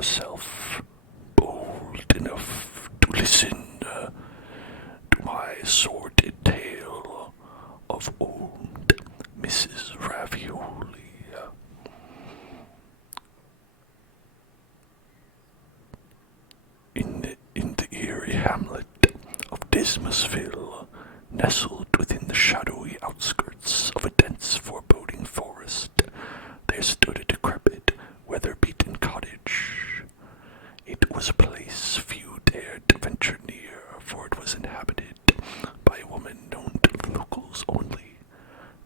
yourself bold enough to listen to my sordid tale of old Mrs. Ravioli. In the eerie hamlet of Dismasville, nestled within the shadowy outskirts of a dense foreboding forest, there stood a decrepit, weather-beaten cottage. It was a place few dared to venture near, for it was inhabited by a woman known to the locals only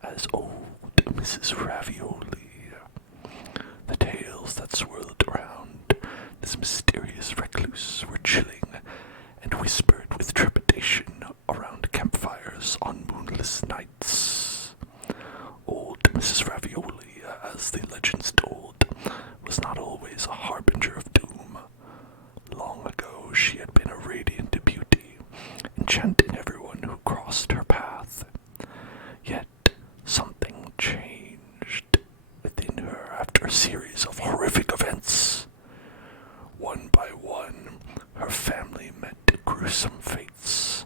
as old Mrs. Ravioli. The tales that swirled around this mysterious recluse were chilling and whispered with trepidation around campfires on moonless nights. Old Mrs. Ravioli, as the legends told, was not always a harbinger of doom. Long ago she had been a radiant beauty, enchanting everyone who crossed her path. Yet something changed within her after a series of horrific events. One by one, her family met gruesome fates,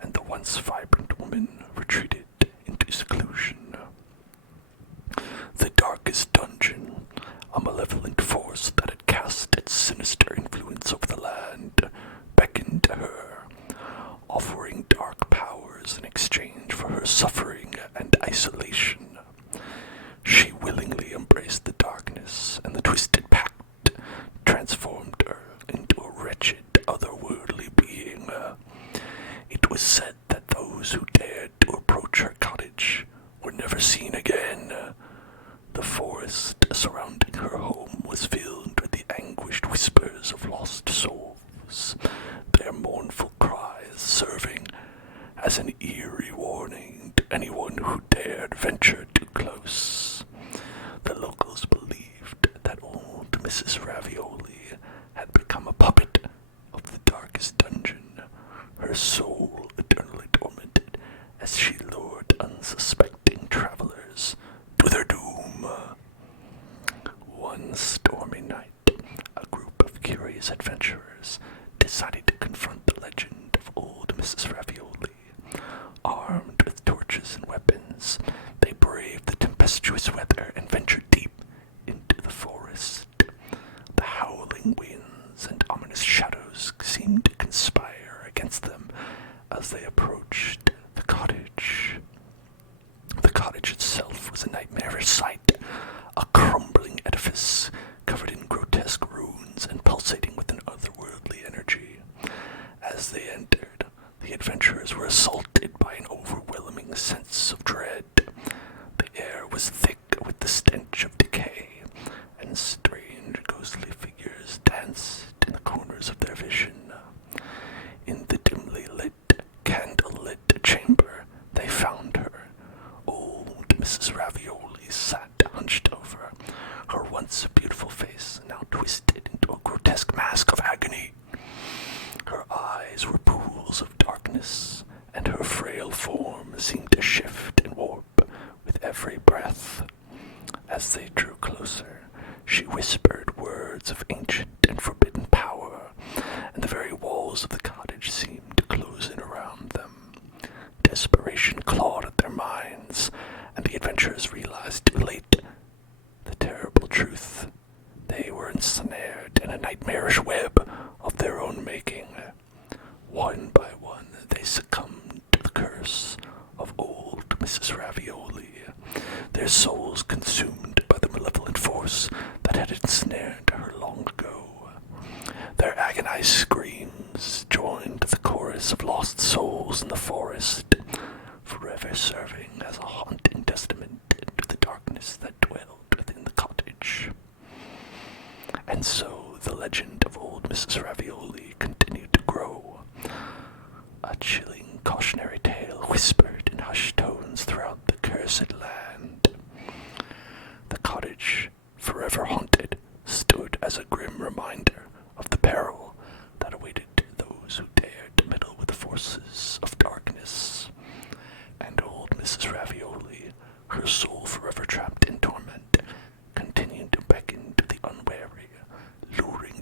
and the once vibrant woman retreated into seclusion. The darkest dungeon, a malevolent force that had cast its sinister influence over the land, beckoned to her, offering dark powers in exchange for her suffering and isolation. She willingly embraced the darkness, and the twisted pact transformed her into a wretched, otherworldly being. It was said that those who dared to approach her cottage were never seen again. The forest surrounding her home was filled with the anguished whispers of lost souls, their mournful cries serving as an eerie warning to anyone who dared venture too close. The locals believed that old Mrs. Ravioli had become a puppet of the darkest dungeon, her soul eternally tormented as she lured unsuspecting travelers to their doom. One stormy night, a group of curious adventurers decided to confront the legend of old Mrs. Ravioli. Armed with torches and weapons, they braved the tempestuous weather and ventured deep into the forest. The howling winds and ominous shadows seemed to conspire against them as they approached the cottage. The cottage itself was a nightmarish sight, a crumbling edifice covered in grotesque ruins and pulsating with an otherworldly energy. As they entered, the adventurers were assaulted by an overwhelming sense of dread. The air was thick with the stench of decay, and strange ghostly figures danced in the corners of their vision. In the dimly lit, candle-lit chamber, they found her. Old Mrs. Ravioli sat hunched over, her once beautiful face now twisted into a grotesque mask of agony. Her eyes were pools of darkness, and her frail form seemed to shift and warp with every breath. As they drew closer, she whispered words of ancient and forbidden power, and the very walls of the cottage seemed to close in around them. Desperation clawed at their minds, and the adventurers realized too late the terrible truth. They were ensnared in a nightmarish web of their own making. One by one, they succumbed to the curse of old Mrs. Ravioli, their souls consumed by the malevolent force that had ensnared her long ago. Their agonized screams joined the chorus of lost souls in the forest, forever serving as a haunting testament to the darkness that dwelled within the cottage. And so the legend of old Mrs. Ravioli continued to grow, a chilling cautionary tale whispered in hushed tones throughout the cursed land. The cottage, forever haunted, stood as a grim reminder of the peril that awaited those who dared to meddle with the forces of darkness. And old Mrs. Ravioli, her soul forever trapped in torment, continued to beckon to the unwary, luring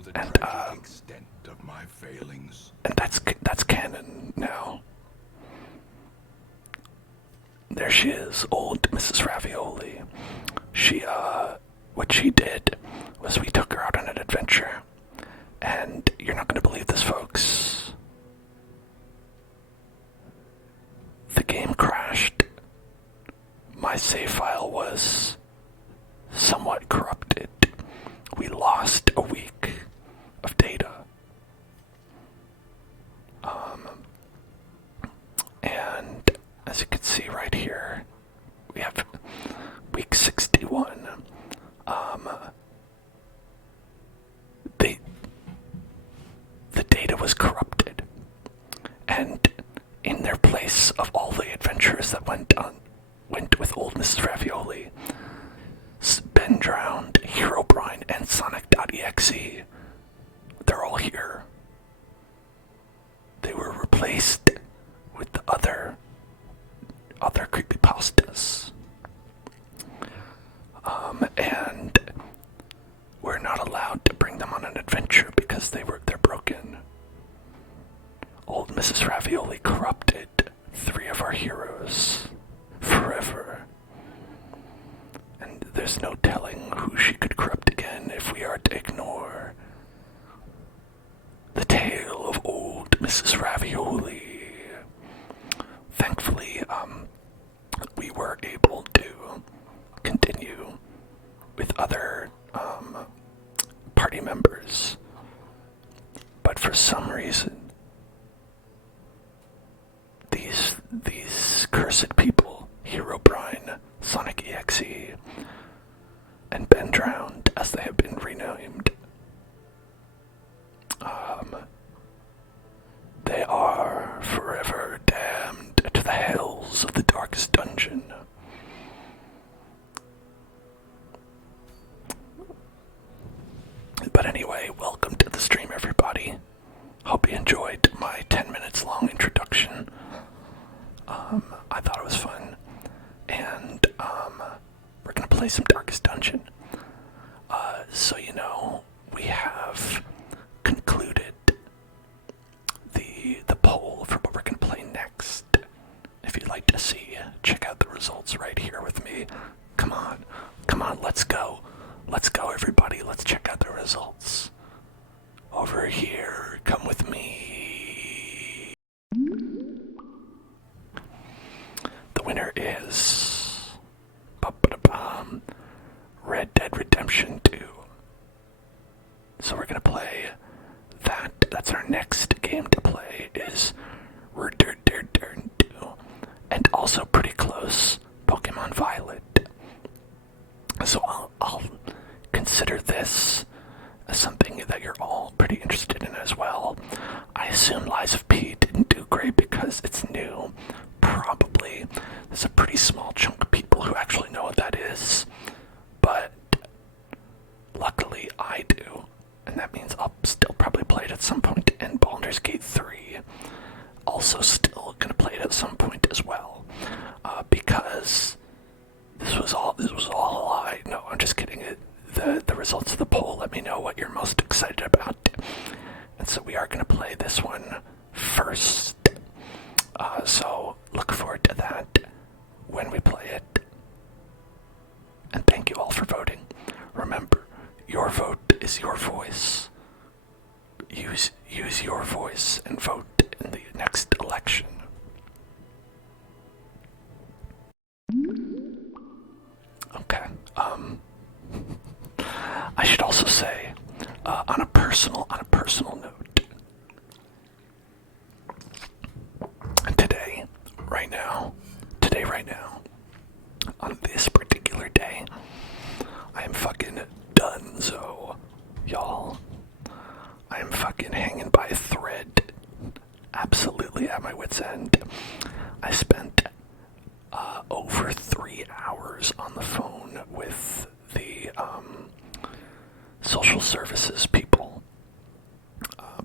the And, tragic extent of my failings. and that's canon now. There she is, old Mrs. Ravioli. What she did was we took her out on an adventure. And you're not going to believe this, folks. The game crashed. My save file was somewhat corrupted. We lost a week of data. And as you can see right here, we have week 61. The data was corrupted. And in their place of all the adventures that went with old Mrs. Ravioli, Ben Drowned, Herobrine, and Sonic.exe, they're all here. They were replaced with the other creepypastas. And we're not allowed to bring them on an adventure because they're broken. Old Mrs. Ravioli corrupted 3 of our heroes forever. And there's no telling who she could corrupt again if we are to ignore the tale of old Mrs. Ravioli. Thankfully, we were able to continue with other party members. But for some reason, these cursed people, Herobrine, Sonic.exe, and Ben Drowned, as they have been renamed, they are forever damned to the hells of the darkest dungeon. But anyway, welcome to the stream, everybody. Hope you enjoyed my 10 minutes long introduction. I thought it was fun. And we're gonna play some Darkest Dungeon. So you know, we have concluded the poll for what we're gonna play next. If you'd like to see, check out the results right here with me. Come on, let's go. Let's go, everybody. Let's check out the results. Over here, come with me. The winner is Red Dead Redemption 2. So we're gonna play that. That's our next game to play is Red Dead 2. And also pretty close, Pokemon Violet. So I'll consider this as something that you're all pretty interested in as well. I assume Lies of P didn't do great because it's new. Probably. There's a pretty small chunk of people who actually know what that is. But luckily I do. And that means I'll still probably play it at some point. And Baldur's Gate 3. Also still gonna play it at some point as well. Because this was all a lie. No, I'm just kidding. The results of the poll let me know what you're most excited about. And so we are going to play this one first. So look forward to that when we play it. And thank you all for voting. Remember, your vote is your voice. Use your voice and vote in the next election. Okay. I should also say, on a personal note, today, right now, on this particular day, I am fucking donezo, y'all. I am fucking hanging by a thread, absolutely at my wit's end. I spent over 3 hours on the phone with the social services people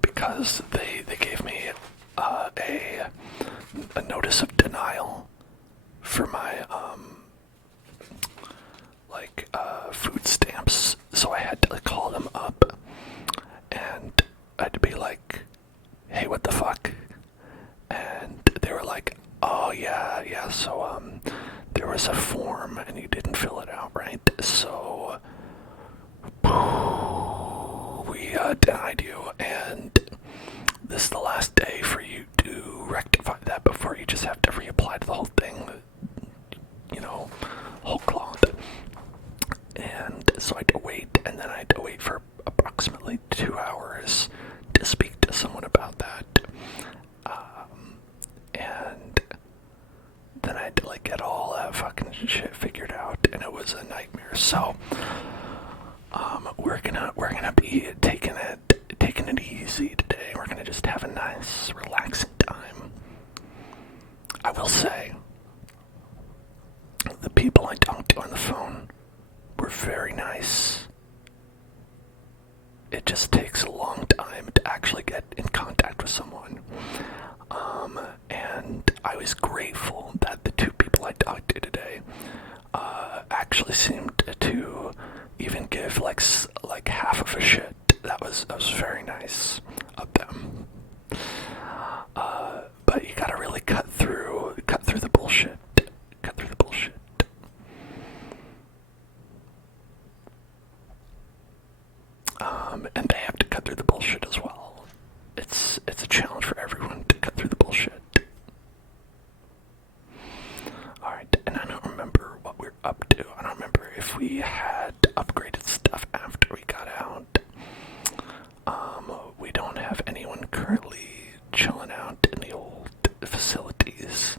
because they gave me a notice of denial for my food stamps, so I had to call them up I had to be like, hey, what the fuck? And they were like, oh yeah, so there was a form and you didn't fill it out right, so we denied you, and this is the last day for you to rectify that before you just have to reapply to the whole thing, whole cloth. And so I had to wait, and then I had to wait for approximately 2 hours to speak to someone about that. And then I had to get all that fucking shit figured out, and it was a nightmare. So we're gonna be taking it easy today. We're gonna just have a nice, relaxing time. I will say, the people I talked to on the phone were very nice. It just takes a long time to actually get in contact with someone. And I was grateful that the two people I talked to today actually seemed to even give like half of a shit. That was very nice of them. But you gotta really cut through the bullshit. Cut through the bullshit. And they have to cut through the bullshit as well. It's a challenge for everyone to cut through the bullshit. Alright, and I don't remember what we're up to. I don't remember if we had upgraded stuff after we got out. We don't have anyone currently chilling out in the old facilities.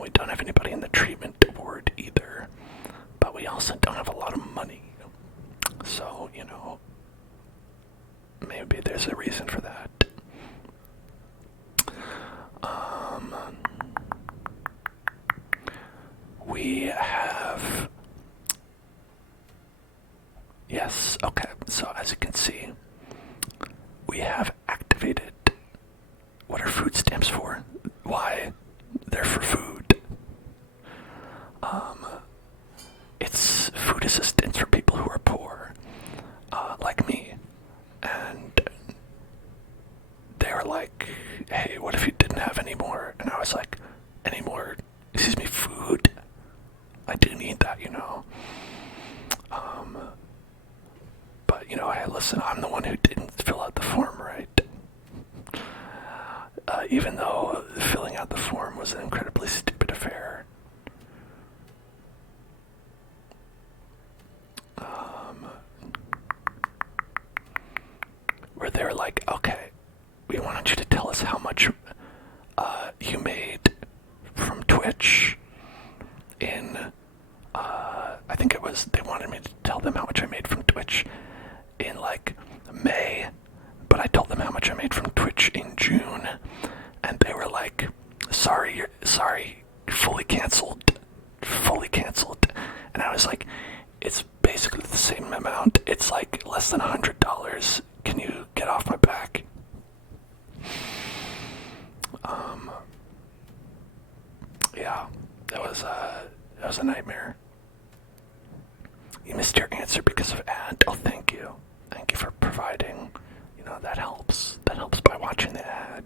We don't have anybody in the treatment ward either. But we also don't have a lot of money. So, maybe there's a reason for that. We have... Yes, okay, so as you can see, we have activated... What are food stamps for? Why? They're for food. It's food assistance for people who are poor, like me. And they were like, hey, what if you didn't have any more? And I was like, any more, excuse me, food? I do need that, But, hey, listen, I'm the one who didn't fill out the form right. Even though filling out the form was an incredibly stupid affair. Where they were like, okay, we wanted you to tell us how much you made from Twitch in, I think it was, they wanted me to tell them how much I made from Twitch in May, but I told them how much I made from Twitch in June, and they were like, sorry, fully canceled, and I was like, it's basically the same amount, it's less than $100, can you get off my back? Yeah, that was a nightmare. You missed your answer because of ad. Oh, thank you for providing. That helps. That helps by watching the ad.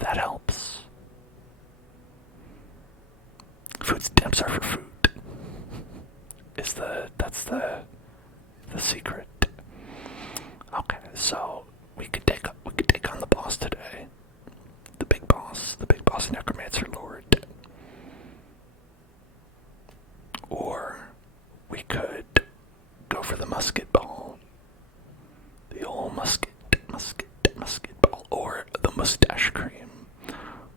That helps. Food stamps are for food. That's the secret. Okay, so we could take on the boss today. The big boss, Necromancer Lord. Or we could go for the musket ball. The old musket ball. Or the mustache cream.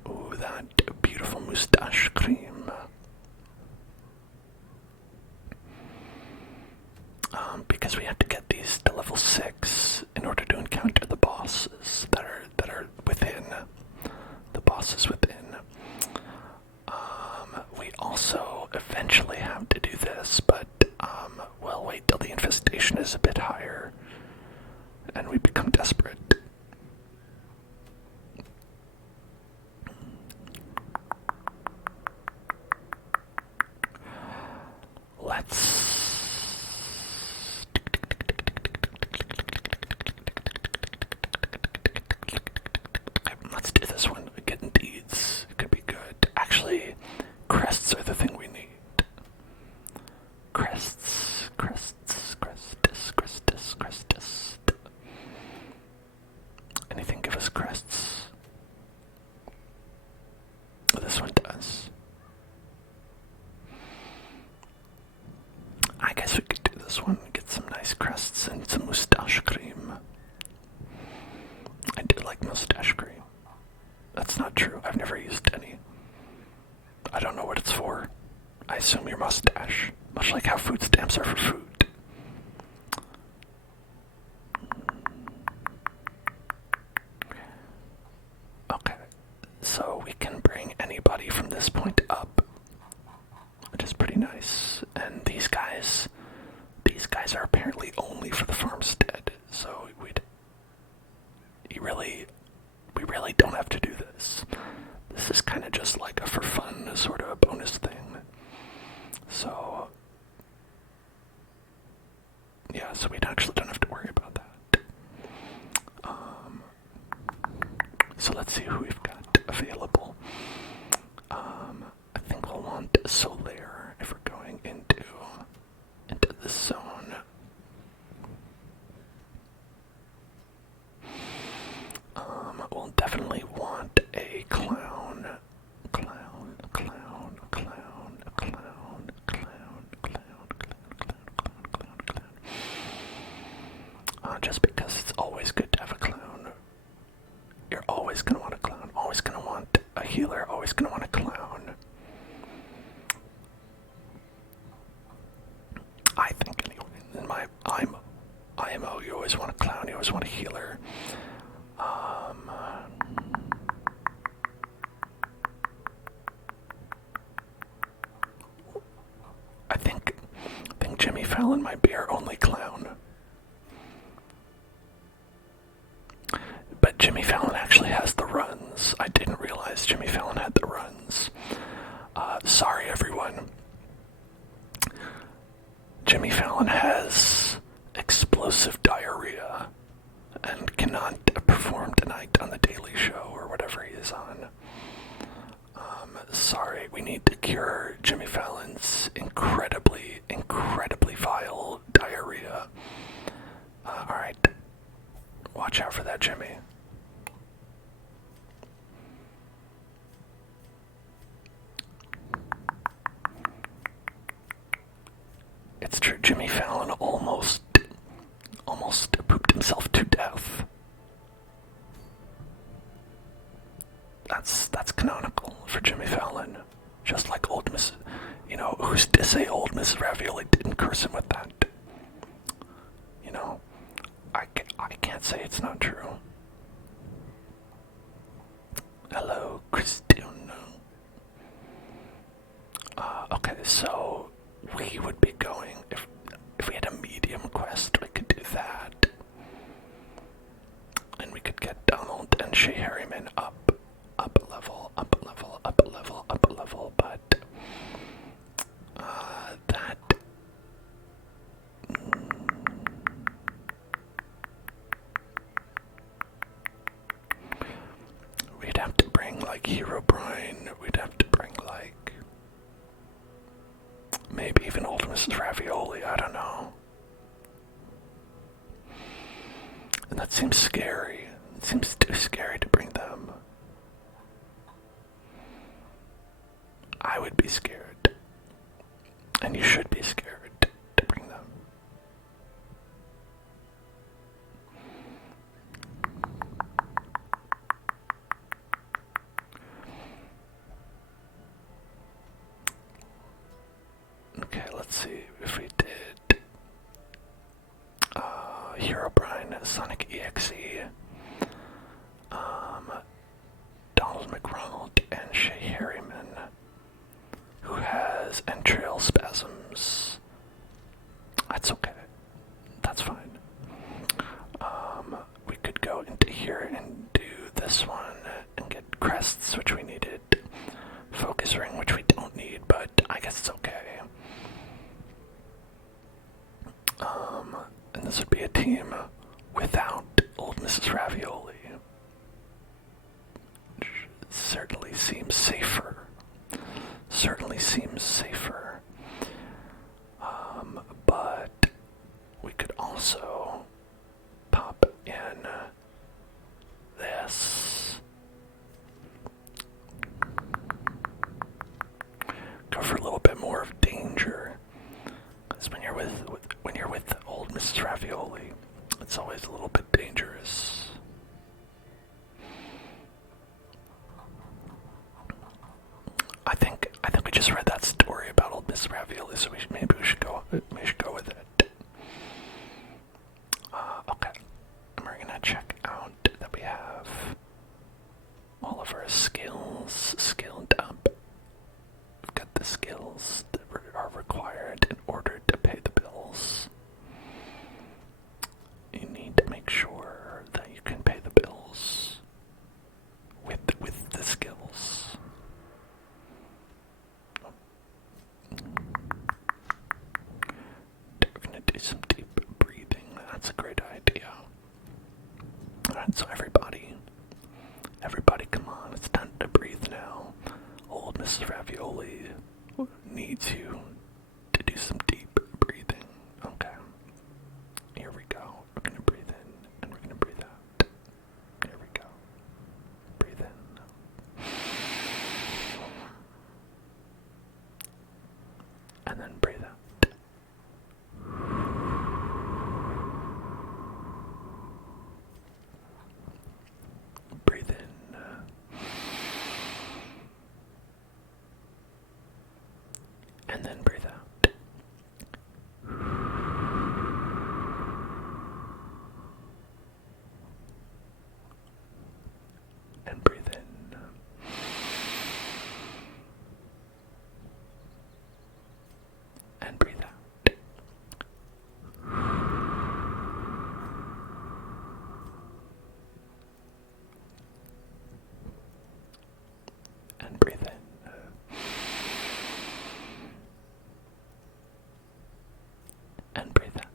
Ooh, that beautiful mustache cream. Because we have to get these to level 6 in order to encounter the bosses that are within. The bosses within. We also eventually have to do this, but we'll wait till the infestation is a bit higher and we become desperate. let's do this one. Getting deeds could be good. Actually, crests are the thing we need. Crests, crests, crestus, crestus, crestus. Anything give us crests? This one does. I guess we could do this one. Get some nice crests and some moustache cream. I do like moustache cream. That's not true. I've never used any. I don't know what it's for. I assume your mustache. Much like how food stamps are for food. Okay. So we can bring anybody from this point up. Which is pretty nice. And these guys are apparently only for the farmstead. So we really don't have to do this. This is kind of just like a for fun sort of a bonus thing. So yeah, so we actually don't have to worry about that. So let's see who we've got available. I think we'll want Solaire if we're going into this zone. We'll definitely want a clown. Just because it's always good to have a clown. You're always gonna want a clown. Always gonna want a healer. Always gonna want a clown. I think anyway. In my IMO, you always want a clown. You always want a healer. I think Jimmy Fallon might be our only clown. But Jimmy Fallon actually has the runs. I didn't realize Jimmy Fallon had the runs. Sorry, everyone. Jimmy Fallon has explosive diarrhea and cannot perform tonight on The Daily Show or whatever he is on. Sorry, we need to cure Jimmy Fallon's incredibly vile diarrhea. Alright. Watch out for that, Jimmy. It's true, Jimmy Fallon almost pooped himself to death. That's canonical for Jimmy Fallon. Just like old Miss, who's to say old Mrs. Ravioli didn't curse him with that? I can't say it's not true. Hello, Christina. Okay, so we would be going, if we had a medium quest, we could do that. And we could get Donald and Shea Harriman up a level, but that we'd have to bring like Hero Brian, we'd have to bring like maybe even old Mrs. Ravioli, I don't know. And that seems scary. It seems too scary to bring them. I would be scared. And you should be scared to bring them. Okay, let's see if we did Herobrine, Sonic EXE, Donald McRonald, and Shea Harriman, who has entrail spasms. That's okay. That's fine. We could go into here and do this one and get crests, which we needed. Focus ring, which we don't need, but I guess it's okay. And this would be a team without old Mrs. Ravioli. skills skilled up. We've got the skills that are required in order to pay the bills. You need to make sure that you can pay the bills with the skills. We're gonna do some deep breathing. That's a great idea. Alright, so everybody, come on, it's time to breathe now. Old Mrs. Ravioli needs you to do some deep breathing. Okay. Here we go. We're gonna breathe in and we're gonna breathe out. Here we go. Breathe in. And then breathe out. Breathe in. And then breathe out. And breathe in. And breathe out. And breathe in. And breathe out.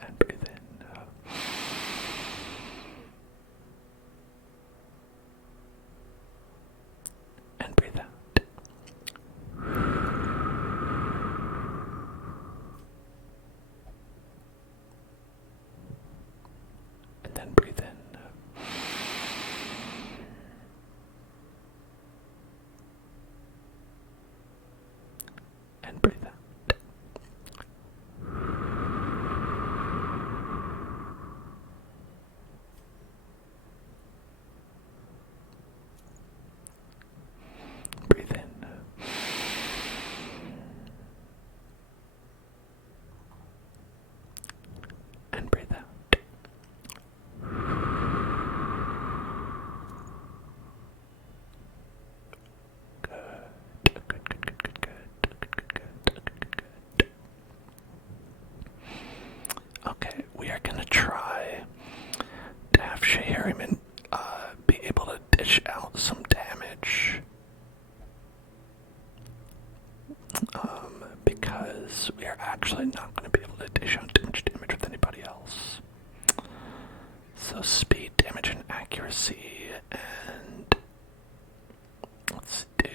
And breathe in. And breathe out. And then breathe in. And breathe out. Breathe in. And breathe out. Good. Okay, we are gonna try to have Shahariman be able to dish out some damage. Because we are actually not going to be able to dish out too much damage with anybody else. So speed, damage, and accuracy, and let's do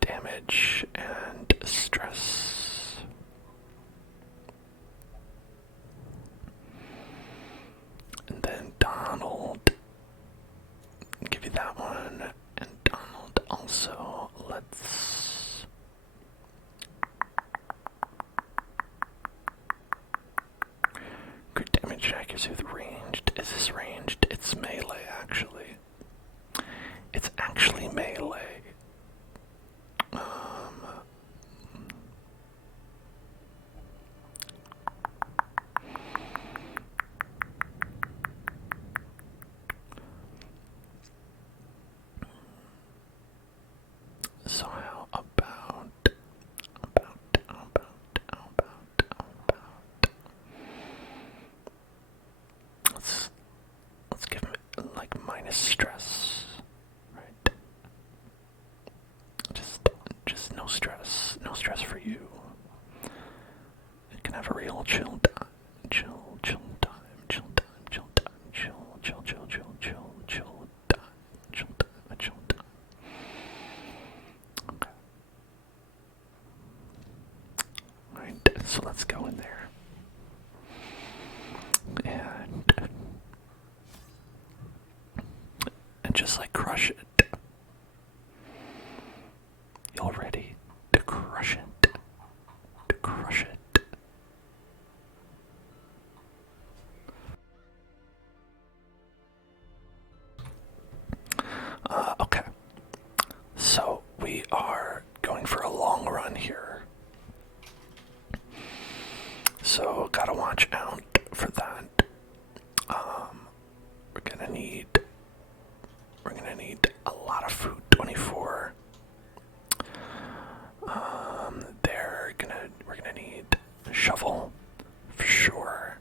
damage and stress. And then Donald, give you that one, and Donald also, let's crit damage accuracy with ranged. Is this ranged? It's melee actually. It's actually melee. So how about let's give him like minus stress, right? Just no stress for you. You can have a real chill time, chill time. Okay. Alright, so let's go in there. And just like crush it. Y'all ready to crush it? To crush it. Okay. a lot of food. 24. We're gonna need a shovel for sure.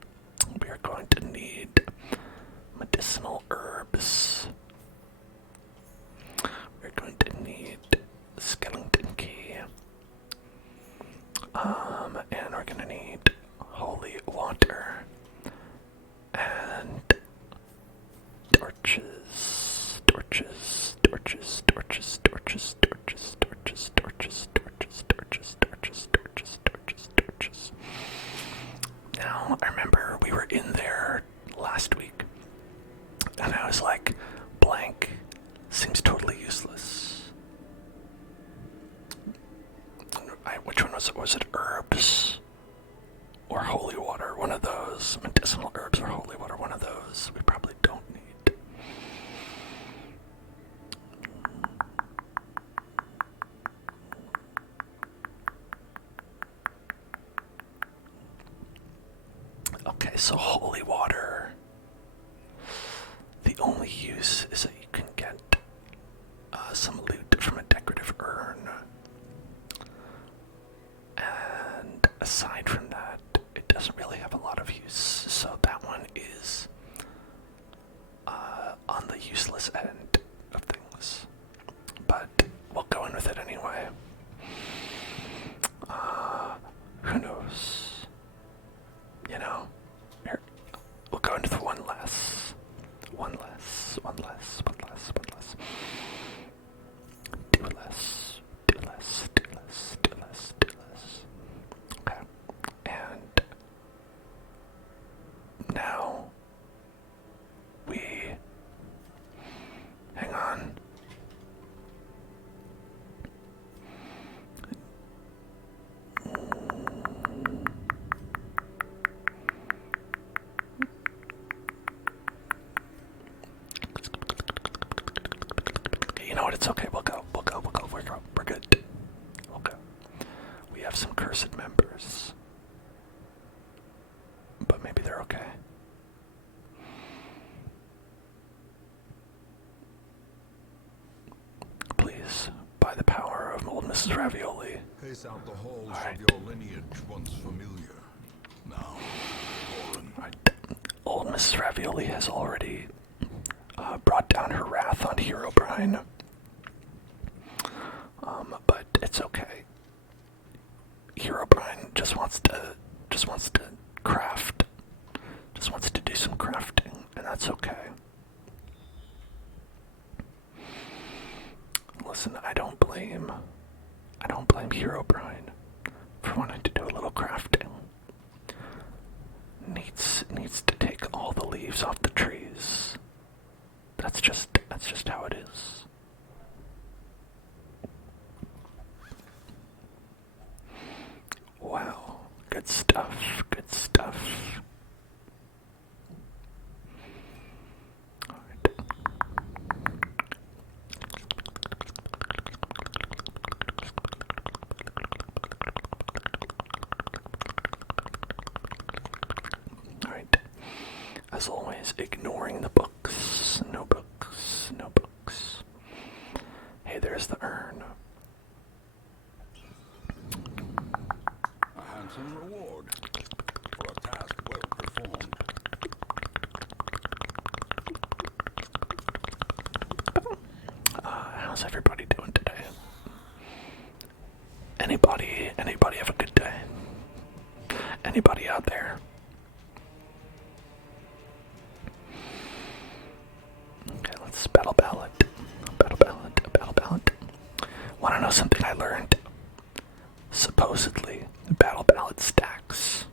We are going to need medicinal herbs. We're going to need a skeleton key. And we're gonna need holy water and torches. Now, I remember we were in there last week, and I was like, blank seems totally useless. Which one was it? Was it herbs or holy water? One of those. Medicinal herbs or holy water, one of those. We probably don't need. Okay, so holy water. The only use is that you can get some loot from a decorative urn. And aside from that, it doesn't really have a lot of use. So that one is on the useless end of things. But we'll go in with it anyway. Who knows? You know? Here, we'll go into the one less. One less. Do less. Okay. And now we hang on. You know what? It's okay. We'll go. We're good. We'll go. We have some cursed members, but maybe they're okay. Please, by the power of old Mrs. Ravioli. Pace out the halls Right. of your lineage once familiar. Now, Oren. Right. Old Mrs. Ravioli has already brought down her wrath on Herobrine. But it's okay. Herobrine just wants to craft. Just wants to do some crafting, and that's okay. Listen, I don't blame Herobrine for wanting to do a little crafting. Needs to take all the leaves off the trees. That's just how it is. Wow, good stuff. All right. All right. As always, ignoring the books. No books. Hey, there's the urn. A handsome reward for a task well performed. How's everybody doing today? Anybody have a good day? Anybody out there? Okay, let's battle ballad. Wanna know something I learned? Supposedly, battle ballad stacks.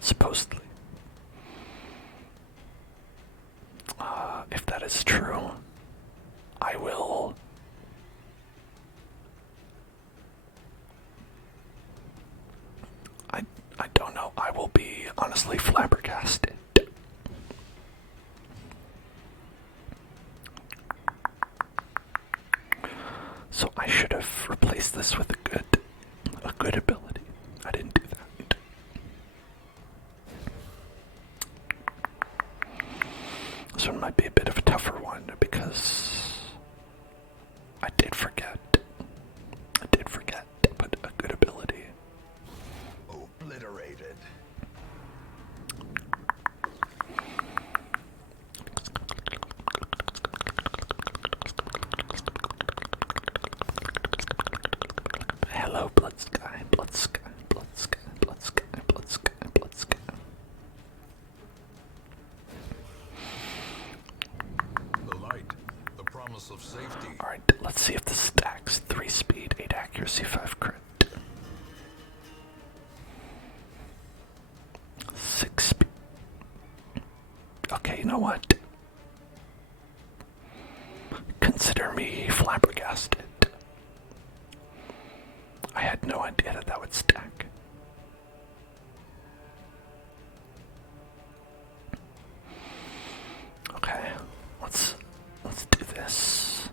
Supposedly. If that is true, I will... I don't know. I will be honestly flabbergasted. So I should have replaced this with a good ability. I didn't do that. this one might be a bit of a tougher one because I did forget. But a good ability. Obliterated. Hello, blood sky, blood sky, blood sky, blood sky, blood sky, blood sky. The light, the promise of safety. Alright, let's see if this stacks. 3 speed, 8 accuracy, 5 crit. 6 speed. Okay, you know what? Consider me flabbergasted. I had no idea that that would stack. Okay, let's do this.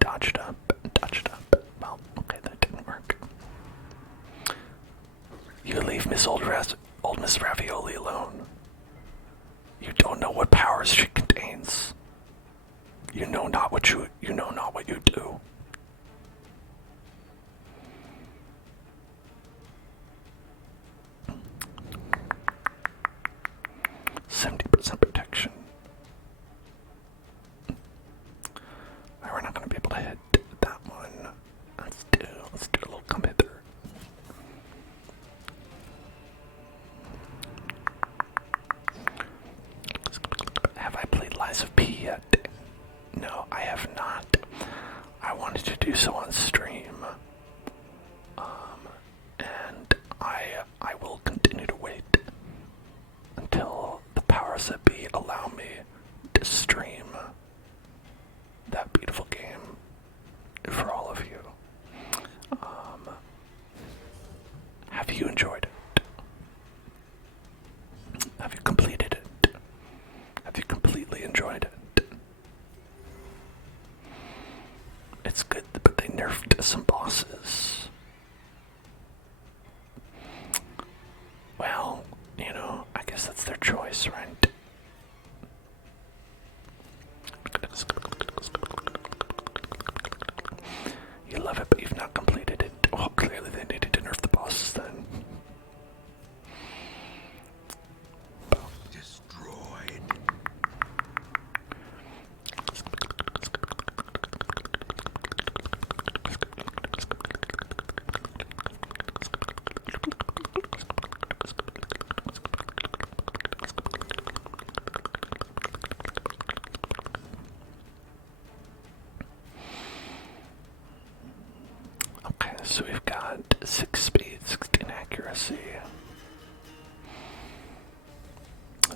Dodge it up, dodge it up. Well, okay, that didn't work. You leave Miss Old Miss Ravioli alone. You don't know what powers she contains. You know not what you do. 70% protection. We're not gonna be able to hit that one. Let's do a little come hither. Have I played Lies of P yet? No, I have not. I wanted to do so on stream. And I will continue to wait until the powers that be allow me to stream that beautiful game for all of you. Have you enjoyed it? Have you completed it? Have you completely enjoyed it? It's good, but they nerfed some bosses. Well, you know, I guess that's their choice, right? You love it, but you've not completed it. Well, clearly they needed to nerf the bosses then. Destroyed. Okay, so we've got 6 speed, 16 accuracy,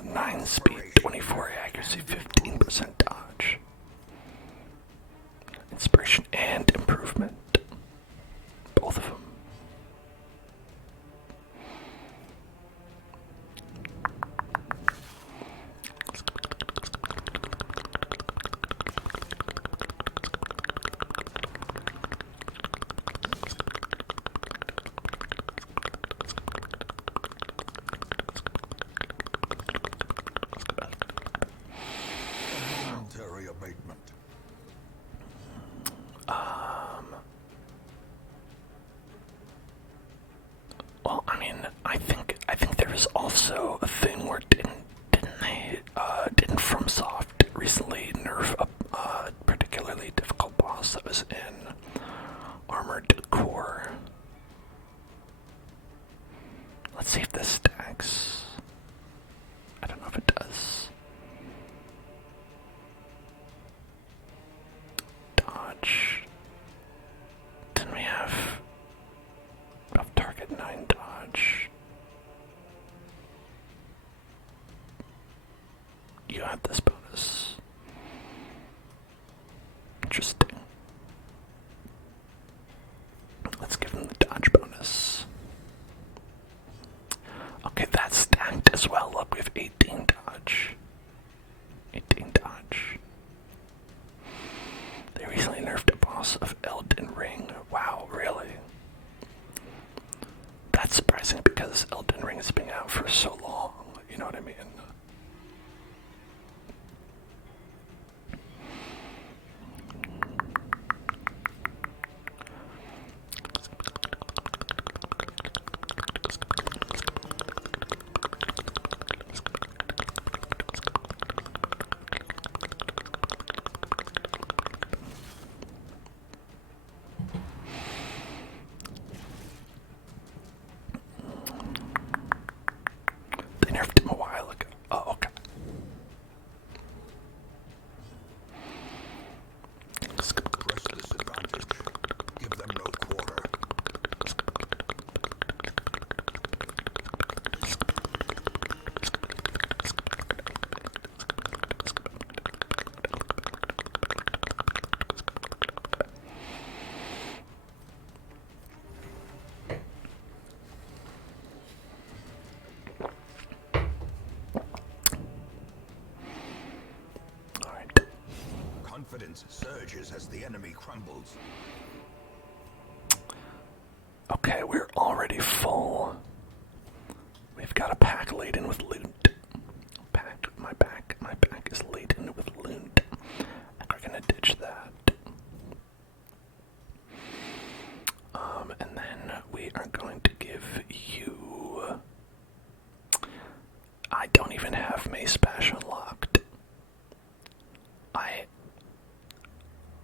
9 speed, 24 accuracy, 15% dodge, inspiration and improvement, both of them. Momentary abatement. Well, I mean, I think there was also a thing where didn't FromSoft recently nerf a particularly difficult boss that was in Armored Core? Let's see if this stacks. I don't know if it does. Dodge. Didn't we have off target 9 dodge? You had this bonus. Interesting. Let's give him the dodge bonus. Okay, that's stacked as well. Look, we have 18 dodge. 18 dodge. They recently nerfed a boss of Elden Ring. Wow, really? That's surprising because Elden Ring has been out for so long. You know what I mean? confidence surges as the enemy crumbles. Okay, we're already full. We've got a pack laden with loot. My pack is laden with loot. And we're gonna ditch that. And then we are going to give you... I don't even have Mace Bash unlocked.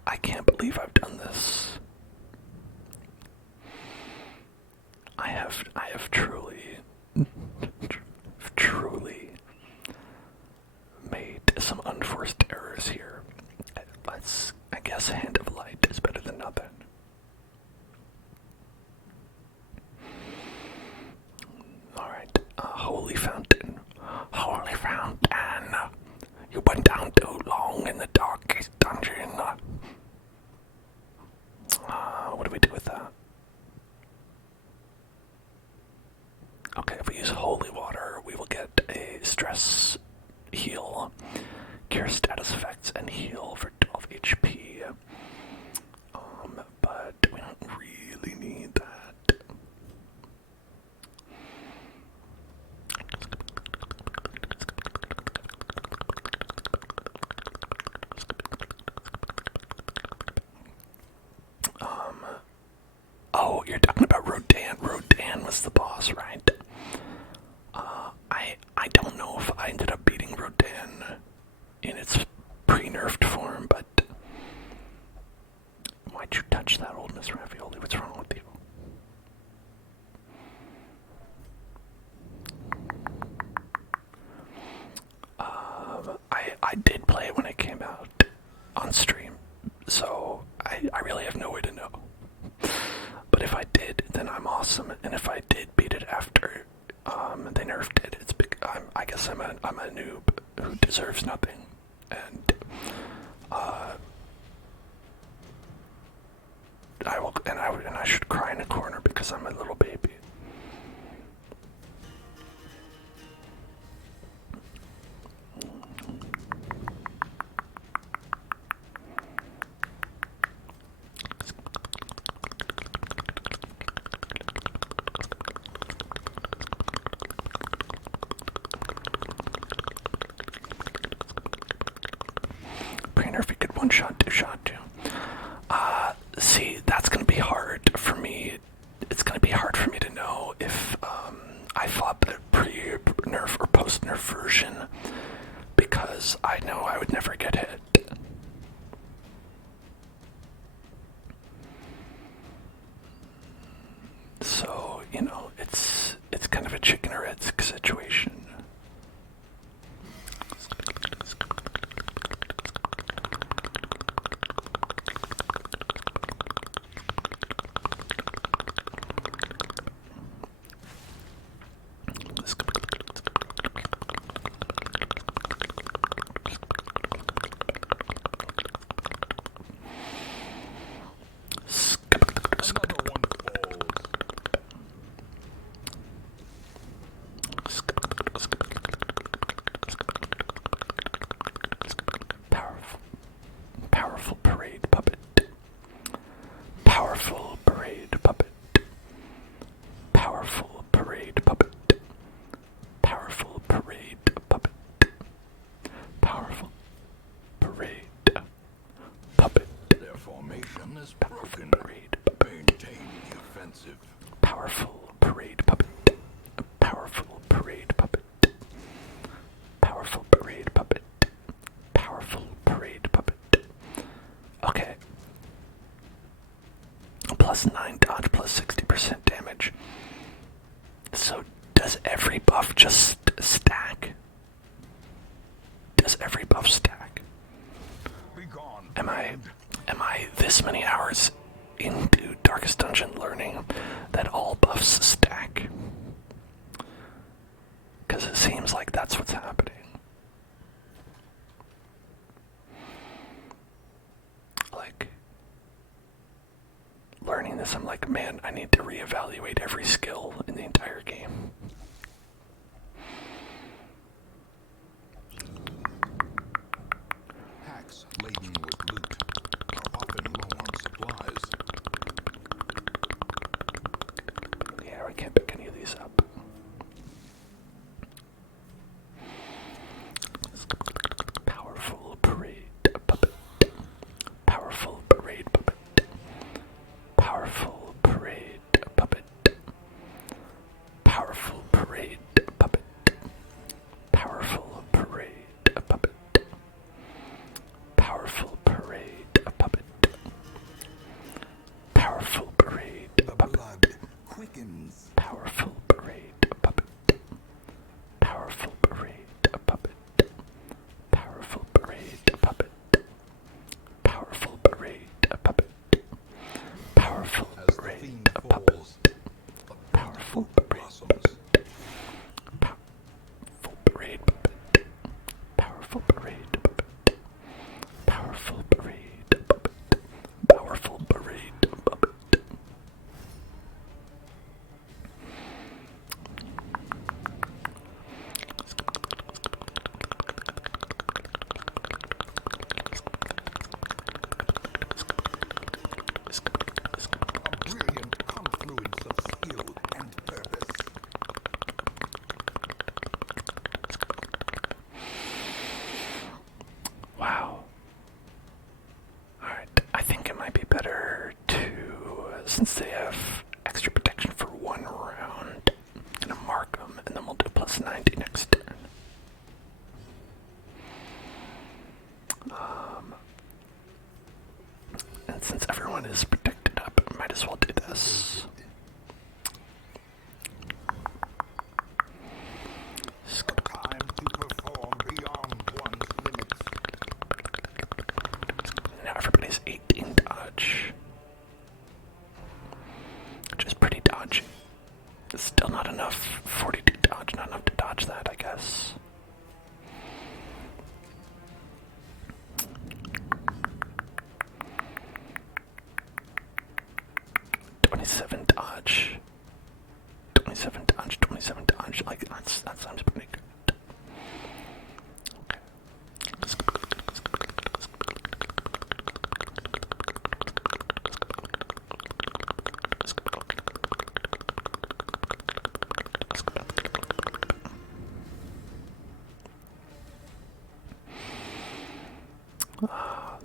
I can't believe I've done this. I have truly made some unforced errors here. I guess a Hand of Light is better than nothing. Alright, Holy Fountain. Holy Fountain! You went down too long in the darkest dungeon. What do we do with that? Okay, if we use holy water, we will get a stress heal, cure status effects, and heal for 12 HP. But we don't really need that. Oh, you're talking about Rodan. Rodan was the boss, right? I don't know if I ended up beating Rodan in its pre-nerfed form, but why'd you touch that, old Miss Ravioli? What's wrong with you? I did play it when it came out on stream, so I really have no way to know. But if I did, then I'm awesome, and if I did beat it after they nerfed it, I guess I'm a noob who deserves nothing, and I should cry in a corner because I'm a little baby. If you could one-shot, two-shot you. See, that's gonna be hard for me. It's gonna be hard for me to know if I fought the pre-nerf or post-nerf version, because I know I would never get hit. So, you know, it's kind of a chicken or egg situation. Powerful parade puppet. Powerful parade puppet. Powerful parade puppet. Powerful parade puppet. Powerful parade puppet. Their formation is Powerful broken. parade puppet. Maintain the offensive. Powerful parade puppet. Powerful parade puppet. Powerful parade puppet. Powerful parade puppet. Okay. Plus 9 dodge, plus 60% damage. So does every buff just stack? Does every buff stack? Be gone. Am I this many hours into Darkest Dungeon learning that all buffs stack? Because it seems like that's what's happening. Like, learning this, I'm like, man, I need to reevaluate every skill in the entire game. Packs laden with loot Powerful parade puppet. Powerful parade puppet. Powerful parade puppet. A brilliant confluence of skill and purpose. Wow. Alright, I think it might be better to, since they have extra protection for 1 round, I'm gonna mark them and then we'll do plus 90 next turn. And since everyone is protected up, I might as well do this. Time to perform beyond one's limits. Now everybody's 18 dodge. Which is pretty dodgy. It's still not enough. 42 dodge, not enough to dodge that, I guess. $27 dodge. 27 dodge, 27 dodge. Like, that sounds pretty good. Okay.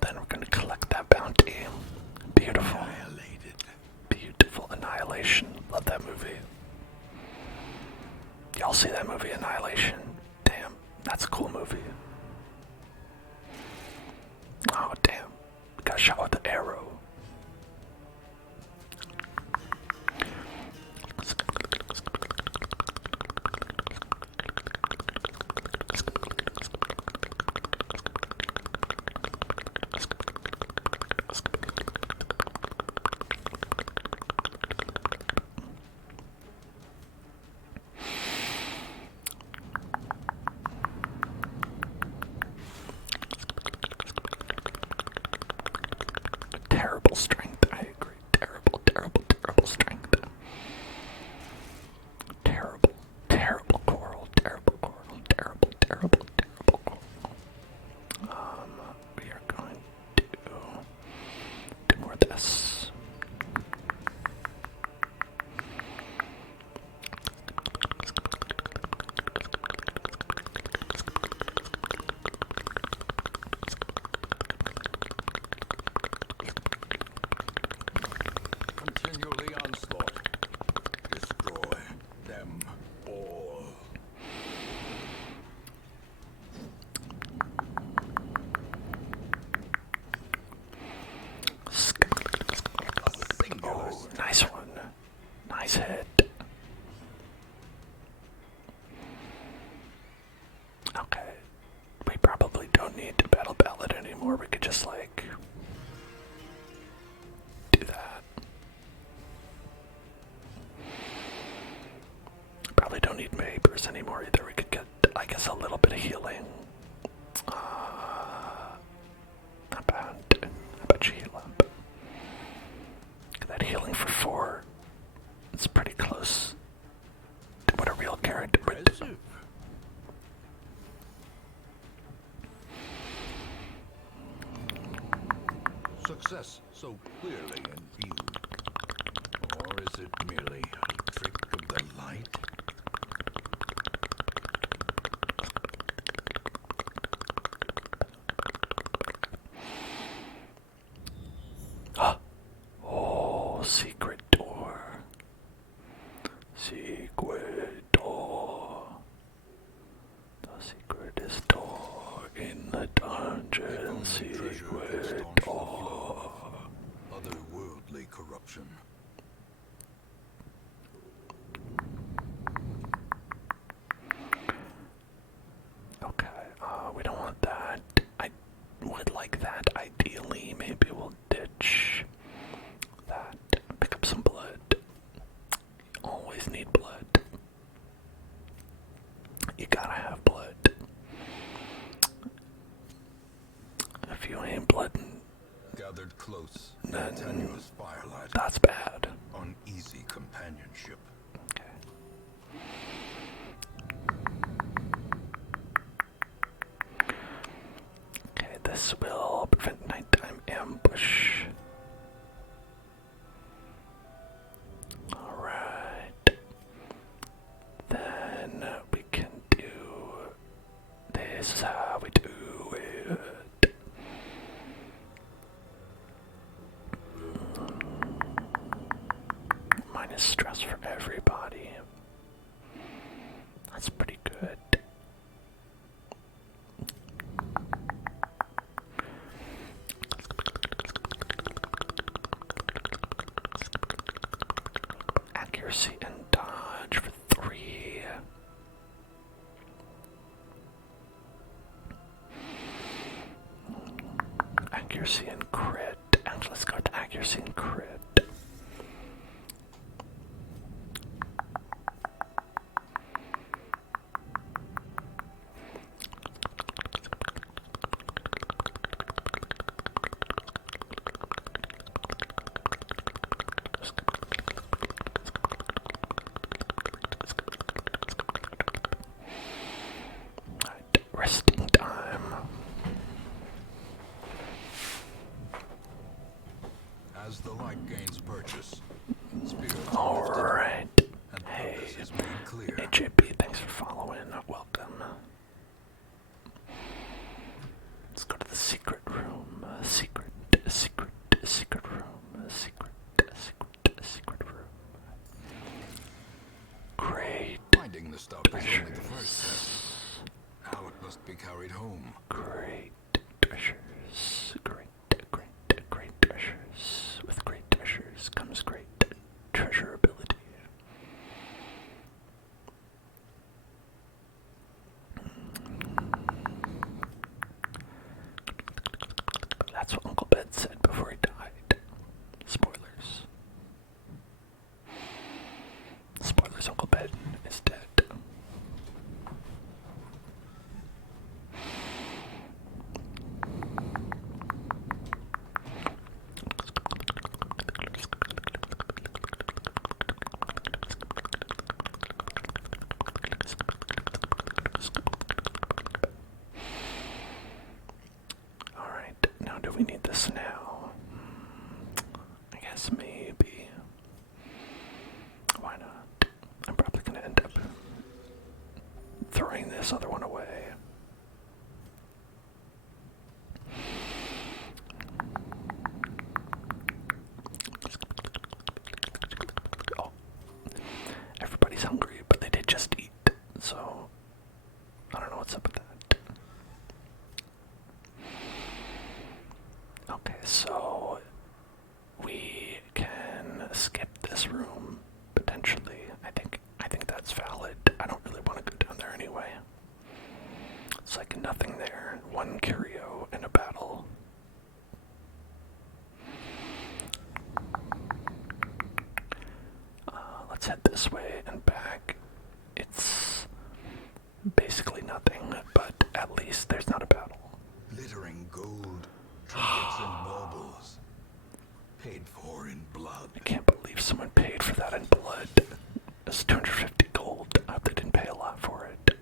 Then we're going to collect that bounty. Beautiful. Beautiful Annihilation. Love that movie. Y'all see that movie, Annihilation? Damn, that's a cool movie. Oh, damn. Got shot with the arrow. Terrible strength, I agree. Terrible, terrible, terrible strength. Terrible, terrible coral, terrible coral, terrible, terrible, terrible coral. We are going to do more of this. Continually onslaught. Destroy them all. A singular Oh, nice one. Nice hit. Okay. We probably don't need to battle ballad anymore. We could just, like, do that. Probably don't need papers anymore either. We could get, I guess, a little bit of healing. Not bad. How about you heal up? Get that healing for 4. It's pretty close to what a real character would do. impressive. Success so clearly in view. Or is it merely a trick of the light? Oh, secret door. Secret door. The secretest door in the dungeon. Secret door. Otherworldly corruption. Okay, we don't want that. I would like that. Ideally, maybe we'll ditch that. Pick up some blood. Always need blood. You gotta have blood. if you ain't blooding, Gathered close, then tenuous firelight, that's bad. uneasy companionship. Okay, this will prevent nighttime ambush. Alright. Then we can do this is how we do it. Minus stress for everybody. That's pretty good. Accuracy and dodge for 3. Accuracy and crit. Actually, let's go to accuracy and crit. Resting time. As the light gains purchase, spirits All are lifted right. and Hey, purpose is made clear. hey JP, thanks for following. Welcome. Let's go to the secret room. Secret room. Secret room. Great. Finding the stuff is only the first step. Now it must be carried home. Great treasures. Great treasures. With great treasures comes great treasure ability. That's what Uncle Ben said before he died. Spoilers. Spoilers, Uncle Ben is dead. Alright, now do we need this now? I guess maybe. Why not? I'm probably gonna end up throwing this other one away. Oh. Everybody's hungry, but they did just eat, so I don't know what's up with that. Okay, so we can skip this room potentially. I think that's valid. I don't really want to go down there anyway. It's like nothing there. One curio and a battle. Let's head this way and back. It's basically nothing, but at least there's not a battle. Glittering gold, trinkets and baubles. Paid for in blood. I can't believe someone paid for that in blood. It's 250 gold. I hope they didn't pay a lot for it.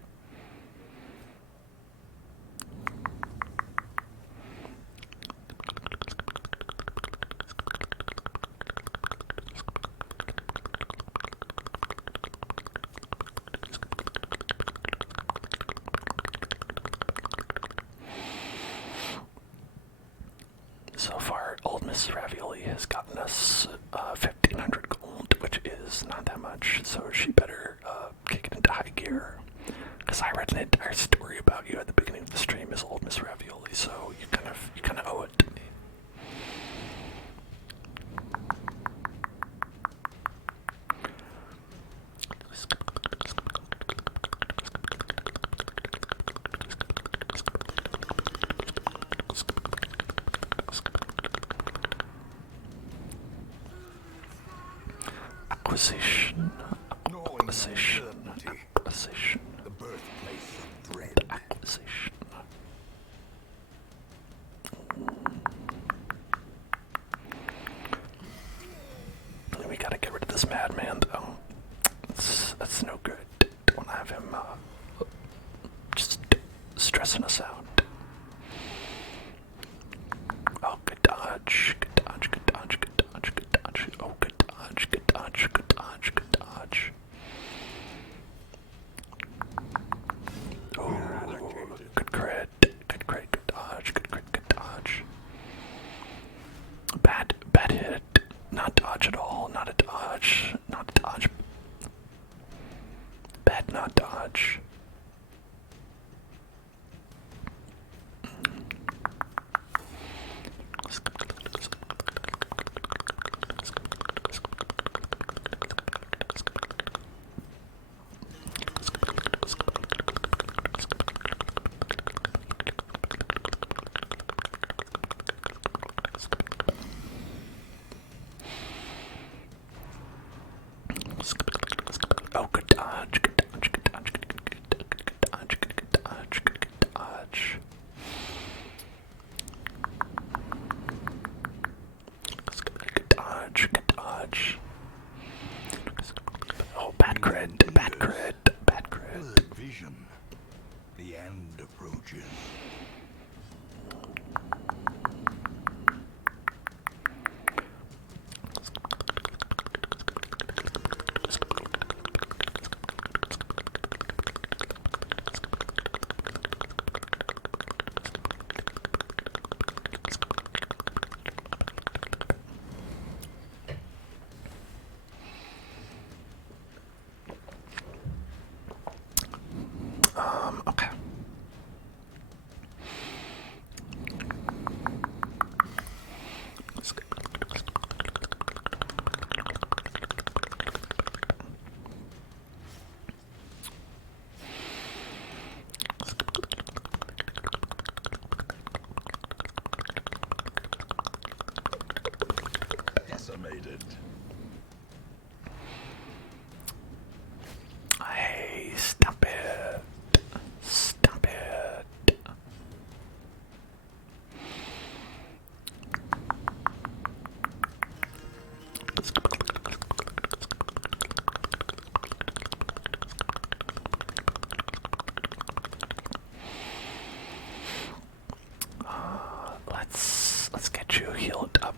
So far, old Mrs. Ravioli has gotten us 1,500 gold, which is not that much, so she better kick it into high gear. Because I read an entire story about you at the beginning of the stream as old Miss Ravioli, so you kind of owe it to me. Acquisition. The birthplace of dread. Acquisition.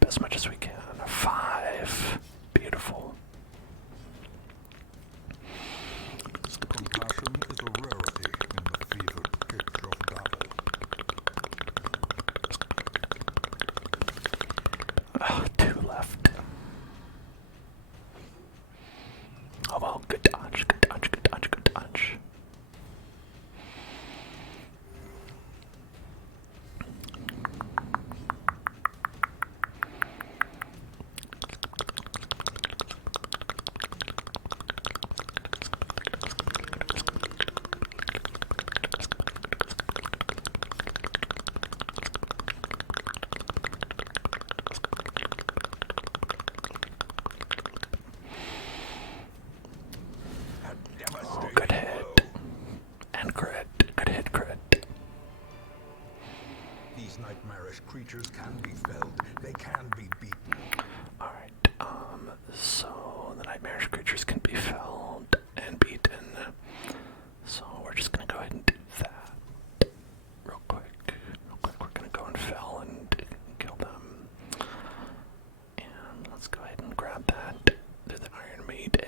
as much as we can. 5. Beautiful. Compassion is a rarity in the fevered pitch of battle. Oh, 2 left. Oh well, good dodge, good dodge, good dodge, good dodge. Oh, good hit. And crit. Good hit, crit. These nightmarish creatures can be felled. They can be beaten. Alright, so the nightmarish creatures can be felled and beaten. So we're just gonna go ahead and do that. Real quick. We're gonna go and fell and kill them. And let's go ahead and grab that. Through the Iron Maiden.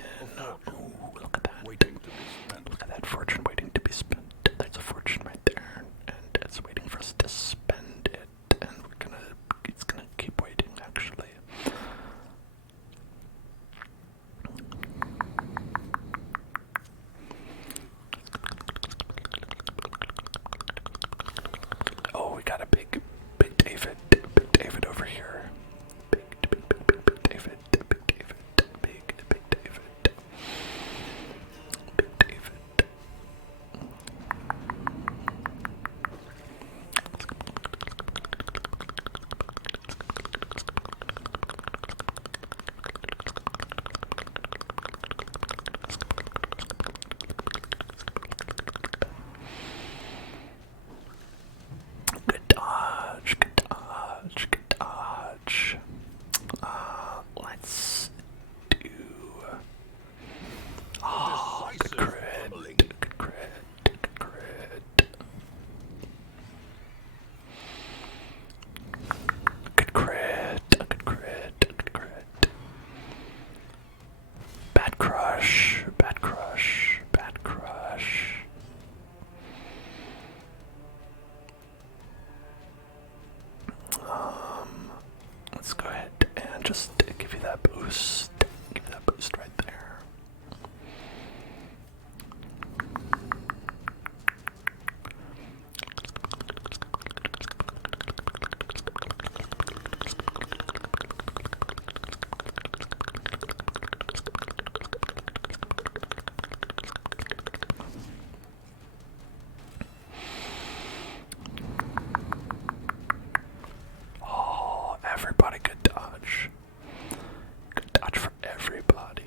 Ooh, look at that. Waiting to be spent. Look at that fortune waiting to be spent. There's a fortune right there. And it's waiting for us to spend it. And it's gonna keep waiting, actually. Oh, we got a big David. Big David over here. Big David. Big David. Big David. Big David. Good dodge, good dodge, good dodge. Let's do. Oh, good crit, good crit, good crit. Good crit, good crit, good crit. Bad crush, bad crush, bad crush. Let's go ahead and just give you that boost. Give you that boost right there. Oh, everybody, good dodge. Good dodge for everybody.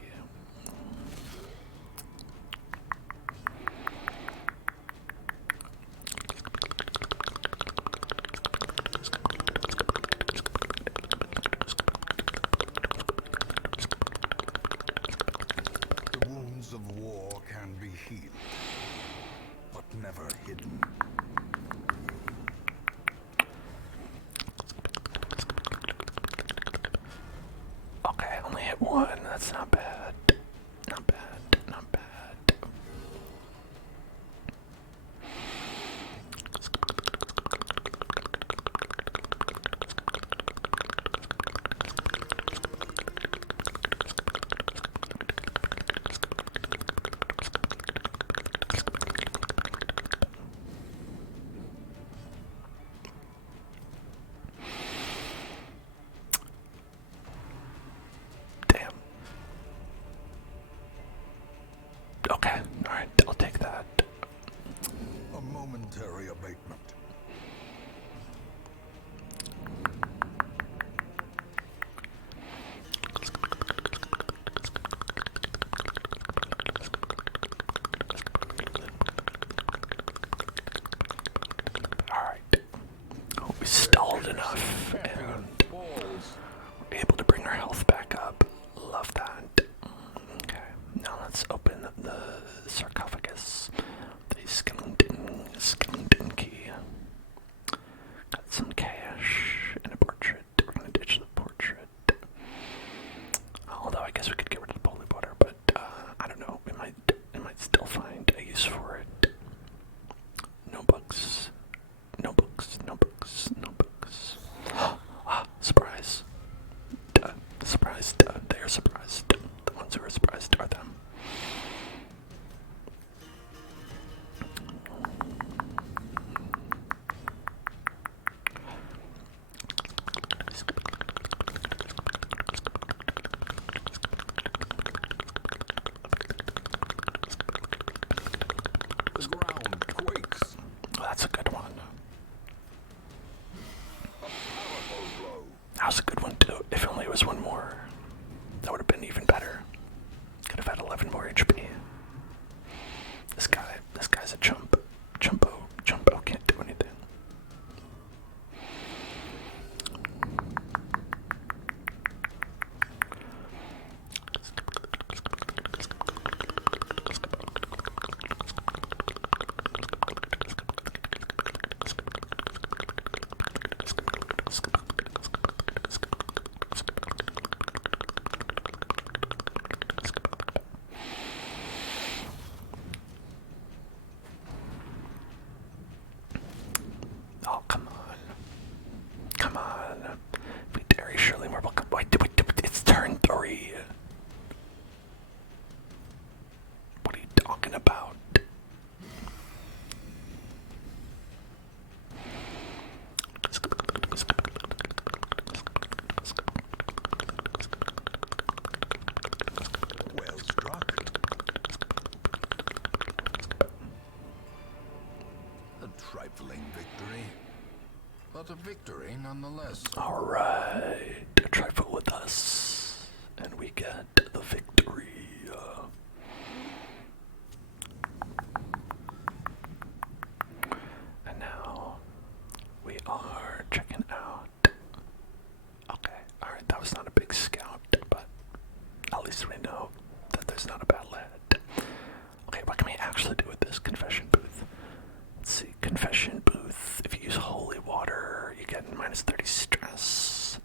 The wounds of war can be healed, but never hidden. Okay, I only hit 1. That's not bad. Not bad. Not bad. Damn. books, no books. Ah, surprise. Duh, surprised. They are surprised. The ones who are surprised are them. The ground quakes. Oh, that's a good one. A powerful blow. That was a good one too. If only it was one more, that would have been even better. Could have had 11 more HP. This guy's a chump. Jumbo can't do anything. Oh, come on. Come on. We dare surely more welcome. Wait, it's turn 3. What are you talking about? Well struck. A trifling victory, but a victory nonetheless. Alright, trifle with us, and we get the victory. And now we are checking out. Okay, alright, that was not a big scout, but at least we know that there's not a battle ahead. Okay, what can we actually do with this confession booth? Let's see, confession booth. If you use holy water, you get minus 30 stress.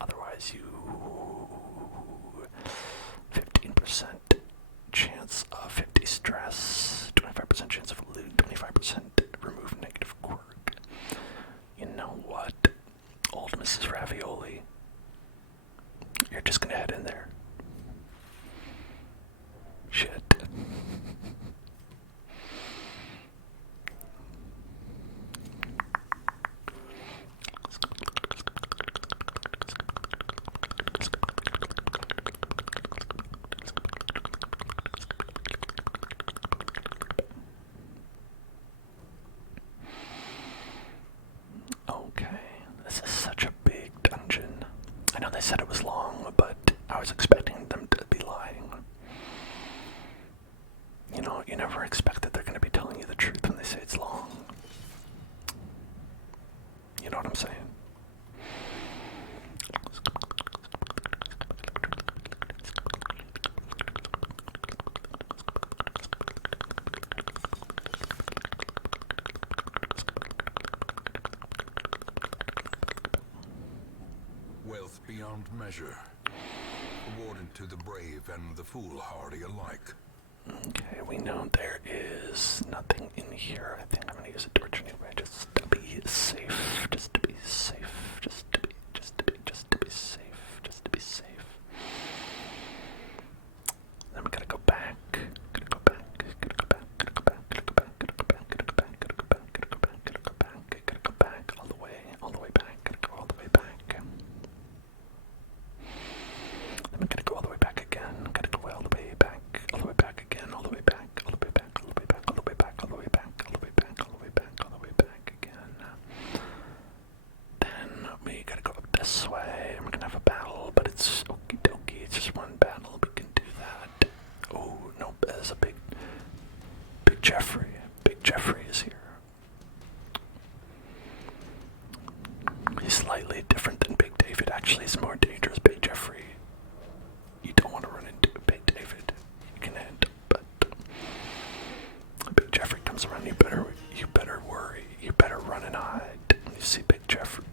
Otherwise, you 15% chance of 50 stress, 25% chance of loot, 25% remove negative quirk. You know what, old Mrs. Ravioli, you're just gonna head in there. Shit. Okay, this is such a big dungeon. I know they said it was long, but I was expecting them to be lying. You know, you never expect that they're going to be telling you the truth when they say it's long. You know what I'm saying? Wealth beyond measure, awarded to the brave and the foolhardy alike. Okay, we know there is nothing in here. I think I'm gonna use a torch anyway, just to be safe. Just to be safe. Just to be safe. Just to be safe. Then we gotta go back. Gotta go back. Gotta go back. Gotta go back. Gotta go back. Gotta go back. Gotta go back. Gotta go back. Gotta go back. Gotta go back. Gotta go back all the way back. Gotta go all the way back. Then we gotta go all the way back again. Gotta go all the way back. All the way back again. All the way back. All the way back. All the way back. All the way back. All the way back. All the way back. All the way back. All the way back again. Then we gotta go up this way, and we're gonna have a battle, but it's okie dokie. It's just one battle. We can do that. Oh no, there's a big Jeffrey. Big Jeffrey is here. He's slightly different than Big David. Actually, he's more dangerous. Big Jeffrey, you don't want to run into Big David. You can hit, but Big Jeffrey comes around. You better worry. You better run and hide when you see Big Jeffrey.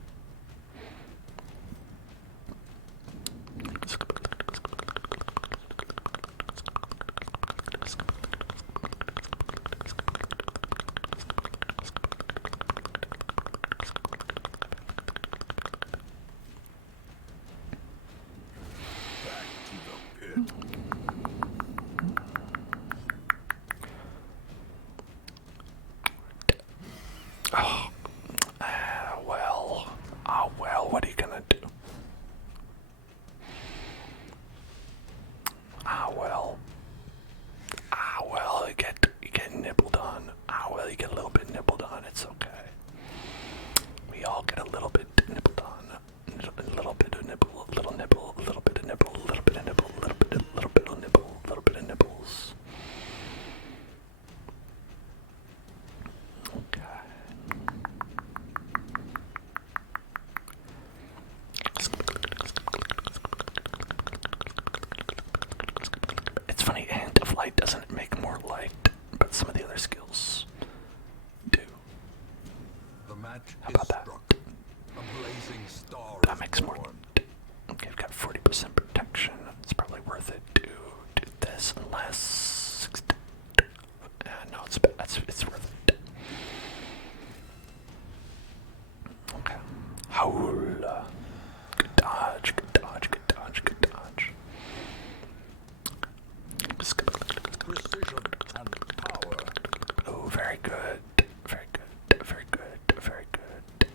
Hola. Good dodge, good dodge, good dodge, good dodge. Precision and power. Oh, very good. Very good. Very good. Very good.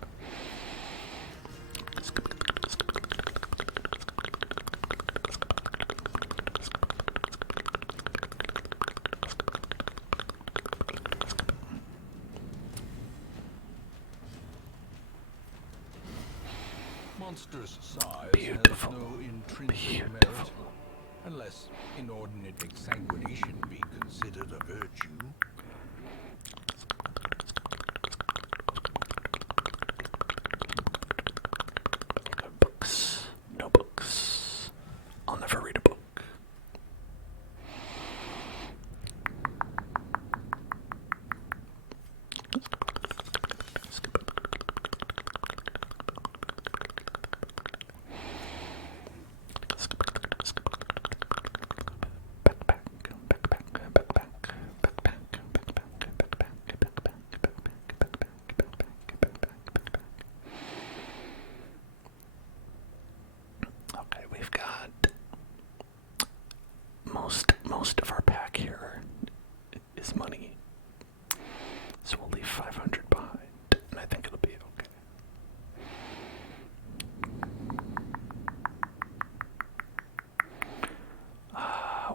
Monster's size Beautiful. has no intrinsic Beautiful. merit, unless inordinate exsanguination be considered a virtue. Books. No books. I'll never read a book. Okay, we've got most of our pack here is money. So we'll leave 500 behind, and I think it'll be okay.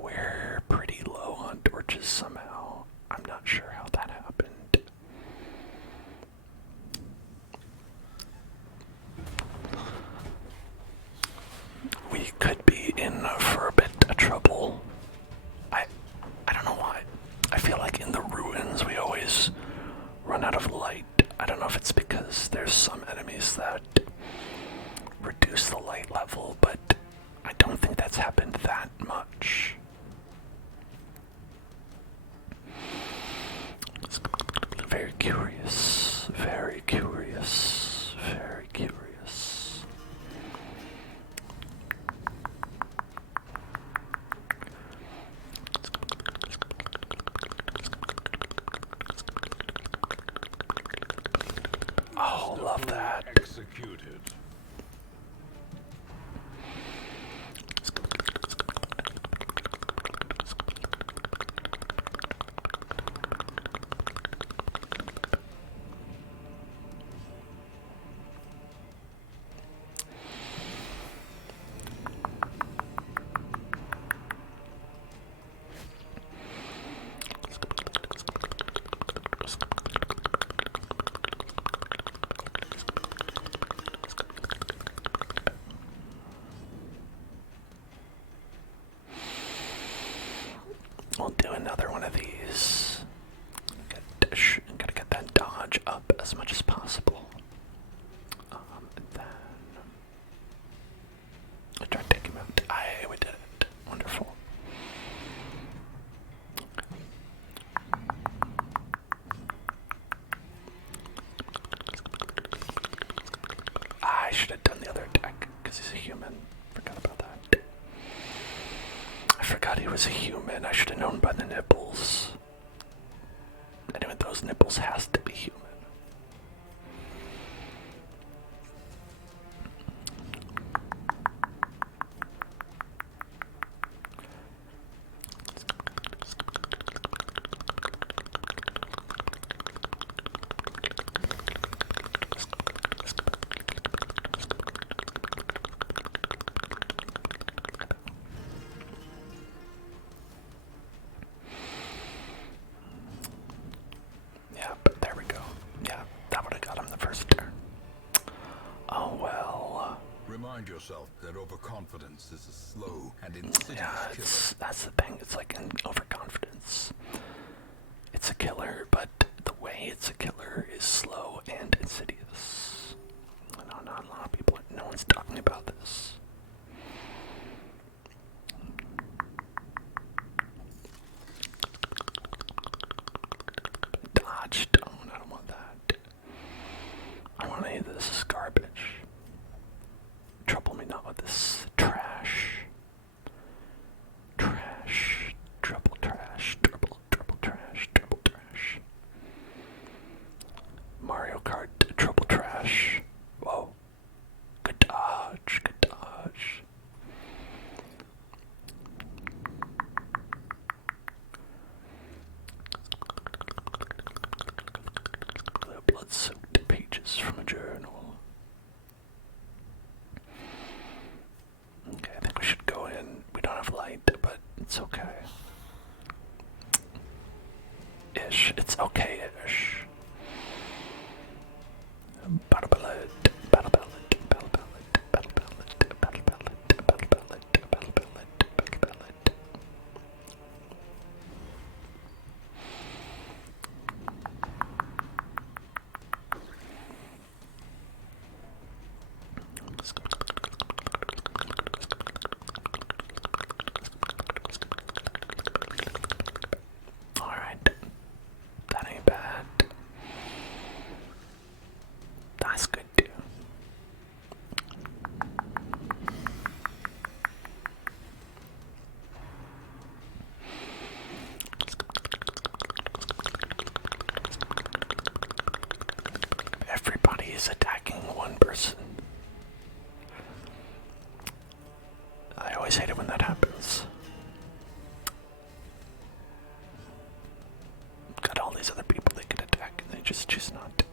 We're pretty low on torches somehow. I'm not sure how that happened. We could be in for a bit of trouble. I don't know why. I feel like in the ruins we always run out of light. I don't know if it's because there's some enemies that reduce the light level, but I don't think that's happened that much. Very curious, very curious, very curious. Oh, love that. Executed. We'll do another one of these. Gotta get that dodge up as much as possible. And then I tried to take him out. Aye, we did it. Wonderful. I should have done the other attack because he's a human. Forgot about that. I forgot he was a human. I should have known by the nipples. Anyway, those nipples has to be human. Yeah, but there we go. Yeah, that would have got him the first turn. Oh well. Remind yourself that overconfidence is a slow and insidious Yeah, killer. that's the thing. It's like an overconfidence. It's a killer, but the way it's a killer is slow and insidious. I know not a lot of people, no one's talking about this. Dodge stone, I don't want that. I want any of this garbage. Trouble me not with this trash. Trash. Triple trash. Triple trash. Triple trash. Mario Kart triple trash. It's okay. Ish. It's okay-ish. Battle ballad. Battle ballad. Battle ballad. Battle ballad. Battle ballad. Battle ballad. Battle ballad. Battle ballad. Alright. That ain't bad. That's good too. Everybody is attacking one person. I always hate it when that happens. Got all these other people they can attack and they just choose not to.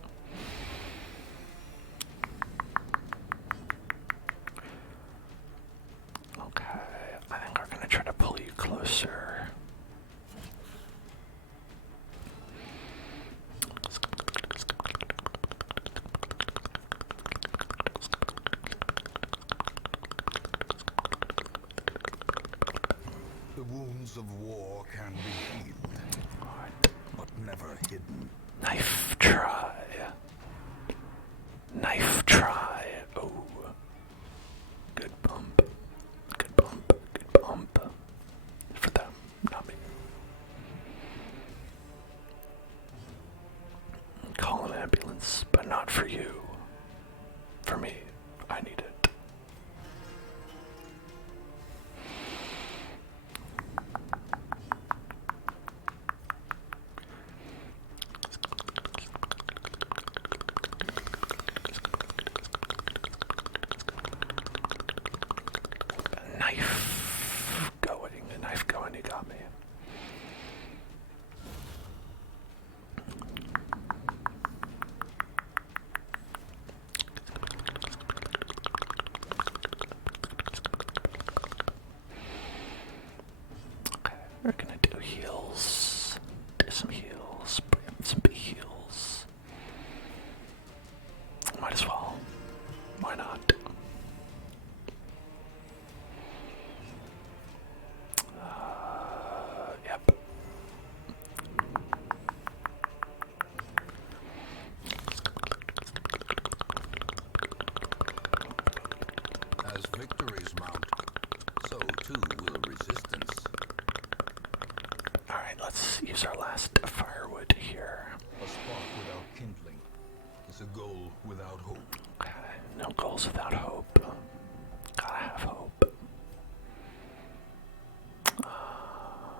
Okay, I think we're gonna try to pull you closer. The wounds of war can be healed, but never hidden. Knife try. Knife try. Oh. Good bump. Good bump. Good bump. For them, not me. Call an ambulance, but not for you. For me, I need it. A knife going, you got me. Okay, we're gonna do heals. Do some heals. Some big heals. Might as well. Why not? Yep. As victories mount, so too will resistance. Alright, let's use our last firewood here. A spark without kindling is a goal without hope. Okay, no goals without hope. Gotta have hope.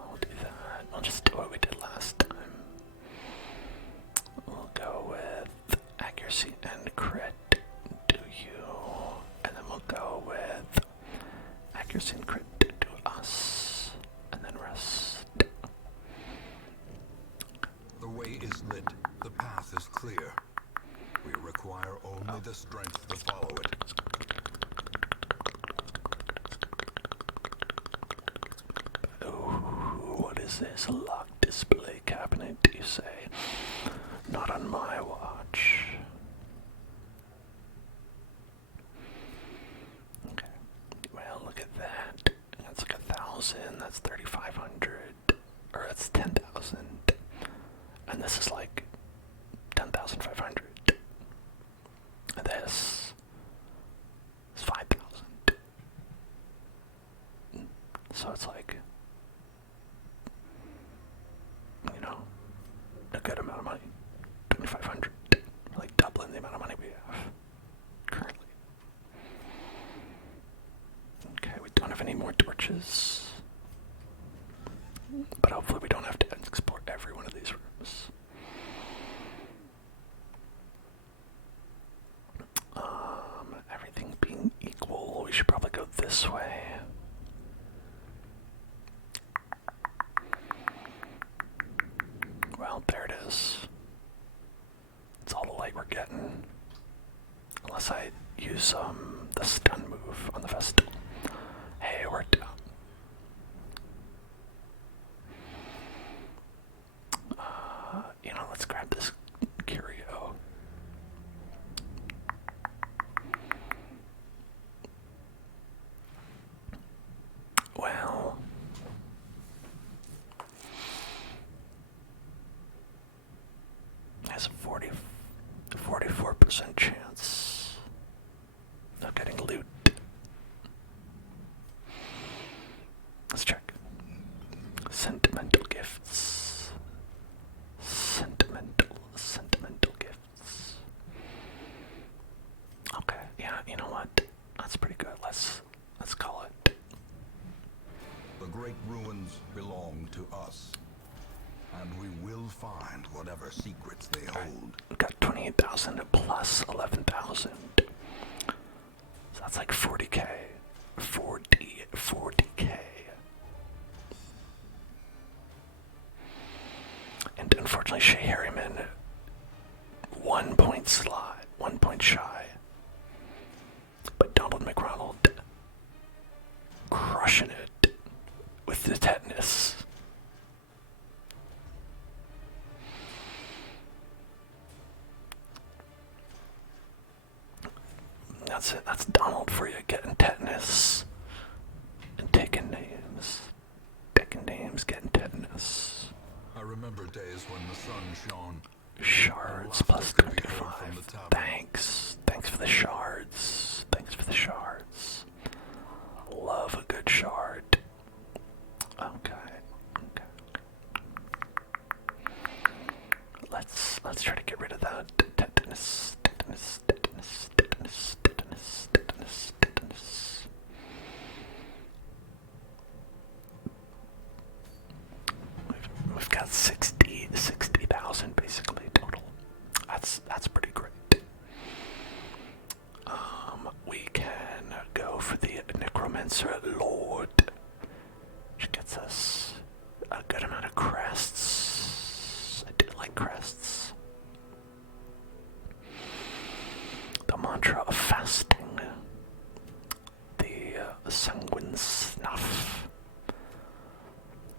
We'll do that. We'll just do what we did last time. We'll go with accuracy and crit. Do you? And then we'll go with accuracy and crit to us. And then rest. The way is lit. The path is clear. We require only the strength to follow it. Ooh, what is this? A locked display cabinet, you say? Not on my watch. Okay. Well, look at that. That's like 1,000. That's 3,500. Or that's 10,000. And this is like 10,500. And this is 5,000. So it's like, you know, a good amount of money. 2,500. Like doubling the amount of money we have currently. Okay, we don't have any more torches. But hopefully we don't have to explore every one of these rooms. Everything being equal, we should probably go this way. Well, there it is. It's all the light we're getting. Unless I use the stun move on the Vestal. Hey, it worked out. 44% chance of getting loot. Let's check. Sentimental gifts. Sentimental gifts. Okay, yeah, you know what? That's pretty good. Let's call it. The great ruins belong to us, and we will find whatever secrets they hold. We got 28,000 plus 11,000. So that's like 40k. 40k. And unfortunately, Shea Harriman, 1 point shy. But Donald McRonald, crushing it with the tetanus. That's it. That's Donald for you, getting tetanus and taking names. Getting tetanus. I remember days when the sun shone. Shards plus 25. Thanks. Thanks for the shards. Love a good shard. Okay. Let's try to get rid of that tetanus. We've got 60,000 basically total. That's pretty great. We can go for the Necromancer Lord, which gets us a good amount of crests. I do like crests. The Mantra of Fasting, the Sanguine Snuff,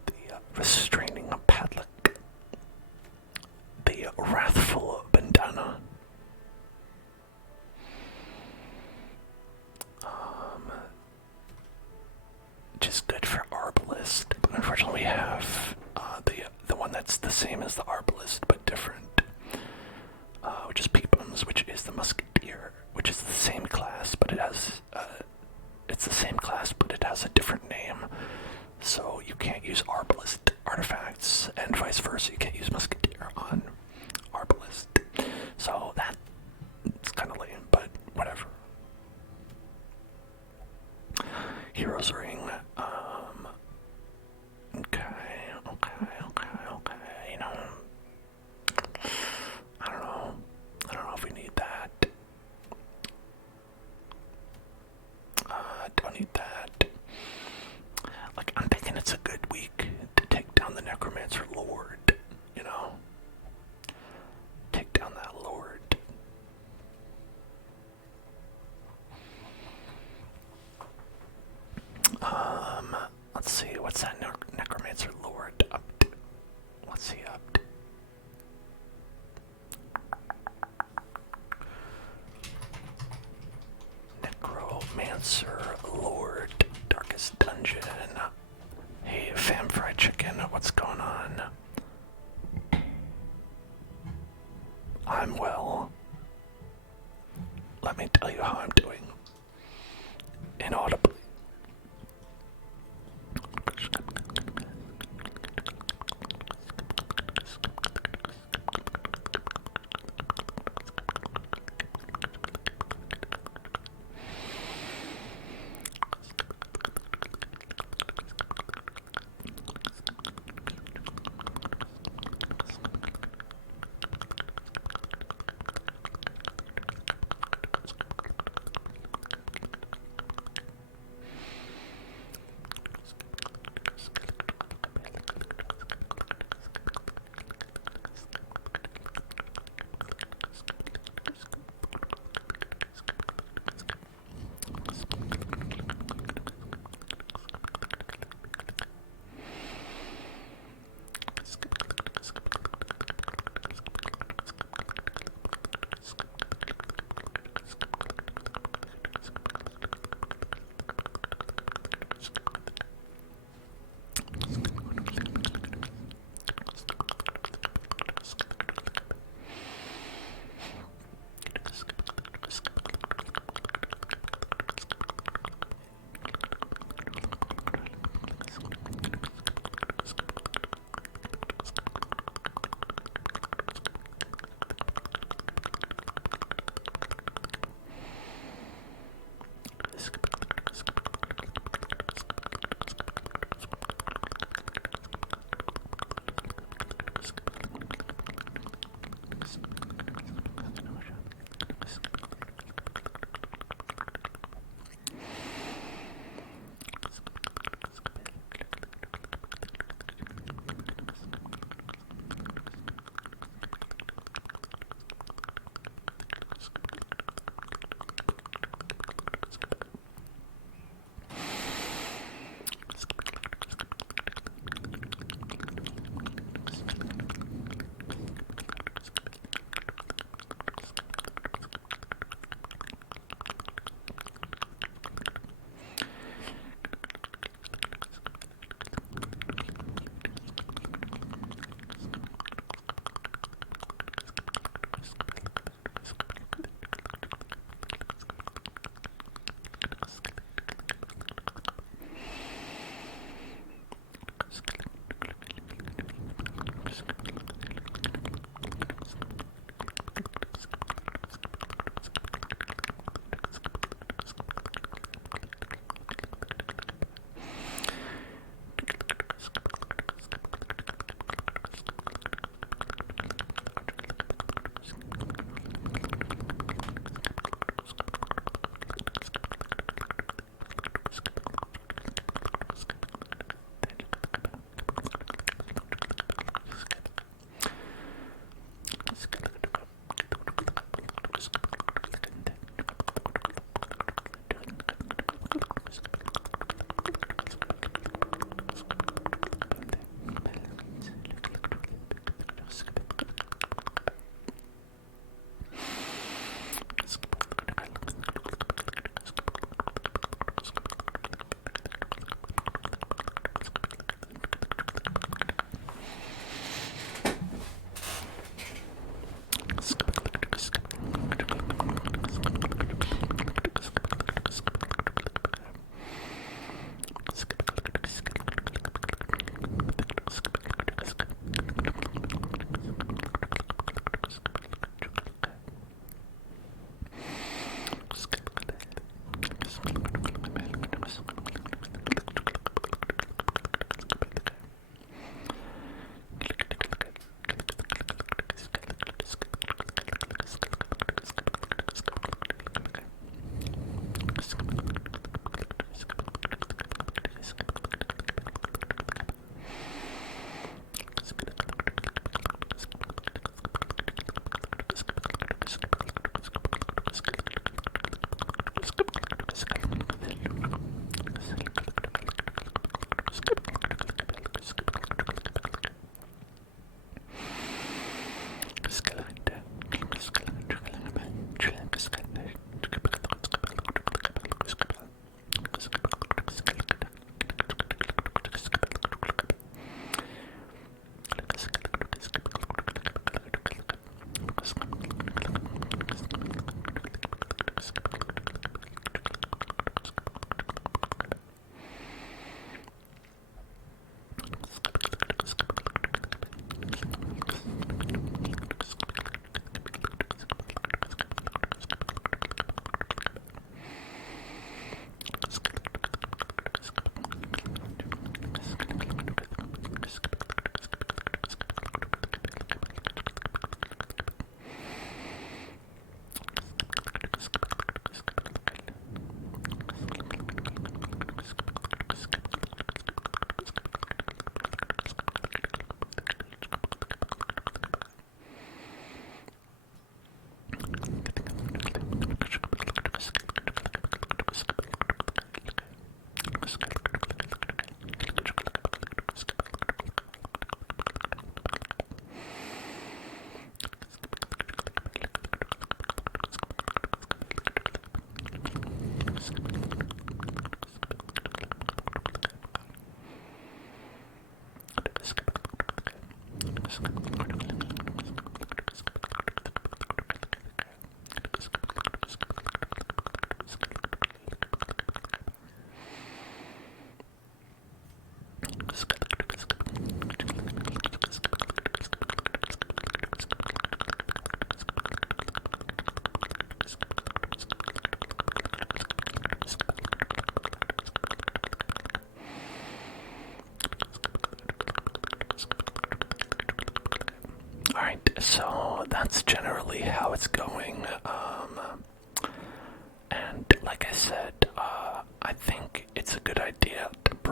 the Restraining Padlock, the Wrathful Bandana, which is good for Arbalist. But unfortunately, we have the one that's the same as the Arbalist but different, which is Peepums, which is the Musketeer, which is the same class, but it has it's the same class, but it has a different name. So you can't use Arbalist artifacts, and vice versa. You can't use Musketeer on Arbalist. So that's kind of lame, but whatever. Hero's Ring. Okay. You know, I don't know if we need that. Don't need that. Like, I'm thinking it's a good week to take down the Necromancer Lord, you know? Take down that Lord. Let's see, what's that Necromancer Lord up to? What's he up to? Necromancer Lord, Darkest Dungeon. Hey, Fam Fried Chicken, what's going on? I'm well. Let me tell you how I'm doing. Inaudibly.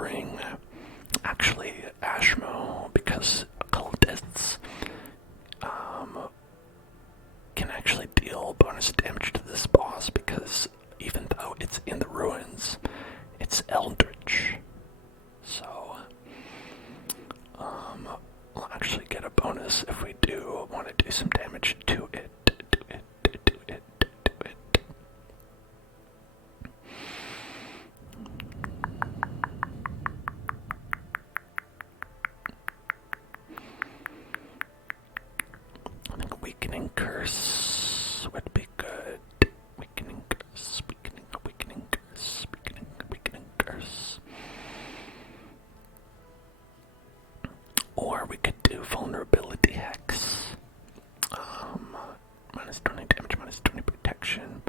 bring actually Ashmo, because cultists can actually deal bonus damage to this boss, because even though it's in the ruins, it's eldritch. So we'll actually get a bonus if we do want to do some damage to it. I think weakening curse would be good. Weakening curse, weakening curse, weakening curse. Or we could do vulnerability hex. Minus 20 damage, minus 20 protection.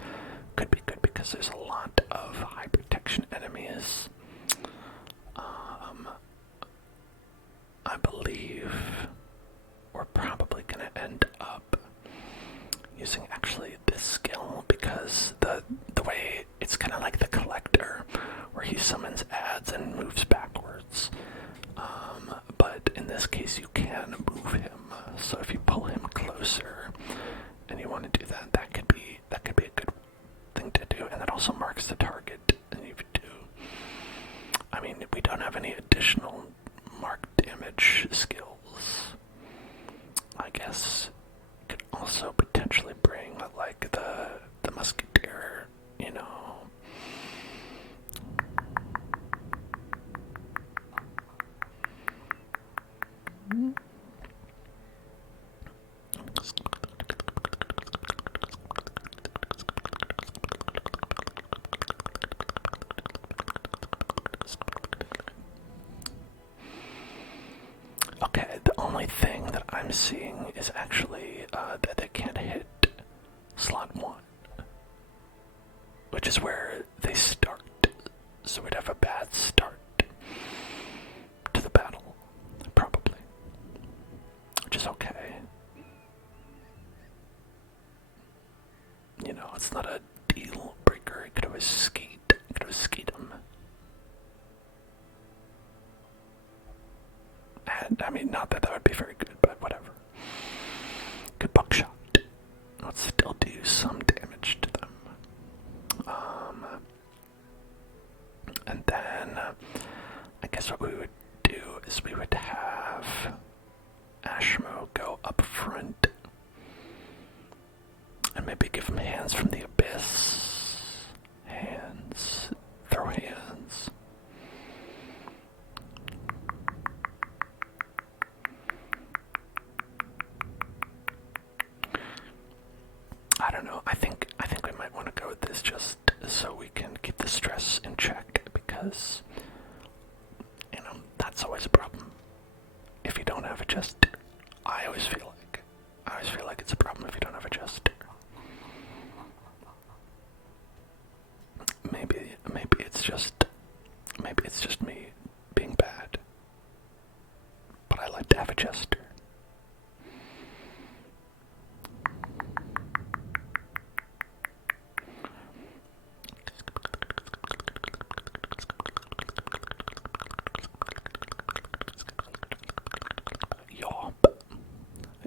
Could be good because there's a lot of high protection enemies. I believe we're probably gonna end up using actually this skill, because the way it's kind of like the collector, where he summons adds and moves backwards. But in this case, you can move him. So if you pull him closer, and you want to do that, that could be a good thing to do, and that also marks the target. And if you do, I mean, we don't have any additional mark damage skills. I guess you could also potentially bring like the musketeer, you know. Okay, the only thing that I'm seeing is actually that they can't hit slot 1, which is where they start. So we'd have a bad start to the battle, probably, which is okay. You know, it's not a deal breaker. You could always skate. You could always skate them. And I mean, not that that would be very good, but whatever. Good buckshot. Let's still do some damage to them. And then I guess what we would do is we would have Ashmo go up front and maybe give him hands from the abyss. Hands. Throw hands. I don't know. I think we might want to go with this just so we can keep the stress in check, because you know that's always a problem if you don't have a jester. I always feel like it's a problem if you don't have a jester. Maybe it's just me being bad, but I like to have a jester.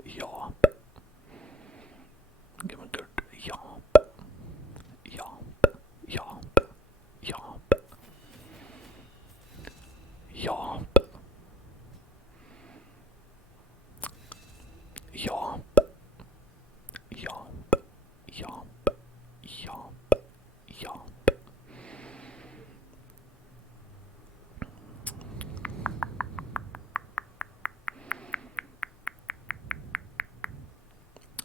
Yawp. Give a good yawp. Yawp. Yawp. Yawp. Yawp. Yawp. Yawp. Yawp. Yawp. Yawp.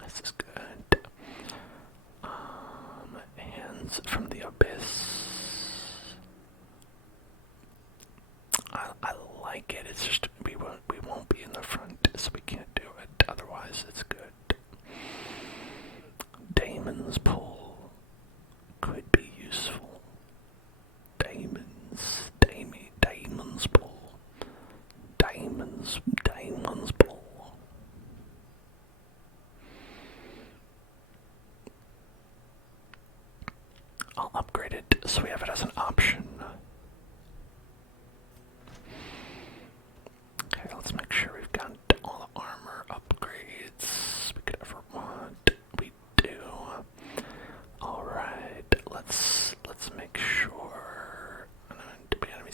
This is good. Hands from the abyss. I like it. It's just we won't be in the front, so we can't do it. Otherwise, it's good. Damon's pull could be useful. Damon's pull. Damon's pull. I'll upgrade it so we have it as an option.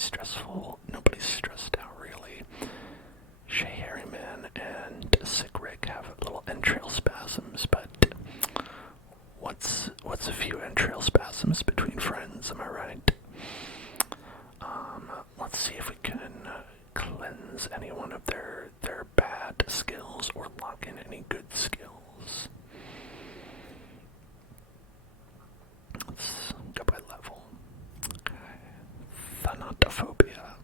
stressful. Nobody's stressed out really. Shay Harryman and Sick Rick have little entrail spasms, but what's a few entrail spasms between friends? Am I right? Let's see if we can cleanse any one of their bad skills or lock in any good skills. Let's go by level. Okay. Thanatophobia.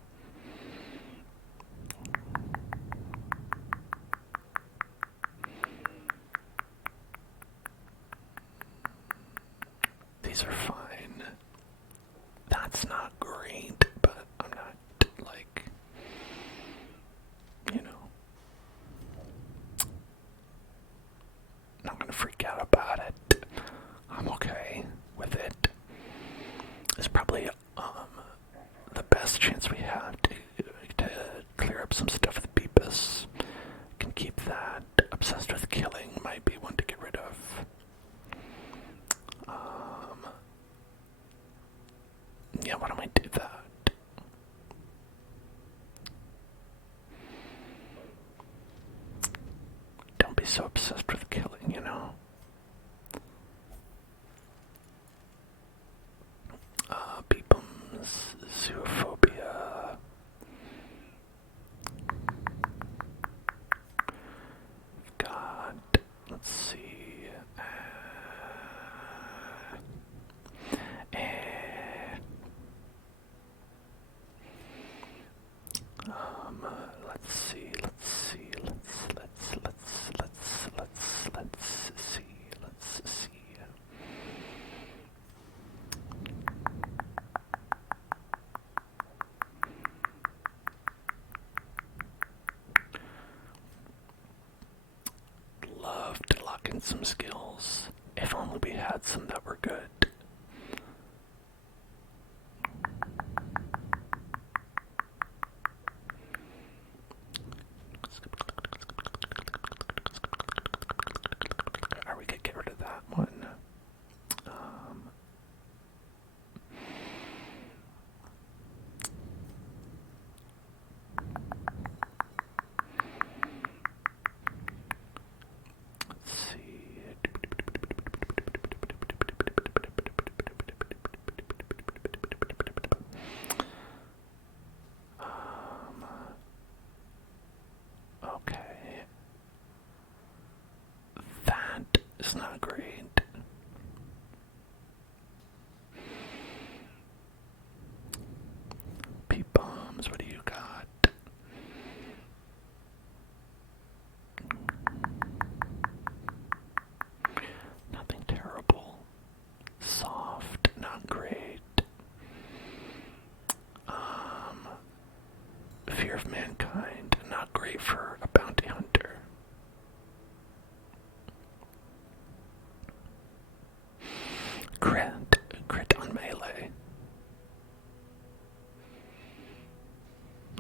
These are fine. That's not great, but I'm not, like, you know, not gonna freak out about it. I'm okay with it. It's probably the best chance we have to clear up some stuff with Beepus. Can keep that. Obsessed with killing might be one to get rid of. Yeah, why don't we do that? Don't be so obsessed with killing, you know? Beepums, zoophobia. God, let's see. Let's see. Let's see. Love to lock in some skills. If only we had some that were good. Or we could get rid of that one. Let's see. Okay. That is not great. Peep bombs, what do you got? Nothing terrible. Soft, not great. Fear of mankind, not great for a bounty hunter. Crit on melee.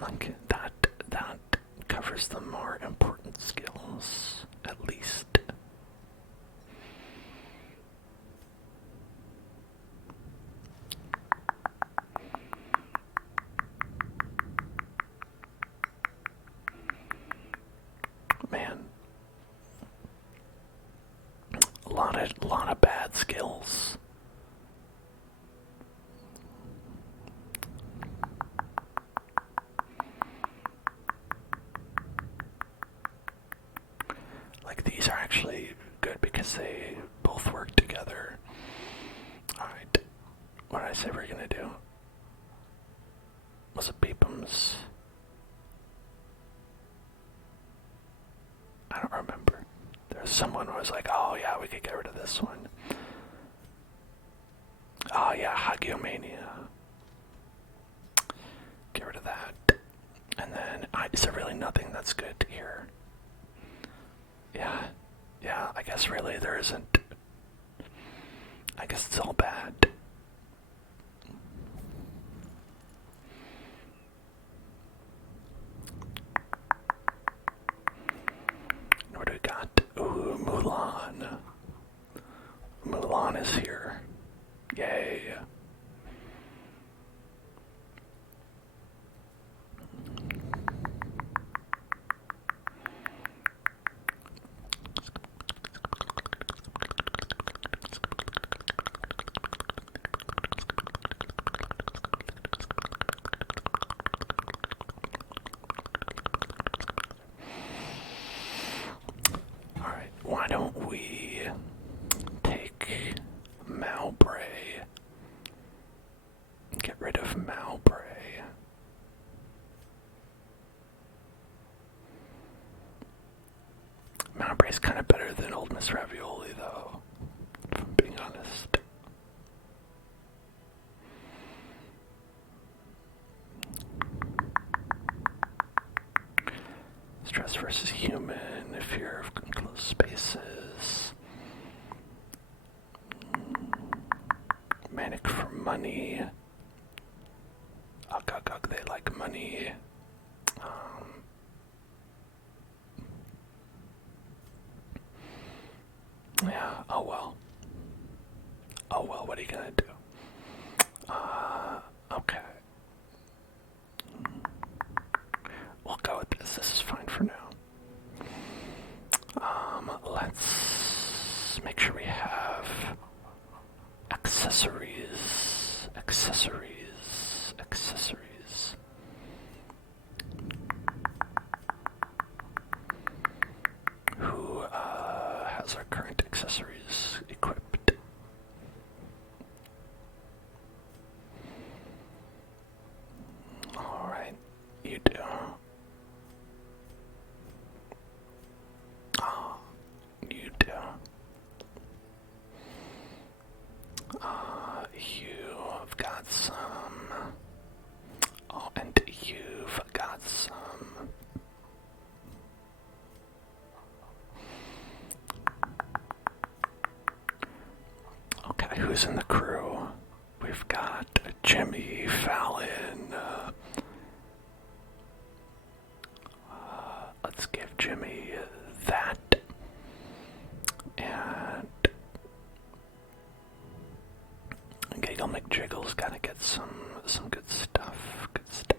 Like that covers the more important skills, at least. Man, a lot of bad skills. Like, these are actually good because they both work together. Alright, what did I say we're gonna do? Was it Beepums? I don't remember. There was someone who was like, oh yeah, we could get rid of this one. Oh yeah, Hagiomania. Get rid of that. And then, is there really nothing that's good here? Yeah, I guess really there isn't. I guess it's all bad. What do we got? Ooh, Mulan. Mulan is here. Yay. rid of Mowbray. Mowbray's kind of better than Old Miss Ravioli, though, if I'm being honest. Stress versus human, fear of enclosed spaces. Manic for money. Ugh, ugh, ugh, they like money. Yeah, oh well. Oh well, what are you gonna do? Okay. We'll go with this. This is fine for now. Let's make sure we have accessories. Who has our current accessories equipped? Alright, you do. Oh, you do. You've got some. Oh, and you've got some. Okay, who's in the crew? We've got Jimmy, Fallon. Let's give Jimmy that. And Giggle McJiggle's gotta get some good stuff. Good stuff.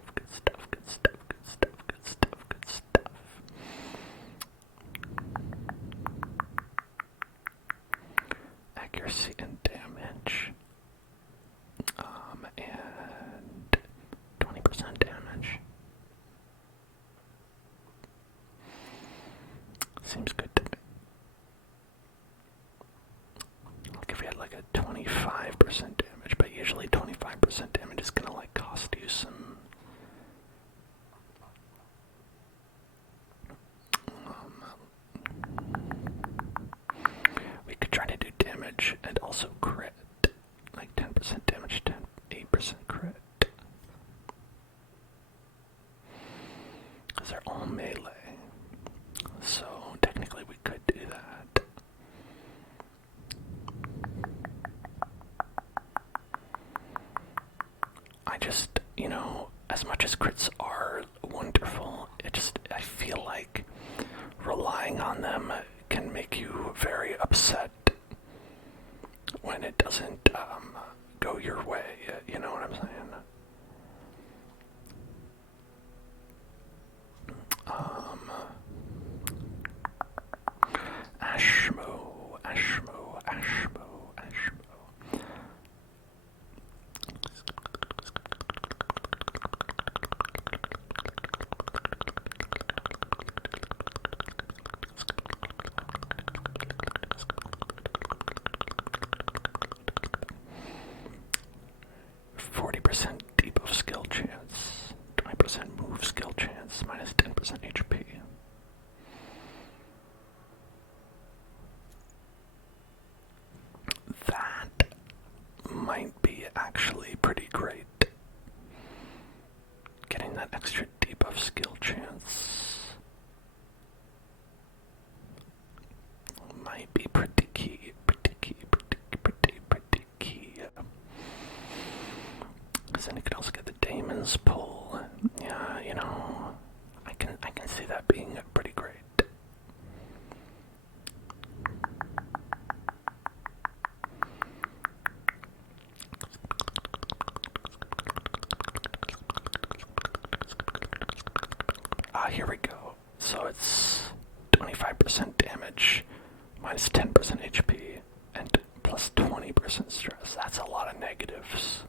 Accuracy and damage. And 20% damage. Seems good to me. Like if we had like a 25% damage, but usually 25% damage is gonna like cost you some. We could try to do damage and also crit. Like 10% damage, 8% crit. Because they're all melee. So technically we could do that. I just, as much as crits are wonderful, I feel like relying on them can make you very upset when it doesn't go your way, you know what I'm saying? Ashmo. 40% debuff skill chance, 20% move skill chance, minus 10% HP. That might be actually pretty great. Getting that extra debuff skill chance might be pretty key. Because then you could also get the Damon's pull. Yeah, I can see that being pretty great. Here we go. So it's 25% damage, minus 10% HP, and plus 20% stress. That's a lot of negatives.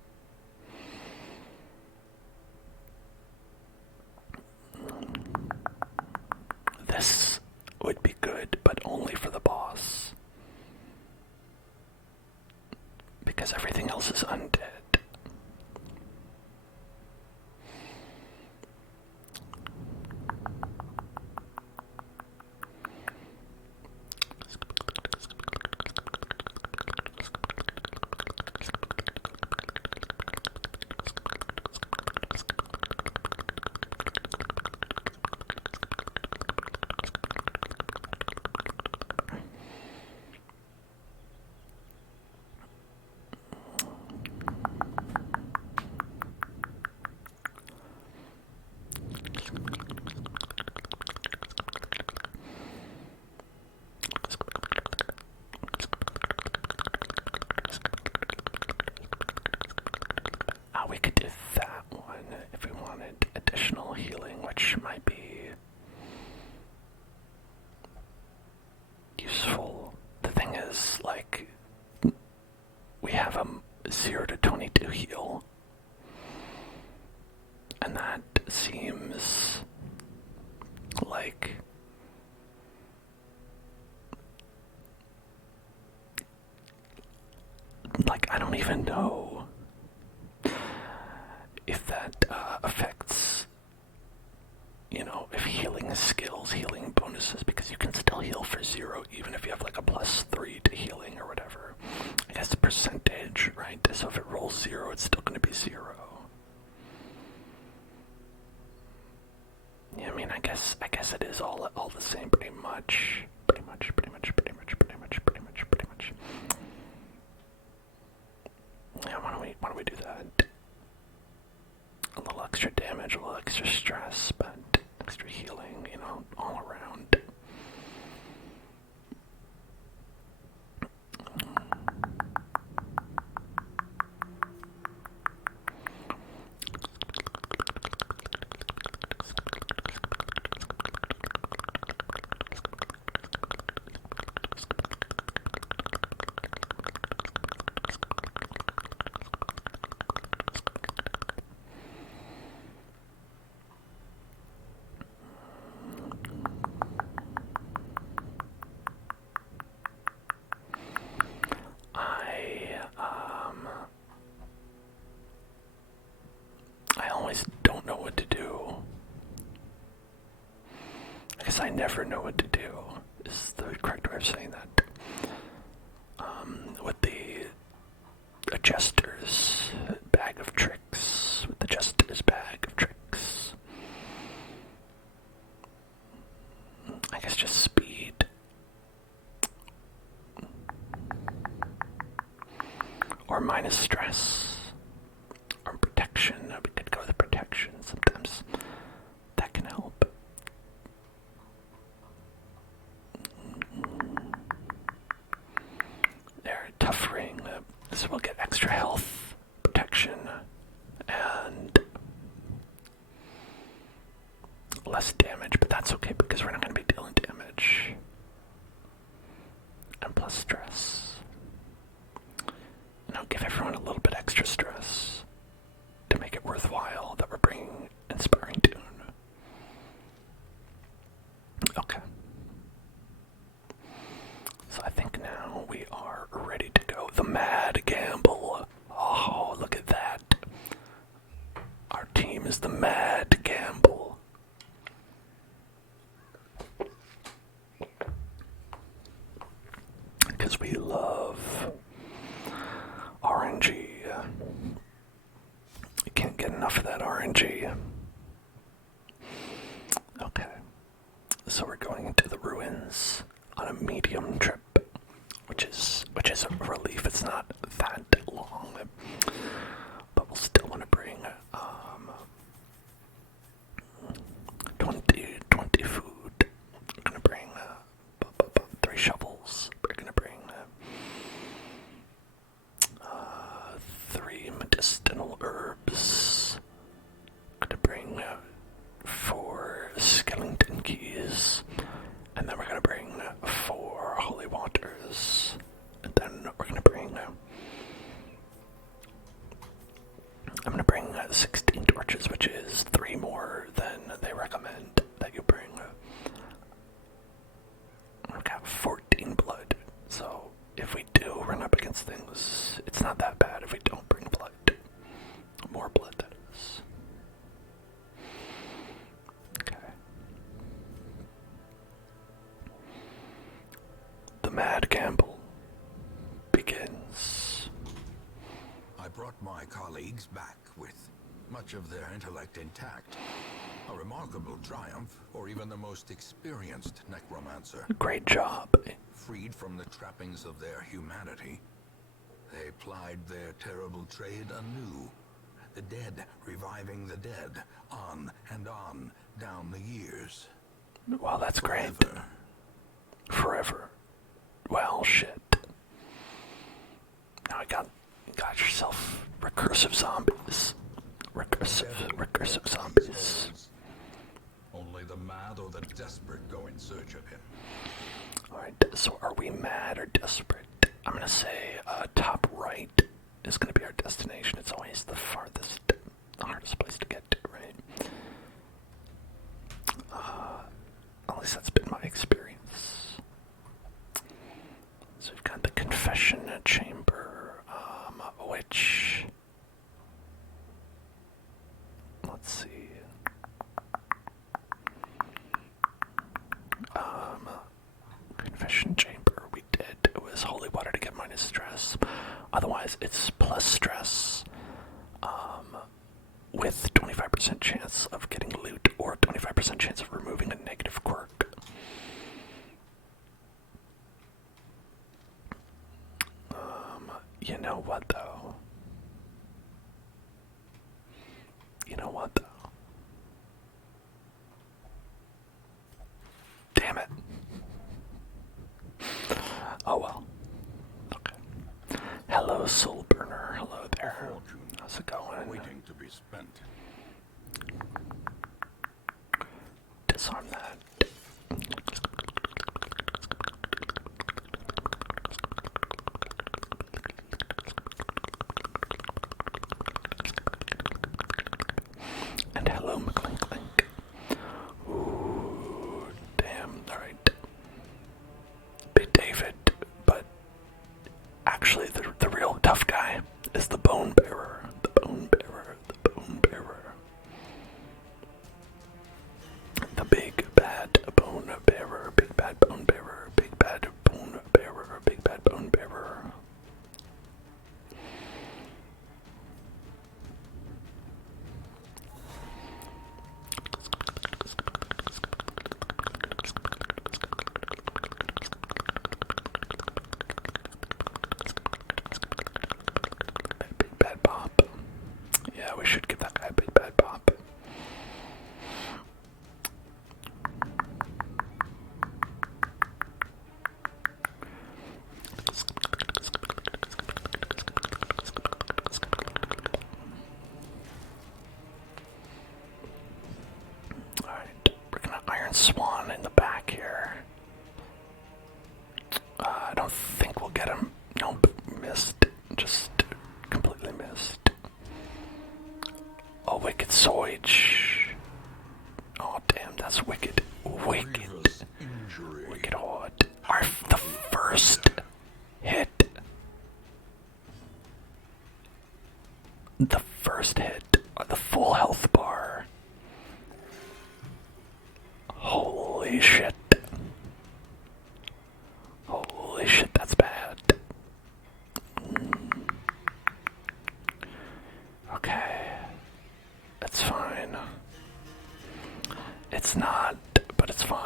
This would be good, but only for the boss. Because everything else is undead. healing, which might be useful. The thing is, like, we have a 0 to 22 heal, and that seems like I don't even know if that affects, if healing skills, healing bonuses, because you can still heal for 0 even if you have like a +3 to healing or whatever. I guess the percentage, right? So if it rolls 0, it's still going to be 0. Yeah, I mean, I guess it is all the same, pretty much. Yeah, why don't we do that? A little extra damage, a little extra stress, but extra healing, all around. I always don't know what to do. I guess I never know what to do, is the correct way of saying that. With the Jester's bag of tricks, I guess just speed. Or minus stress. Or protection. We could go with protection. Sometimes that can help. There, tough ring. So we'll get extra health, protection, and less damage, but that's okay because we're not going to be dealing damage. And plus stress. And I'll give everyone a little bit extra stress to make it worthwhile that we're bringing Inspiring Tune. Okay. So I think now we are ready to go. The Mad Gamble. Oh, look at that. Our team is the Mad Gamble. Because we love RNG. You can't get enough of that RNG. Okay. So we're going into the ruins on a medium trip, which is a relief. It's not that long, but we'll still want to bring 20 food. We're gonna bring 3 shovels. We're gonna bring 3 medicinal herbs. We're gonna bring 4 skeleton keys, and then we're gonna bring 4 holy waters, and then we're gonna bring I'm gonna bring 16 torches, which is 3 more than they recommend that you bring. I've got 14 blood, so if we do run up against things, it's not that bad if we don't bring blood. More blood, that is. Okay. The Mad Gamble begins. I brought my colleagues back with much of their intellect intact. A remarkable triumph for even the most experienced necromancer. Great job. Freed from the trappings of their humanity, they plied their terrible trade anew. The dead reviving the dead, on and on, down the years. Well, that's great. Forever. Well, shit. Now I got yourself recursive zombies. Recursive zombies. the mad or the desperate go in search of him. Alright, so are we mad or desperate? I'm gonna say top right is gonna be our destination. It's always the farthest, the hardest place to get to, right? At least that's been my experience. So we've got the confession chamber, which... let's see. Confession chamber, we did. It was holy water to get minus stress. Otherwise, it's plus stress. With 25% chance of getting loot or 25% chance of removing a negative quirk. You know what though? You know what though? Damn it. Oh well. Okay. Hello, Soul Burner. Hello there. How's it going? Waiting to be spent. Disarm that. And hello, McClink. Ooh, damn, alright. Big David, but actually the real tough guy is the Bone Bearer. The Bone Bearer, the Bone Bearer. The big bad bone bearer, big bad bone bearer, big bad bone bearer, big bad bone bearer. Big bad bop. Yeah, we should give that guy a big bad bop. Alright, we're gonna Iron Swan in the back here. I don't think we'll get him. Nope, missed. Just completely missed. Oh, Wicked Soige. Oh, damn, that's wicked. Wicked. Wicked hard. The first hit. The first hit. The full health bar. Holy shit. Holy shit, that's bad. Okay. It's fine. It's not, but it's fine.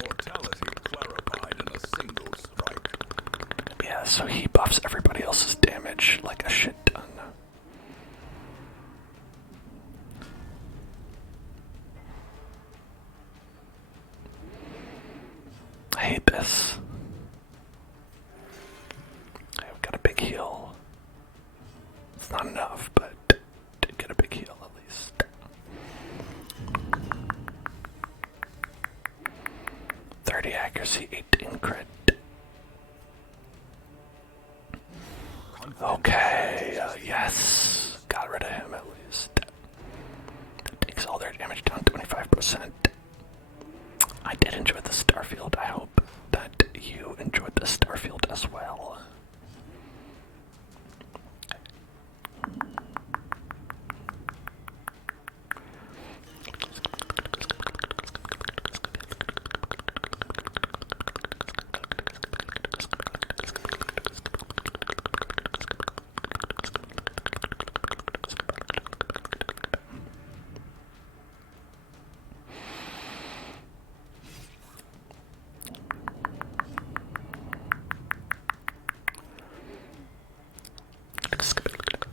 Mortality clarified in a single strike. Yeah, so he buffs everybody else's damage like a shit ton. I hate this. Okay, we got a big heal. It's not enough, but did get a big heal at least. Accuracy, 18 crit. Okay, yes. Got rid of him at least. That takes all their damage down 25%. I did enjoy the Starfield. I hope that you enjoyed the Starfield as well.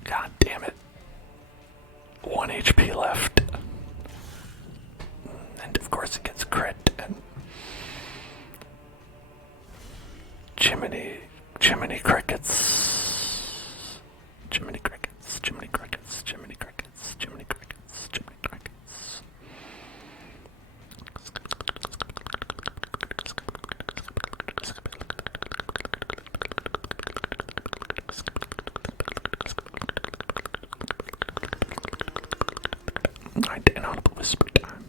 God damn it. 1 HP left. Whisper time.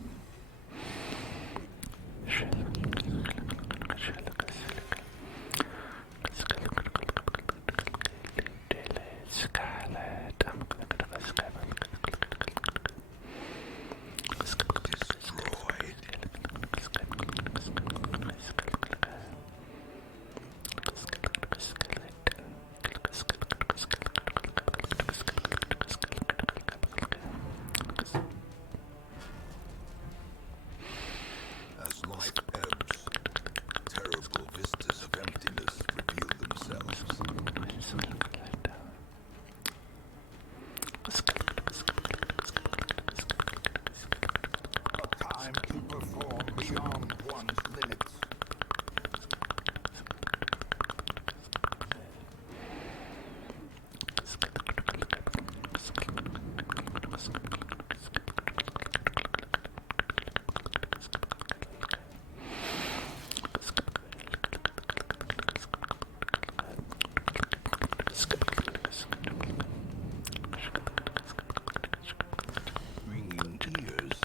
As life ebbs, terrible vistas of emptiness reveal themselves. A time to perform beyond one's limits. Ringing ears,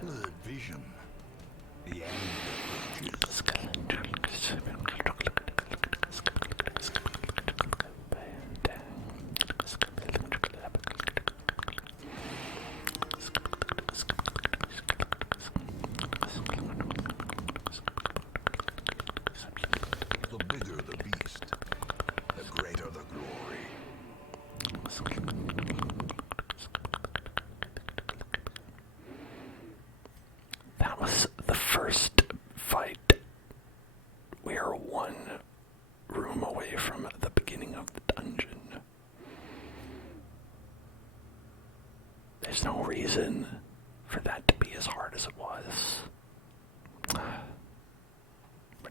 blurred vision, the end approaches. The bigger the beast, the greater the glory. That was the first fight. We are one room away from the beginning of the dungeon. There's no reason for that to be as hard as it was. What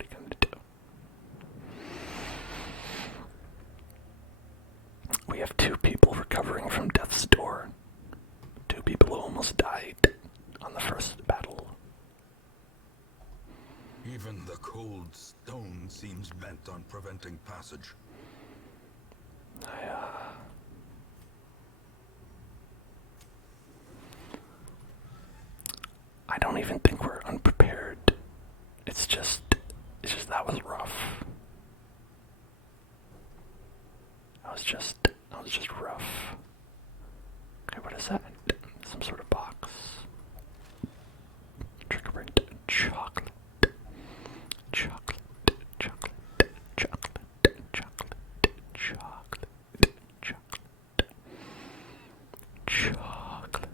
are you gonna do? We have two people recovering from death's door. Two people who almost died on the first battle. Even the cold stone seems bent on preventing passage. I don't even think we're unprepared. It's just that was rough. That was just rough. Okay, what is that? Some sort of box. Trigger print. Chocolate. Chocolate. Chocolate. Chocolate. Chocolate. Chocolate. Chocolate. Chocolate. Chocolate.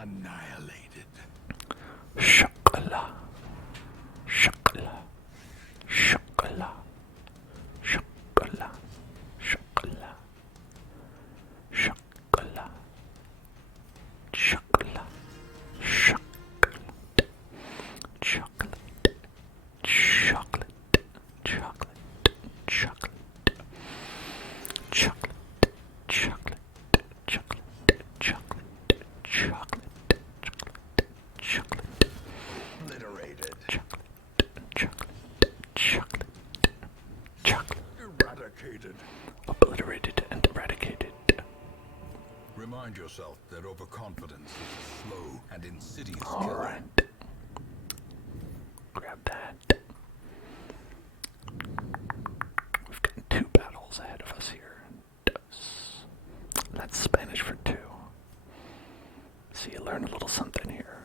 Annihilated. Chocolat. Chocolat. Chocolat. Chocolat. Chocolat. Chocolat. Chocolat. Chocolate. Chocolate. Chocolate. Chocolate. Chocolate. Chocolate. Chocolate. Chocolate. Chocolate. Chocolate. Chocolate. Obliterated. Chocolate. Chocolate. Chocolate. Chocolate. Eradicated. Obliterated and eradicated. Remind yourself that overconfidence is a slow and insidious All killer. right. Grab that. We've got 2 battles ahead of us here. Dos. That's Spanish for 2. So you learn a little something here.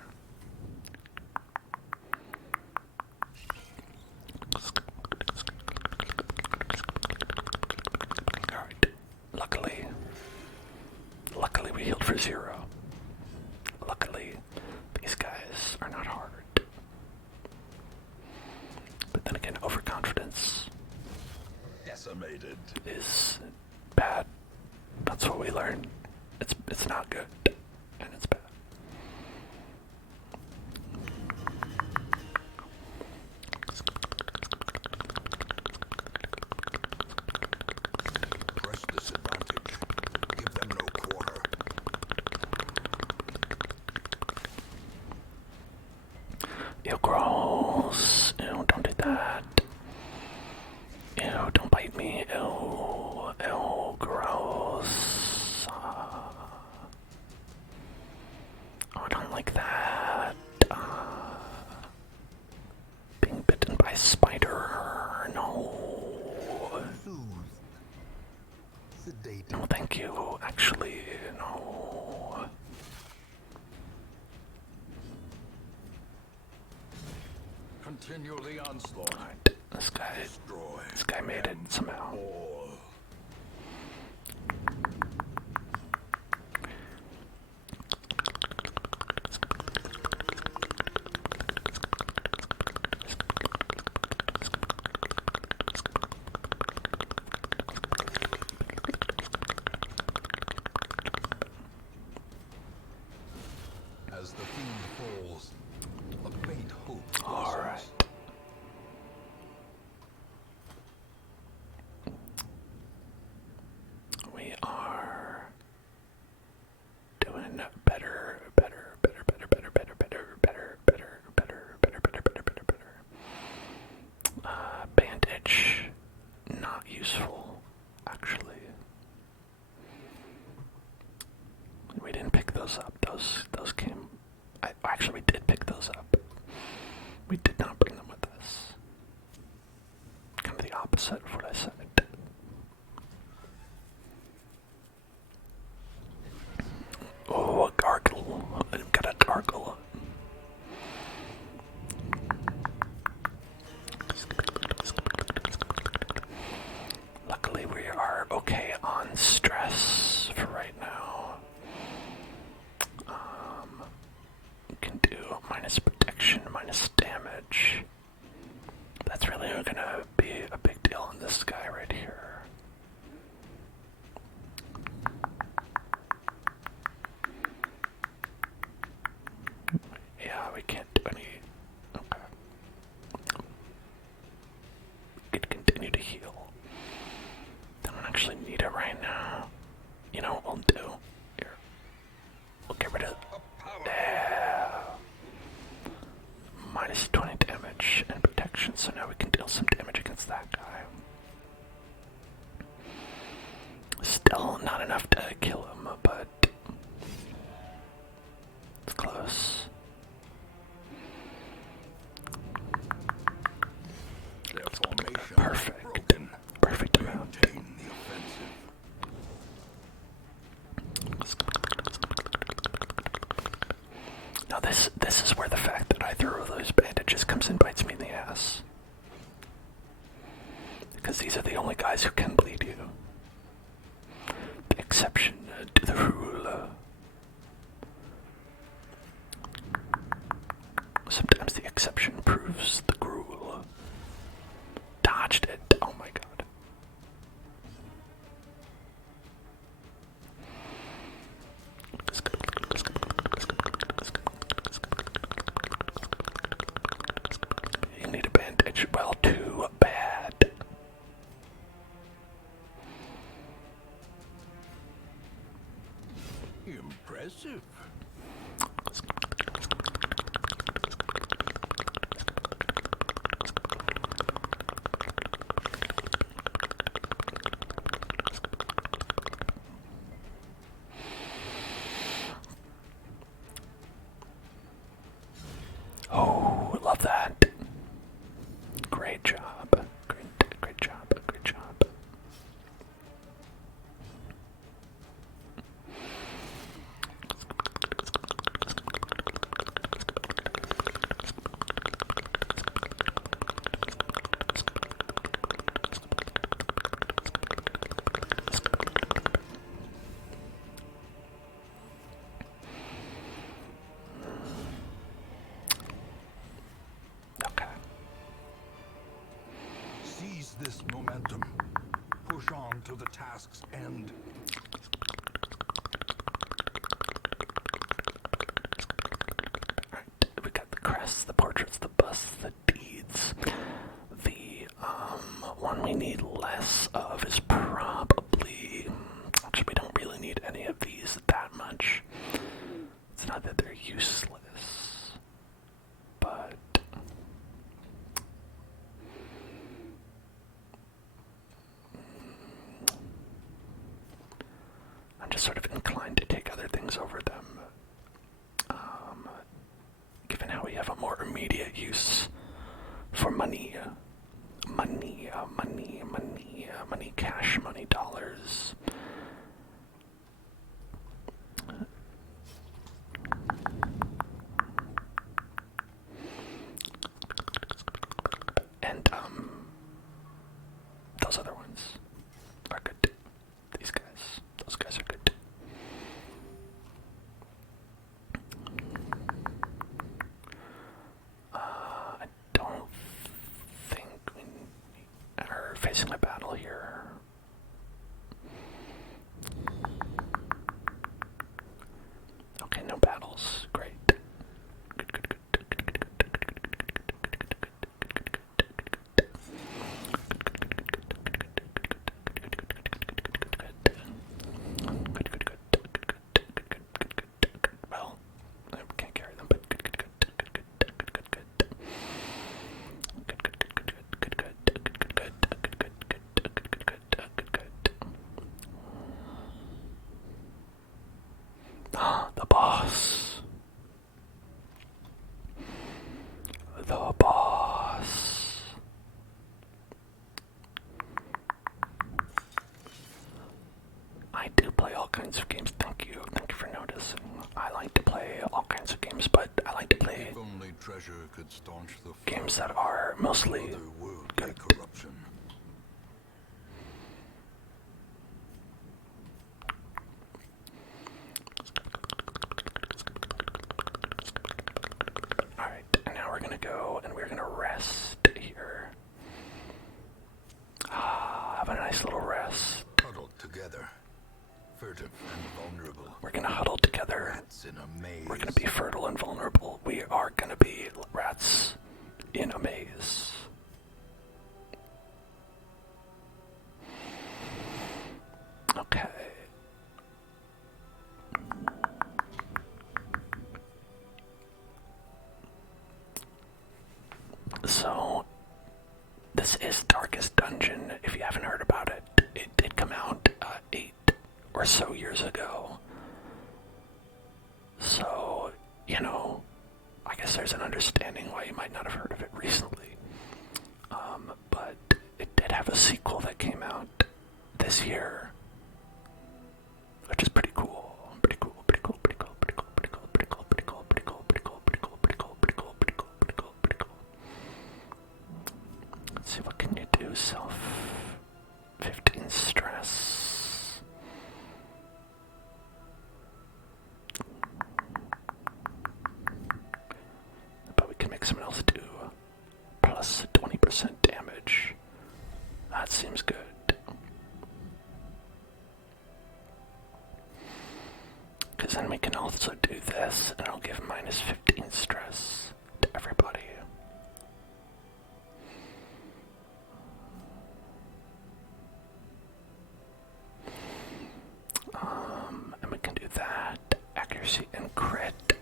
liberated. is bad. That's what we learn. It's not good, and it's bad. Press this advantage. Give them no quarter. Ew, gross. Ew, don't do that. Ew, don't bite me. Ew, ew, gross. Oh, I don't like that. Being bitten by a spider. No. Sedate. No, thank you. Actually, no. Continue the onslaught. Alright, this Destroy guy made it somehow. all. As the fiend falls, a faint hope blossoms. All right. We are doing better. Bandage, not useful, actually. We didn't pick those up. Those came. Actually, we did pick those up. We did not bring them with us. Kind of the opposite of what I said. Oh, a gargle. I've got a gargle. Luckily, we are okay on stress for right now. We can do minus protection, minus damage. That's really gonna be a big deal on this guy right here. Yeah, we can't do any. Okay. We can continue to heal. Don't actually need it right now. You know what we'll do? Here. We'll get rid of. Yeah. Minus 20 damage and protection, so now we can deal some damage against that guy. Still not enough to kill him, but it's close. Their formation Perfect. broken. Perfect amount. Maintain the offensive. Now this is where the fact that I throw those bandages comes and bites me in the ass. Because these are the only guys who can bleed you. The exception to the rule. Sometimes the exception proves the rule. Dodged it. Oh my god. You need a bandage. Well, too bad. Impressive. Oh, love that. Great job. Great job. Great job. Seize this momentum. push on to the task's end. We got the crests, the portraits, the busts, the deeds. The one we need less of is probably, actually we don't really need any of these that much. It's not that they're useless, but I'm just sort of inclined to take other things over them. Given how we have a more immediate use for money, cash money, dollars. And, those other ones are good. These guys, those guys are good. I don't think we are facing a battle here. Okay, no battles. Great. Well, I can't carry them, but good. Ah, the boss. The boss. I do play all kinds of games. Thank you for noticing. I like to play all kinds of games, but I like to play If only treasure could staunch the games that are mostly otherworldly corruption. Alright, and now we're gonna go and we're gonna rest here. Have a nice little rest. Huddled together, furtive and vulnerable. We're gonna huddle together. Rats in a maze. We're gonna be fertile and vulnerable. We are gonna be rats in a maze. Okay. So, this is Darkest Dungeon. If you haven't heard about it, it did come out 8 or so years ago. So, you know, I guess there's an understanding why you might not have heard of it recently. But it did have a sequel that came out this year, which is pretty cool. Let's see, what can you do? Self 15 stress. But we can make someone else do plus 20% damage. That seems good. Because then we can also do this, and it'll give minus 15 stress to everybody. And we can do that. Accuracy and crit.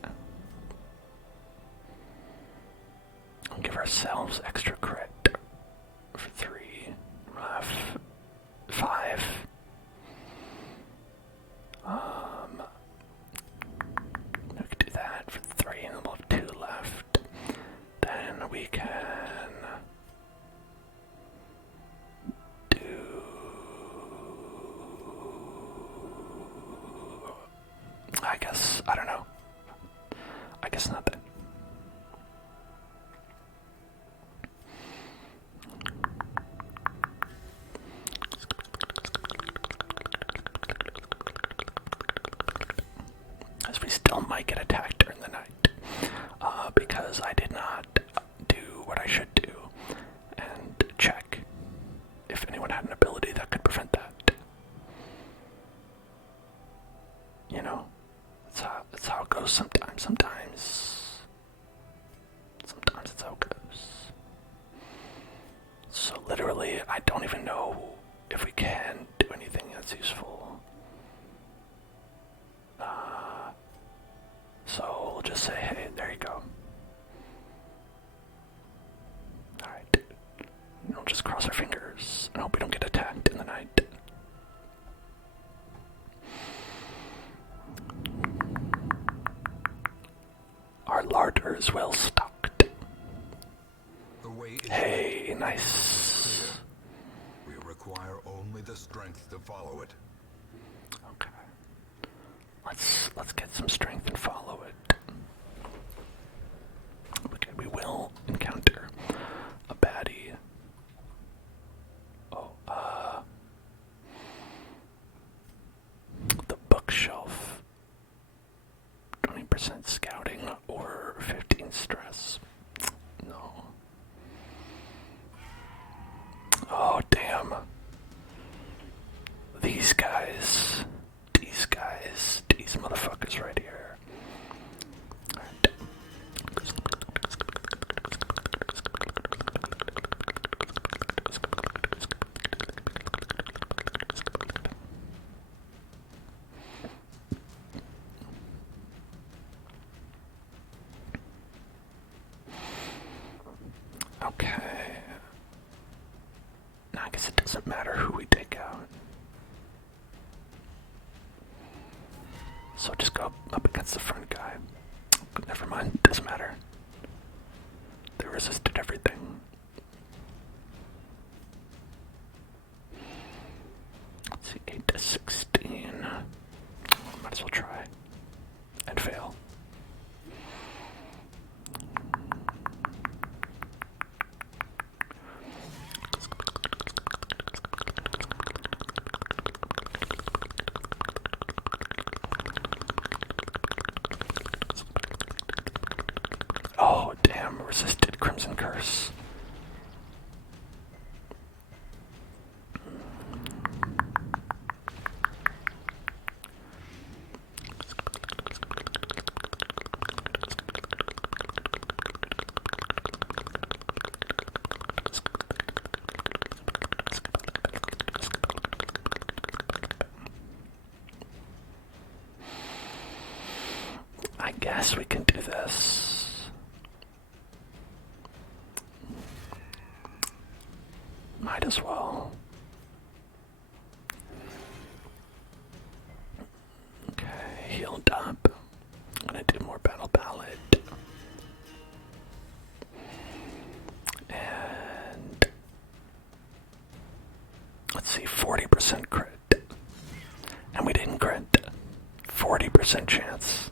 And give ourselves extra crit for 3. 5. We could do that for 3, and then we'll have 2 left. Then we can do... I guess, I don't know. I guess not then. As we still might get attacked during the night. Because I did not do what I should do and check if anyone had an ability that could prevent that. cross our fingers and hope we don't get attacked in the night. Our larder is well stocked. The way is Hey, nice. clear. We require only the strength to follow it. Okay. Let's get some strength and follow it. Okay, we will encounter a baddie. Oh, the bookshelf. 20% scouting or 15 stress. No. Oh, damn. These guys. These motherfuckers right here. Alright. Okay. Now I guess it doesn't matter who we take out. So just go up against the front guy. Never mind, doesn't matter. They resisted everything. Let's see, 8 to 16. Might as well try. And fail. Oh, damn, resisted Crimson Curse. I guess we can do this. Might as well. Okay, healed up. I'm gonna do more battle ballad. And let's see, 40% crit. And we didn't crit. 40% chance.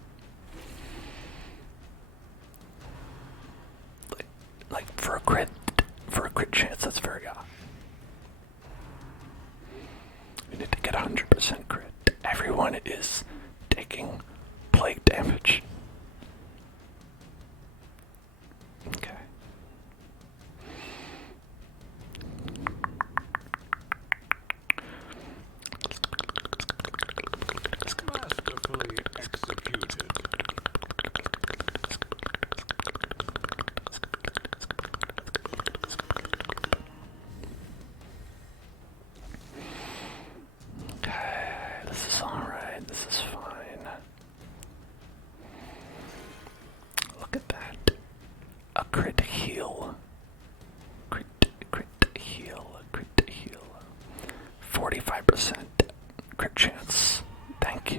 Like for a crit chance, that's very odd. We need to get 100% crit. Everyone is taking plague damage. Okay. Masterfully executed. Okay, this is alright, this is fine. Look at that. A crit heal. Crit heal. 45% crit chance. Thank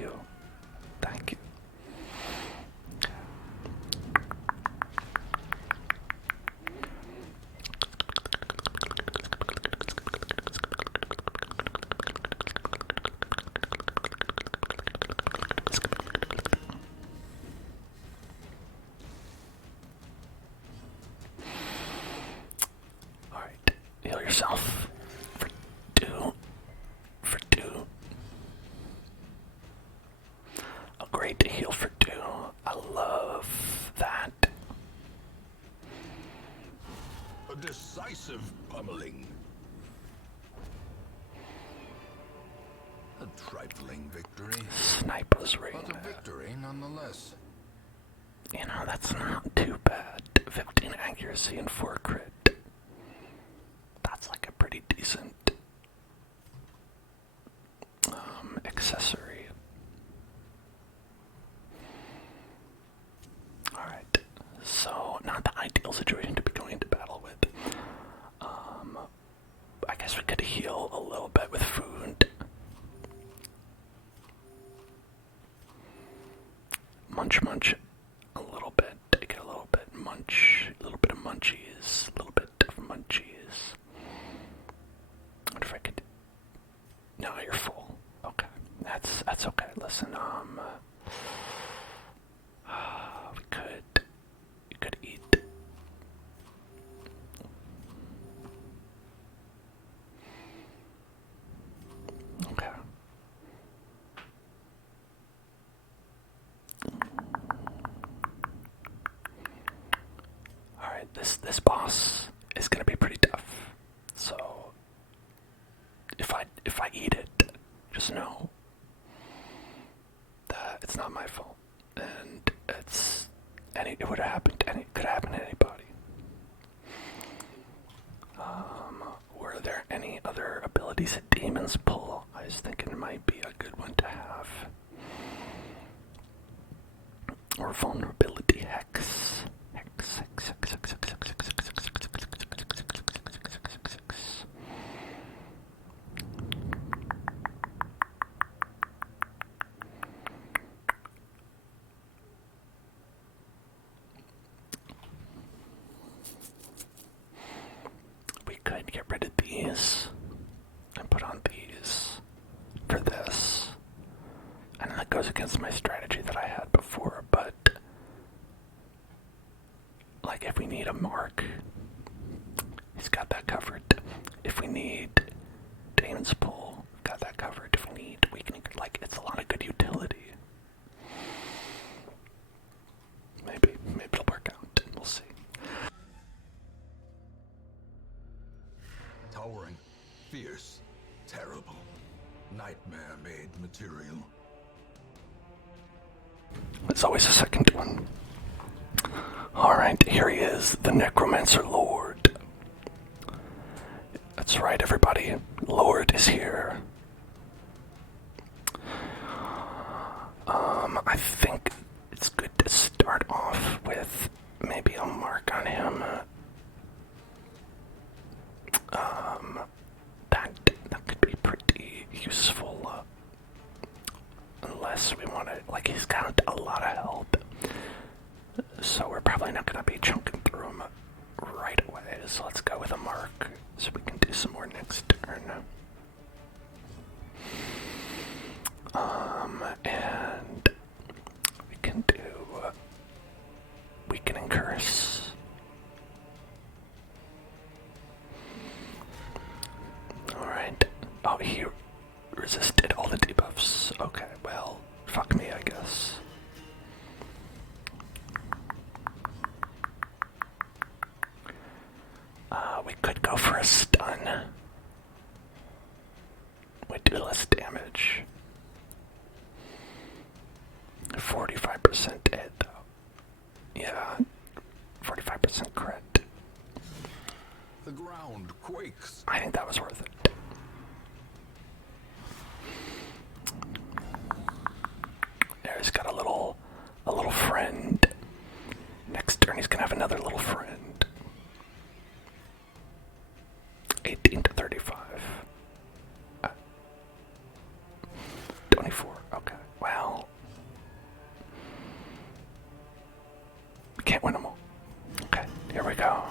you. Alright, heal yourself. For two. A great heal for two. I love that. A decisive pummeling. A trifling victory, Sniper's ring. but a victory nonetheless. You know, that's not too bad. 15 accuracy and 4 crit. That's like a pretty decent accessory. Alright, so not the ideal situation to be going into battle with. this boss is gonna be pretty tough. So if I eat it, just know that it's not my fault, and it would have happened to could happen to anybody. Were there any other abilities that demons pull? I was thinking it might be a good one to have. Or vulnerability hex. Hex. We could get rid of these and put on these for this. And that goes against my strategy that I had before, but like if we need a mark, he's got that covered. If we need Damon's pull, got that covered. If we need weakening, like it's a lot of good utility. Maybe it'll work out. We'll see. Towering, fierce, terrible, nightmare-made material. There's always a second one. Alright, here he is, the Necromancer Lord. That's right, everybody. Lord is here. I think it's good to start off with maybe a mark on him. That could be pretty useful. Unless we want to, like, he's got a lot of health. So we're probably not going to be chunking through him right away. So let's go with a mark so we can do some more next turn. And we can do weakening curse. Alright. Oh, he resisted all the debuffs. Okay, well, fuck me, I guess. We could go for a stun. We do less damage. 45% hit, though. Yeah, 45% crit. The ground quakes. I think that was worth it. There, he's got a little friend. Next turn, he's gonna have another little friend. 18 to 35. 24. Okay. Well, we can't win them all. Okay. Here we go.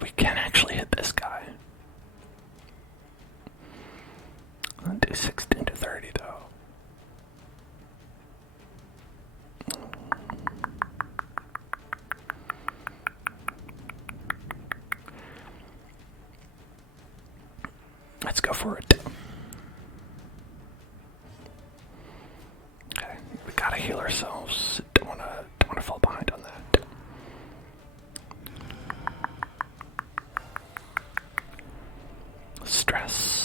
We can actually hit this guy. I'll do 16 to 30 though. Let's go for it. Okay, we gotta heal ourselves. Don't wanna fall behind on that. Stress.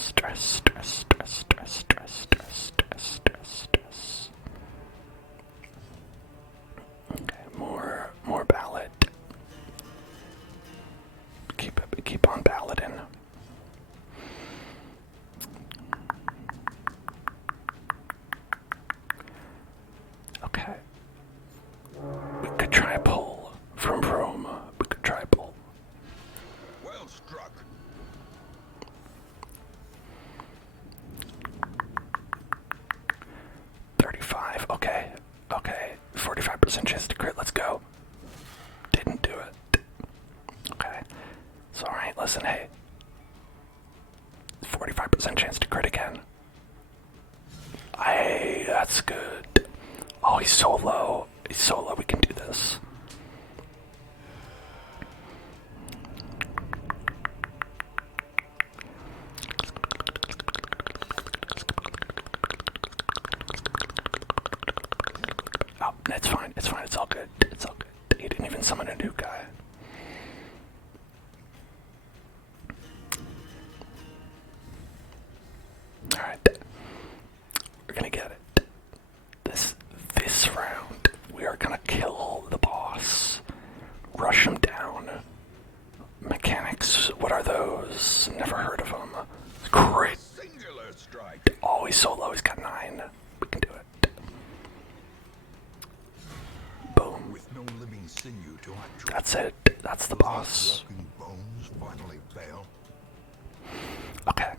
Okay, more ballad. Keep on ballading. Okay. We could try a pull from Roma. We could try a pull. Well struck. Okay. 45% chance to crit. Let's go. Didn't do it. Okay. It's alright. Listen, hey. 45% chance to crit again. That's good. Oh, he's so low. We can do this. It's fine, it's all good, it's all good. He didn't even summon a new guy. Alright. We're gonna get it. This round, we are gonna kill the boss. Rush him down. Mechanics, what are those? Never heard of them. Great. Singular strike. Oh, he's so low, he's got 9. We can do it. Boom. With no living sinew to actuate. That's it. That's the boss. Walking bones finally fail. Okay.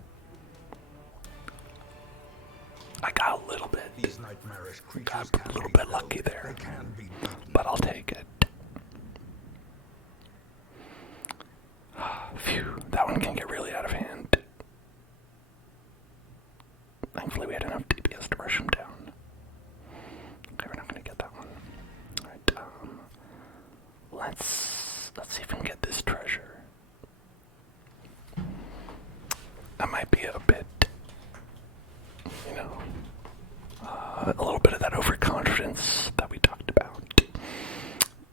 I got a little bit. These nightmarish creatures Got a little bit lucky there. They can be beaten. But I'll take it. Phew, that one can get really out of hand. Thankfully we had enough DPS to rush him down. Okay, we're not gonna get that one. Alright, let's see if we can get this treasure. That might be a bit, you know, a little bit of that overconfidence that we talked about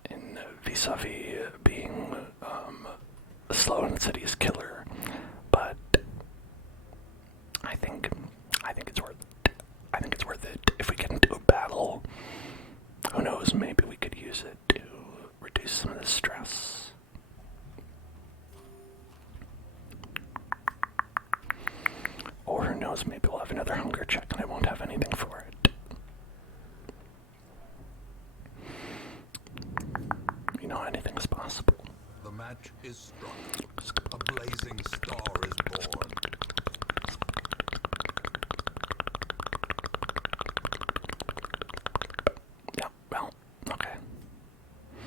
in vis-a-vis being a slow and insidious killer, but I think it's worth it. I think it's worth it. If we get into a battle, who knows, maybe we could use it to reduce some of the stress. Or who knows, maybe we'll have another hunger check and I won't have anything for it. You know, anything is possible. The match is struck. A blazing star is born. Yeah, well, okay.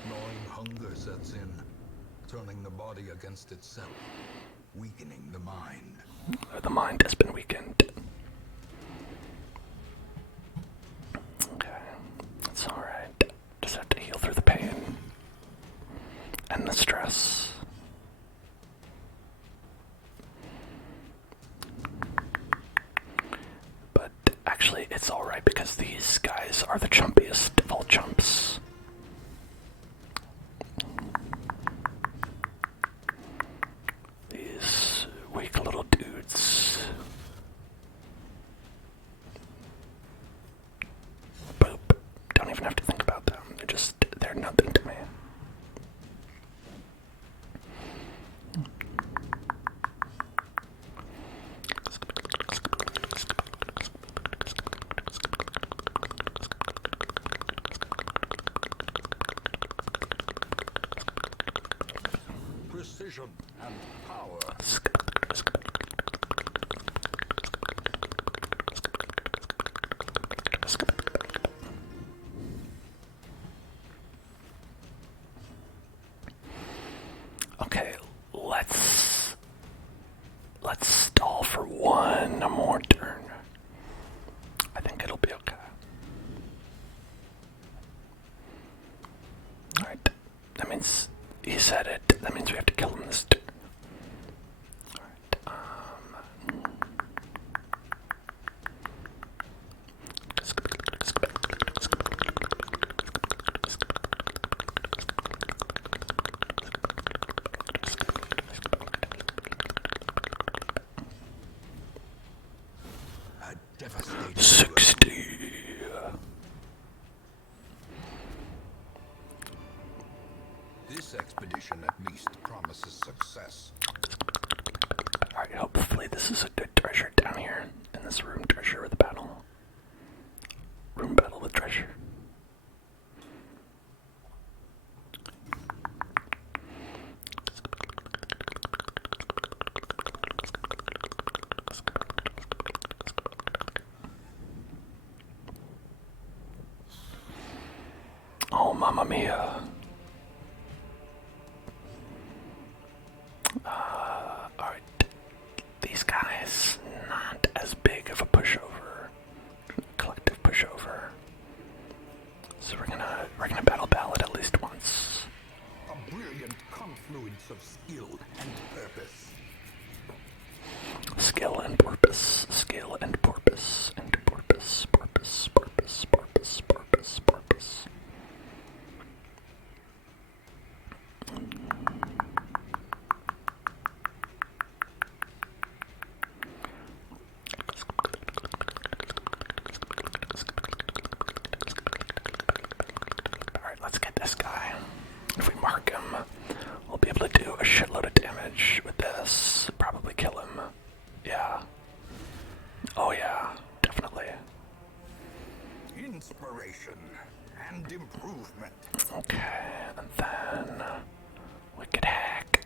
Gnawing hunger sets in, turning the body against itself, weakening the mind. The mind has been weakened. Okay, that's alright. Just have to heal through the pain and the stress. But actually, it's alright because these guys are the chumpiest of all chumps. These weak little dudes. Boop. Don't even have to think about them. They're nothing to me. Precision and power. Okay, let's stall for one more turn. I think it'll be okay. Alright, that means he said it. That means we have to kill him this turn. A devastating 60. This expedition at least promises success. Alright, hopefully this is a good treasure down here in this room treasure with the battle. Room battle with treasure. Oh, mamma mia. Alright. These guys, not as big of a pushover. Collective pushover. So we're gonna battle Ballad at least once. A brilliant confluence of skill and purpose. Skill and porpoise. Skill and porpoise. And porpoise. Porpoise. Porpoise. Porpoise. Porpoise. Porpoise. this guy. If we mark him, we'll be able to do a shitload of damage with this. Probably kill him. Yeah. Oh yeah, definitely. Inspiration and improvement. Okay, and then we could hack.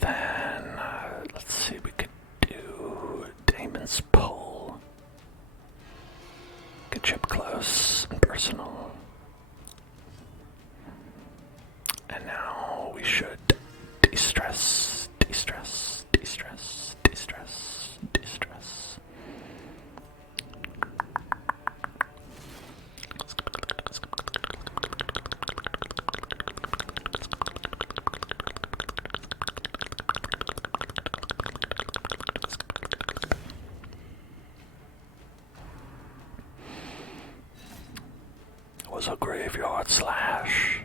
Then, let's see, we could do Damon's Pull. Get you up close and personal. And now we should de-stress, de-stress, de-stress, de-stress, de-stress. It was a graveyard slash.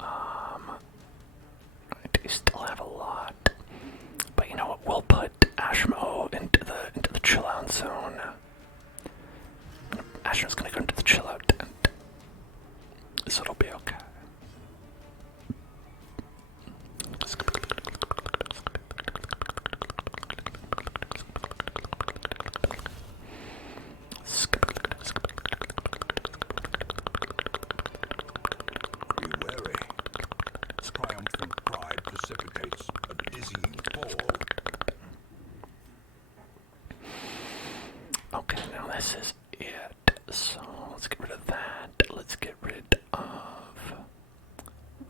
I do still have a lot, but you know what? We'll put Ashmo into the chill out zone. Ashmo's gonna go into the chill out tent, so it'll be okay. Be wary. Triumphant pride precipitates a dizzying fall. Okay, now this is it. So let's get rid of that. Let's get rid of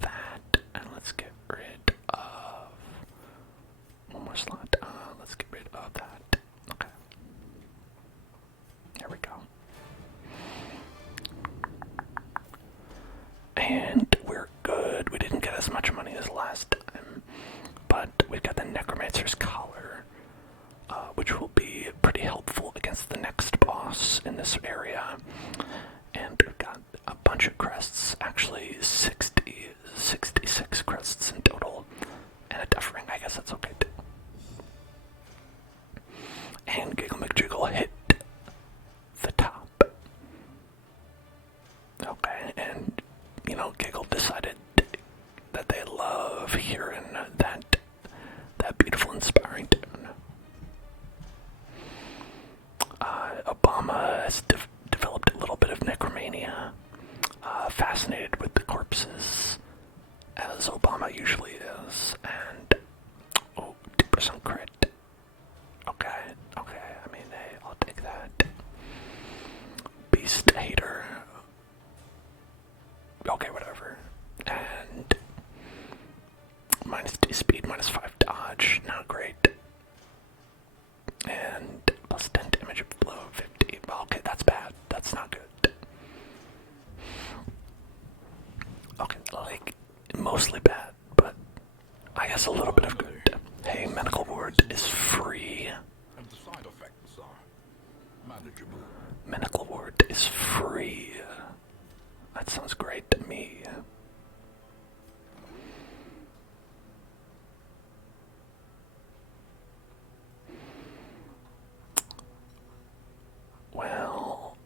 that, and let's get rid of one more slot. Let's get rid of that. Okay. There we go. And we're good. We didn't get as much money as last time, but we've got the Necromancer's Collar, which will be pretty helpful against the next boss in this area. And we've got a bunch of crests, actually 66 crests in total, and a death ring. I guess that's okay too. And Giggle McJiggle hit the top. Okay, and you know, Giggle decided that they love hearing that beautiful, inspiring tune. Obama has developed a little bit of necromania, fascinated with the corpses, as Obama usually is, and, 2% crit. Okay, I mean, hey, I'll take that. Beast hater. Okay, whatever. And minus 2 speed, minus 5 dodge, not great. And plus 10 damage of blow, 50. Well, okay, that's bad. That's not good. Okay, like, mostly bad, but I guess a little bit of good. Hey, medical ward is free. And the side effects are manageable. Medical ward is free. That sounds great to me. Well,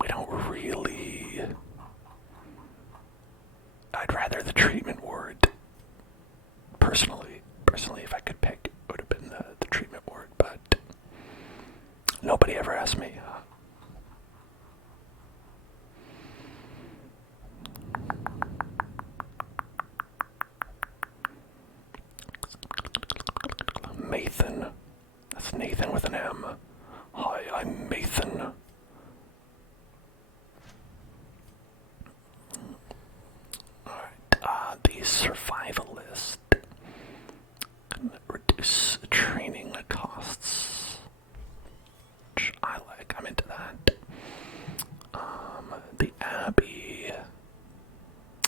we don't really... I'd rather the treatment ward. Personally, if I could pick, it would have been the treatment ward, but nobody ever asked me. Mathan. That's Nathan with an M. Hi, I'm Mathan. Alright, the survivalist can reduce training costs, which I like. I'm into that. The Abbey.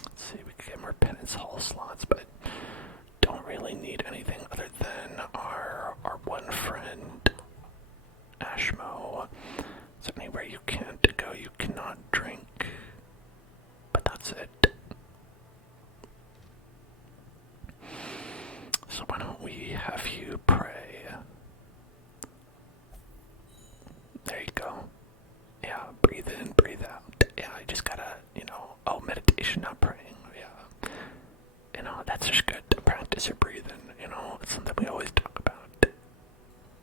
Let's see, we could get more penance hall slots, but don't really Oh, meditation, not praying. Yeah. That's just good to practice your breathing. It's something we always talk about.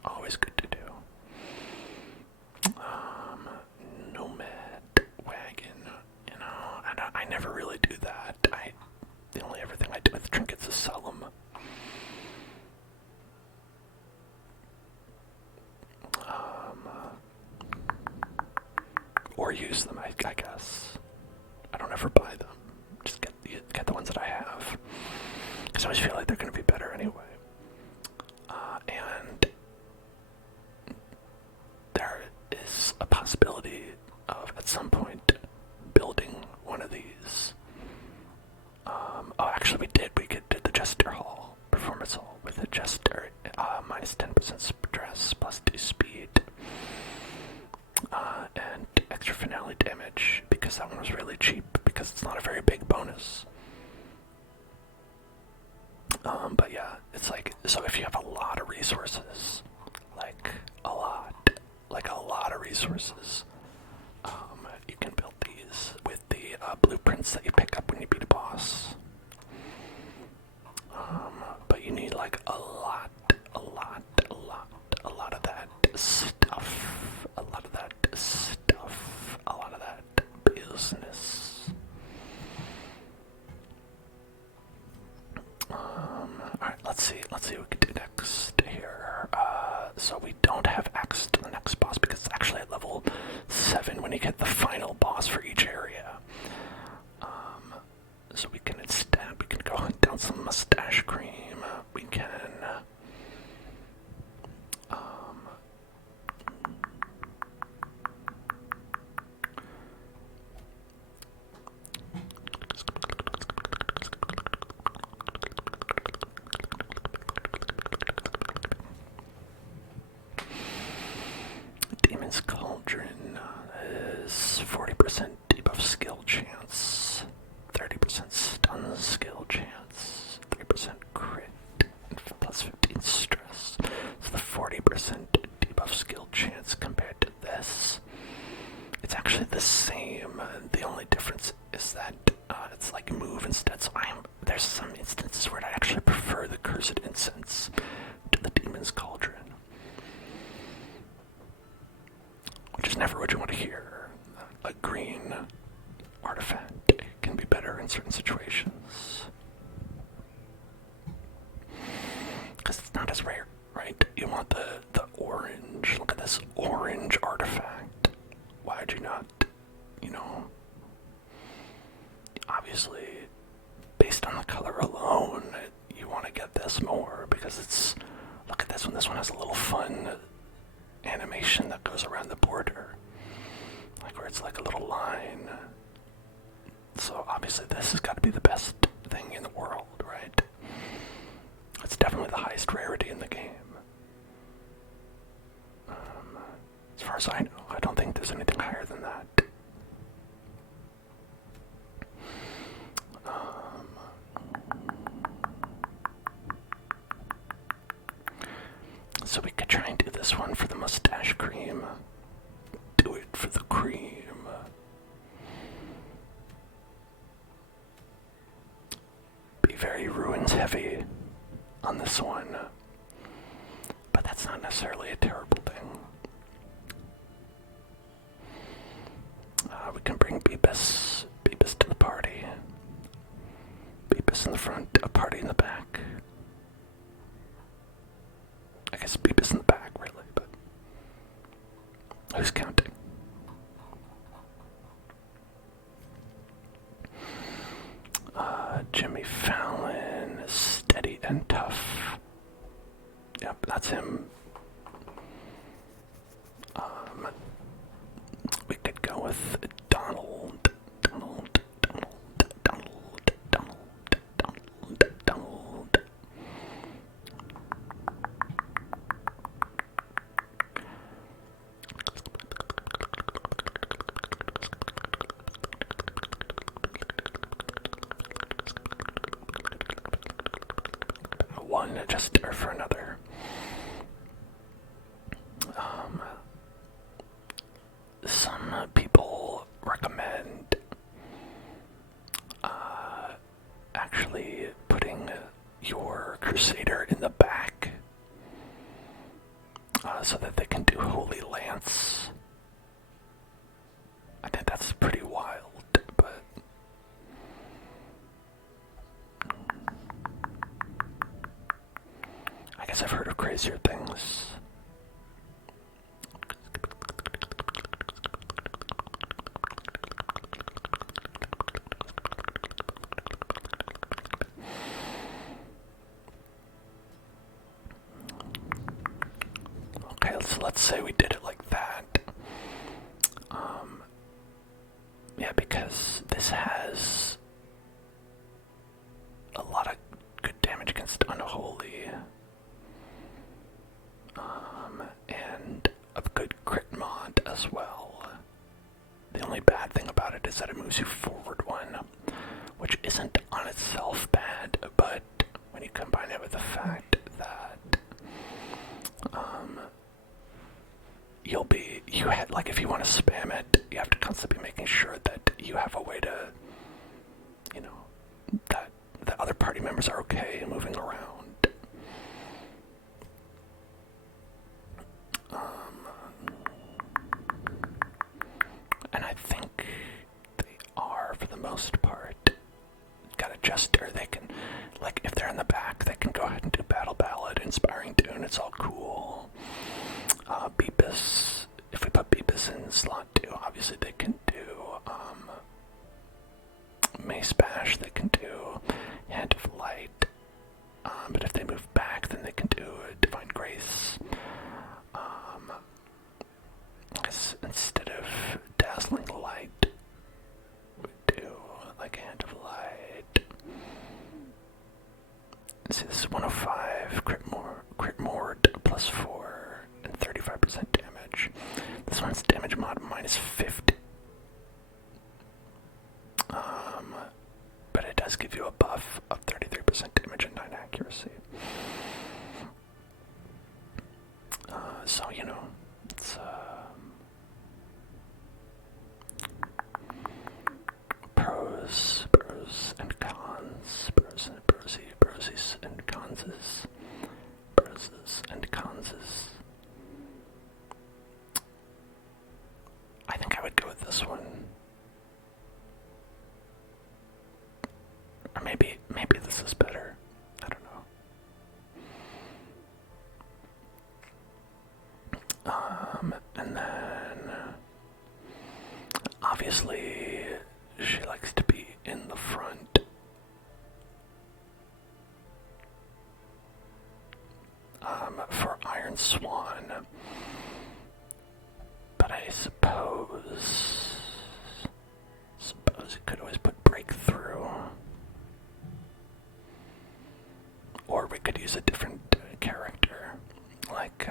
Always good to do. Nomad wagon. I never really do that. The only ever thing I do with trinkets is sell them. Or use them, I guess. I don't ever buy them. Just get the ones that I have. Because I always feel like they're going to be better anyway. And there is a possibility of, at some point, building one of these. Actually we did. We did the Jester Hall, Performance Hall, with a Jester, minus 10% stress, plus 2 speed. And extra finale damage, because that one was really cheap, because it's not a very big bonus. But yeah, it's like, so if you have a lot of resources, like a lot of resources, you can build these with the blueprints that you pick up when you beat a boss. But you need like a lot of that stuff, a lot of that business. Alright, let's see what we can do next here. So we don't have access to the next boss because it's actually at level 7 when you get the final boss for each area. So we can go hunt down some mustache cream. We can Demon's Cauldron is 40% debuff skill chance, 30% stun skill chance, 3% crit, plus 15 stress. So the 40% debuff skill chance compared to this, it's actually the same. The only difference is that it's like move instead. So there's some instances where I actually prefer the Cursed Incense to the Demon's Cauldron. Which is never what you want to hear. A green artifact can be better in certain situations. Because it's not as rare, right? You want the orange. Look at this orange artifact. Why would you not, obviously, based on the color alone, you want to get this more because it's, look at this one. This one has a little fun animation that goes around the border, like where it's like a little line. So obviously this has got to be the best thing in the world, right? It's definitely the highest rarity in the game. As far as I know, I don't think there's anything higher than that. So we could try and do this one for the mustache cream. Do it for the cream. Be very ruins heavy on this one. But that's not necessarily a terrible thing. We can bring Beebus to the party. Beebus in the front, a party in the back. I guess Beebus in the back, really, but who's counting? Jimmy Fallon, steady and tough. Yep, that's him. We could go with Donald. One adjuster for another. Some people recommend Crusader in the back so that they can do Holy Lance. I think that's pretty wild, but I guess I've heard of crazier things. Okay, so let's say we did it like that. Yeah, because this has a lot of good damage against Unholy. And a good crit mod as well. The only bad thing about it is that it moves you forward one, which isn't on itself bad, but when you combine it with the fact that like if you want to spam it, you have to constantly be making sure that you have a way to, that the other party members are okay moving around. And I think they are, for the most part. Got a jester, they can, like, if they're in the back, they can go ahead and do Battle Ballad, Inspiring Tune, it's all cool. Beepus, if we put Beepus in slot 2, obviously they can do Mace Bash, they can do Hand of Light, but if they move back, then they can do Divine Grace. Instead of Dazzling Light, we do like Hand of Light. Let's see, this is 105, crit mort plus 4, and 35% damage. This one's damage mod minus 50. But it does give you a buff of 33% damage and 9 accuracy. So, it's pros and cons, pros and conses, pros and conses. I think I would go with this one. Or maybe this is better. I don't know. And then obviously she likes to be in the front. For Iron Swan. But I suppose you could always put Breakthrough. Or we could use a different character. Like,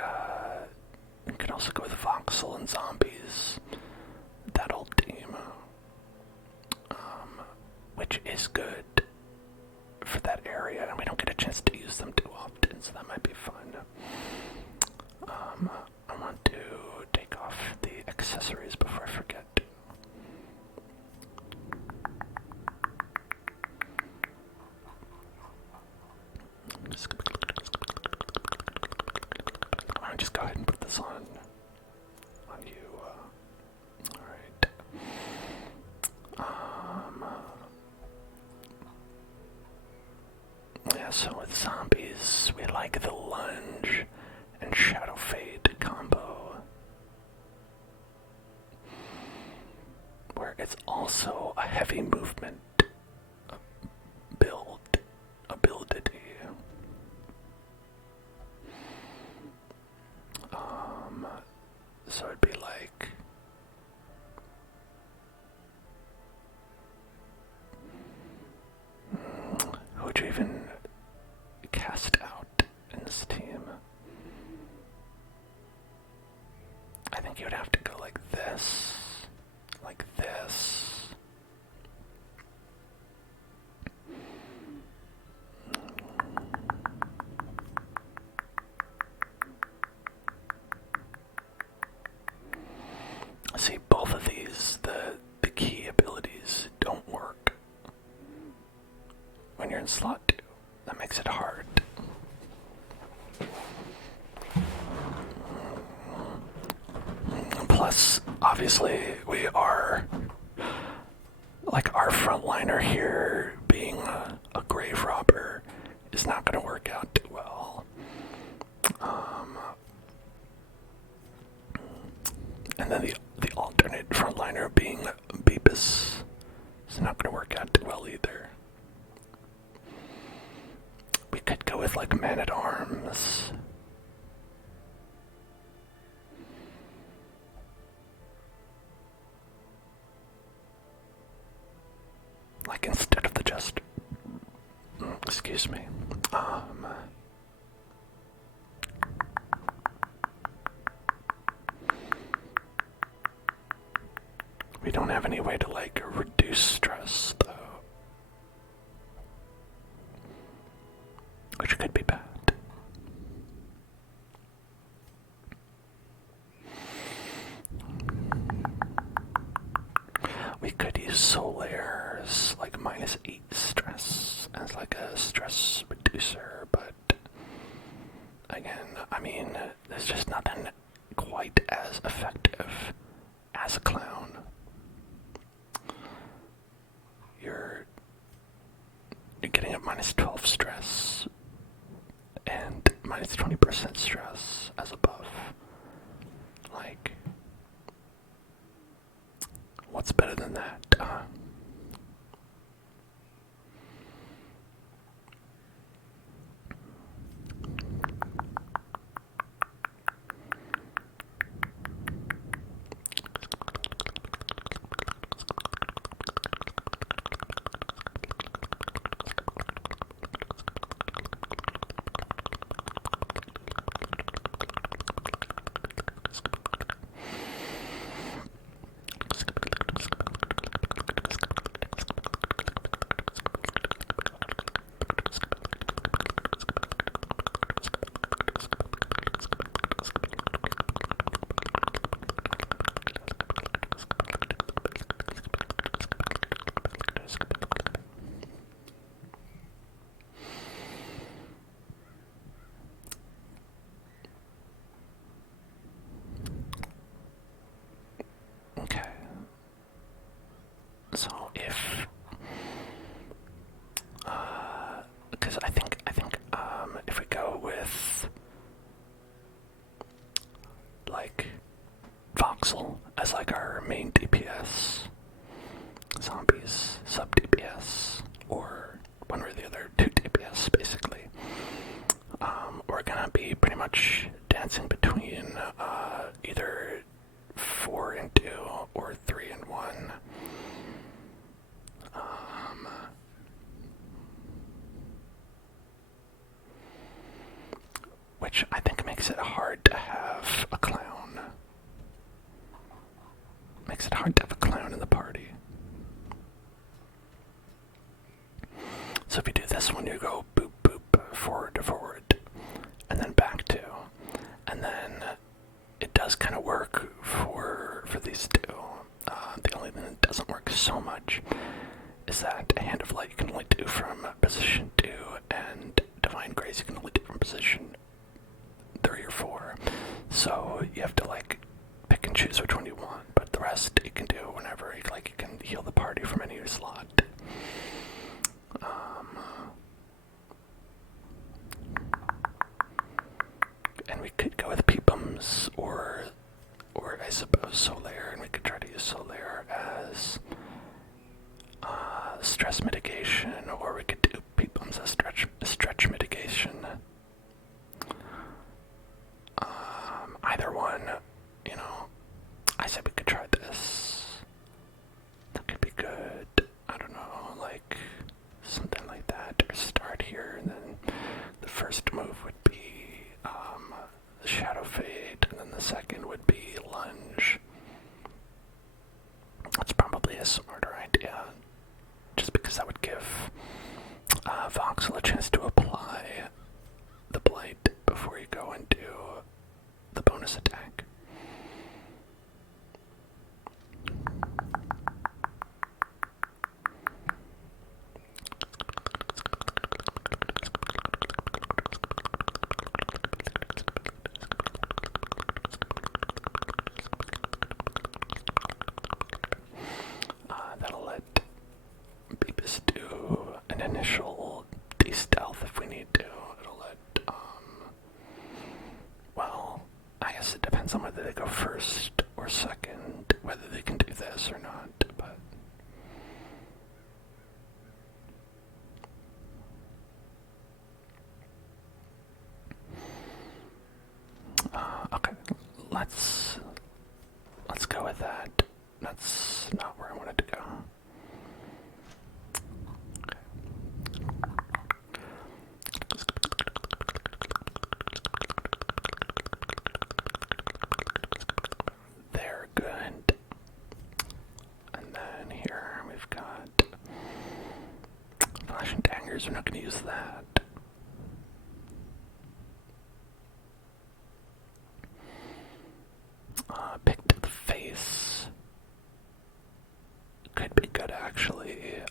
we could also go with Voxel and Zombies. That old team. Which is good for that area, and we don't get a chance to use them too often, so that might be fun. I want to take off the accessories before I forget. Why don't I just go ahead and put this on you? Alright. Yeah, so with zombies, we like the lunge and shadow fade combo, where it's also a heavy movement build ability. So it'd be like who would you even cast out in this team? I think you would have to go like this, like this. See, both of these, the key abilities don't work when you're in slot 2. That makes it hard. obviously we are, like, our frontliner here being a grave robber is not going to work out too well. And then the alternate frontliner being Beebus is not going to work out too well either. We could go with, like, Man-at-Arms. Like, instead of the Jester. Excuse me. We don't have any way to, like, reduce stress, though. Which could be bad. We could use Solaire's, like, -8 stress as, like, a stress reducer, but again, I mean, there's just nothing quite as effective as a clown. You're getting a -12 stress and -20% stress as a buff. Like, what's better than that? So if, because I think if we go with, like, Voxel as, like, our main DPS, zombies sub DPS, or one or the other 2 DPS basically, we're gonna be pretty much dancing between either 4 and 2 or 3 and 1. Which I think makes it hard to have a clown. Makes it hard to have a clown in the party. So if you do this one, you go boop boop, forward to forward, and then back 2. And then it does kind of work for these 2. The only thing that doesn't work so much is that a Hand of Light you can only do from position 2, and Divine Grace you can only do from position 3 or 4. So you have to, like, pick and choose which one you want, but the rest you can do whenever. Like, you can heal the party from any slot. And we could go with Peepums or I suppose Solaire, and we could try to use Solaire as stress mitigation, or we could do Peepums as stretch mitigation. Either one, you know, I said we could try this. That could be good. I don't know, like something like that. Or start here, and then the first move would be the Shadow Fade, and then the second would be Lunge. That's probably a smarter idea, just because that would give Voxel a chance to apply the Blight before you go and do the bonus attack. let's go with that. That's not where I wanted to go. They're good. And then here we've got flashing dangers. We're not going to use that. Picked the face. Could be good actually.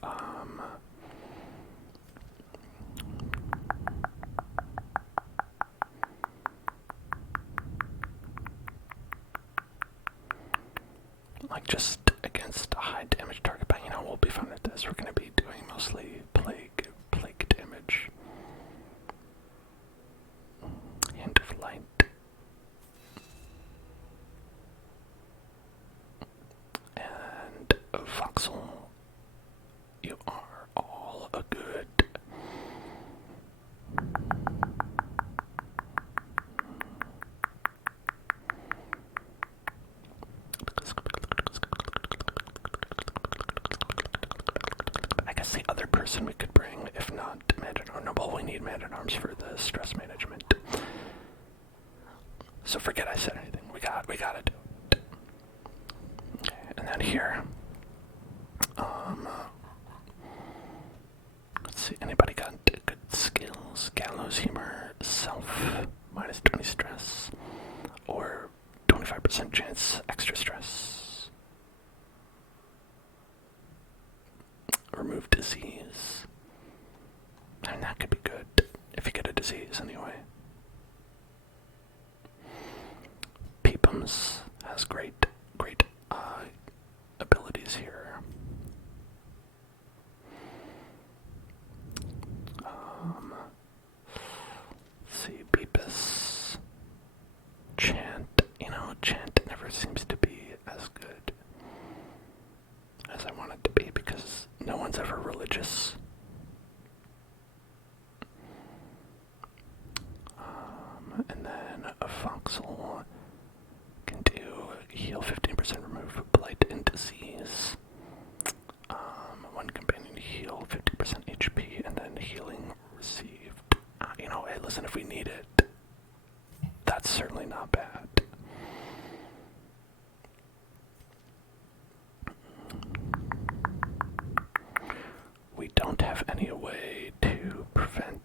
Like just against a high damage target, but you know we'll be fine with this. We're gonna be doing mostly plague damage. Hand of light. And voxel, you are all a good. I guess the other person we could bring, if not man-at-arms. No, well, we need man-at-arms for the stress management. So forget I said anything. We gotta do it. Okay, and then here, let's see. Anybody got good skills? Gallows humor, self, minus 20 stress, or 25% chance extra stress. Remove disease. And that could be good if you get a disease anyway. Peepums has great abilities here. Let's see, Beepus. Chant. You know, Chant never seems to be as good as I want it to be because no one's ever religious. And then a Foxhole can do heal 15%, remove blight and disease. One companion heal 50% HP, and then healing received. You know, hey, listen, if we need it, that's certainly not bad. We don't have any way to prevent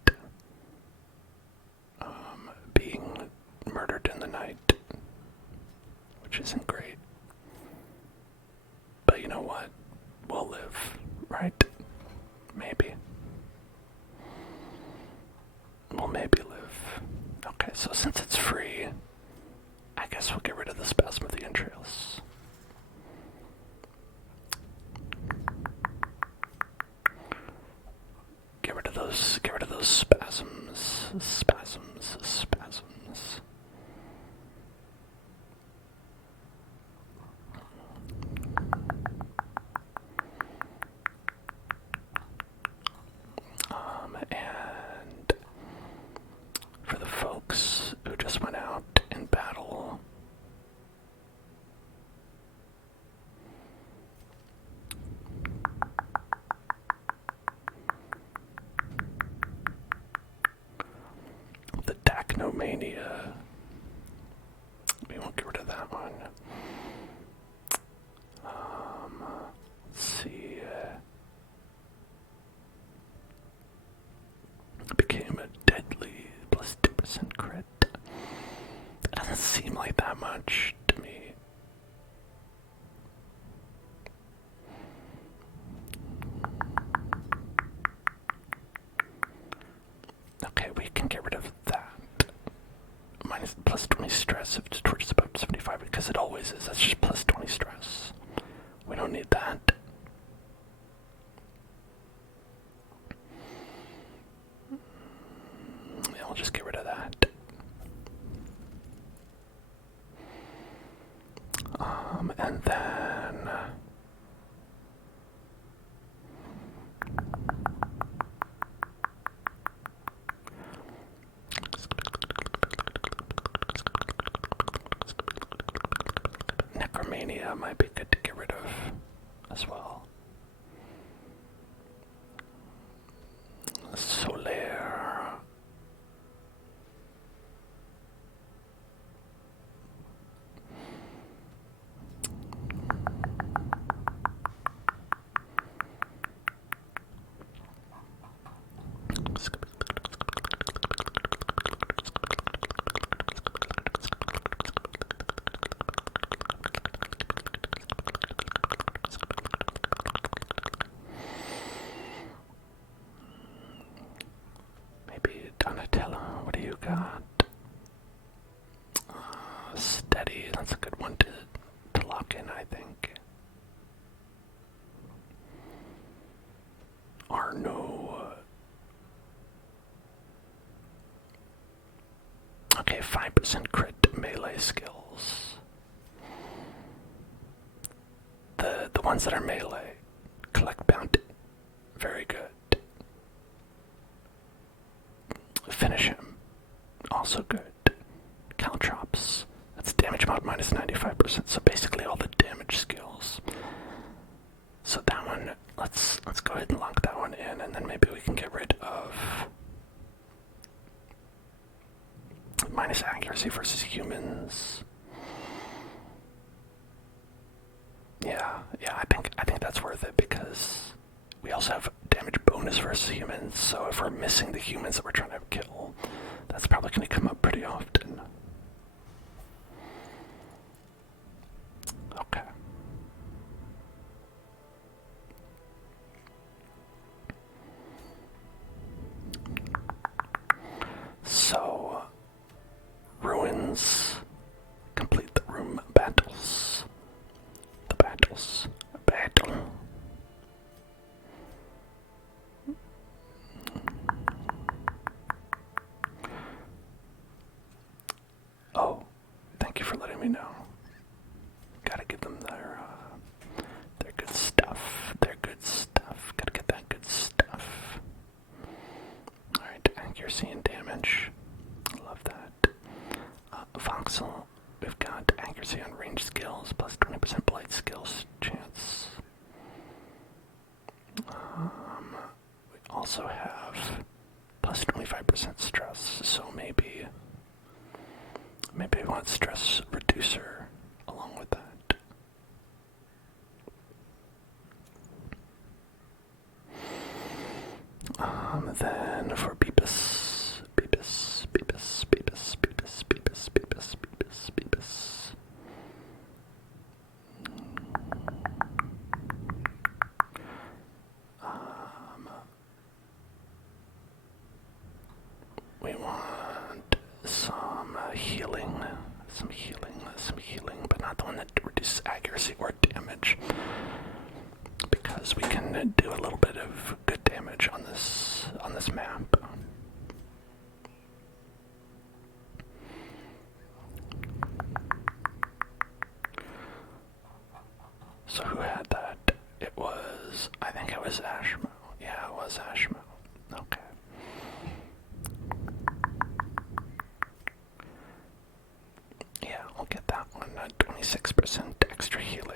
being murdered in the night, which isn't great. But you know what? We'll live, right? Maybe. We'll maybe live. Okay, so since it's free, I guess we'll get rid of the spasm of the entrails. Get rid of those spasms. And for the folks who just went out in battle, the Dachnomania, we won't get rid of that one. Let's see. Became a deadly plus 2% crit. That doesn't seem like that much to me. Okay, we can get rid of that. Minus plus 20 stress if the torch is about 75, because it always is. That's just plus 20 stress. We don't need that. Yeah, we'll just get rid of that. mania might be good to get rid of as well. Solaire. Maybe Donatello, what do you got? Steady, that's a good one to lock in, I think. Arno. Okay, 5% crit melee skills. The ones that are melee. Collect bounty. Very good. Finish him. Also good. Caltrops. That's damage mod minus 95%, so basically all the damage skills. So that one, let's go ahead and lock that one in, and then maybe we can get rid of minus accuracy versus humans. Yeah, I think that's worth it because we also have damage bonus versus humans, so if we're missing the humans that we're trying to kill, that's probably going to come up pretty often. Okay. So, ruins, complete the room battles. The battles. Battle. Oh, thank you for letting me know. Gotta give them their good stuff. Their good stuff. Gotta get that good stuff. Alright, accuracy and damage. Love that. Voxel, we've got accuracy on range skills, plus 20% blight skills chance. We also have plus 25% stress, so maybe we want stress reducer along with that. Then for Beepus. We want some healing, but not the one that reduces accuracy or damage, because we can do a little bit of good damage on this map. So who had that? I think it was Ashmo. Yeah, it was Ashmo. Okay. Yeah, I'll get that one. 26% extra healing.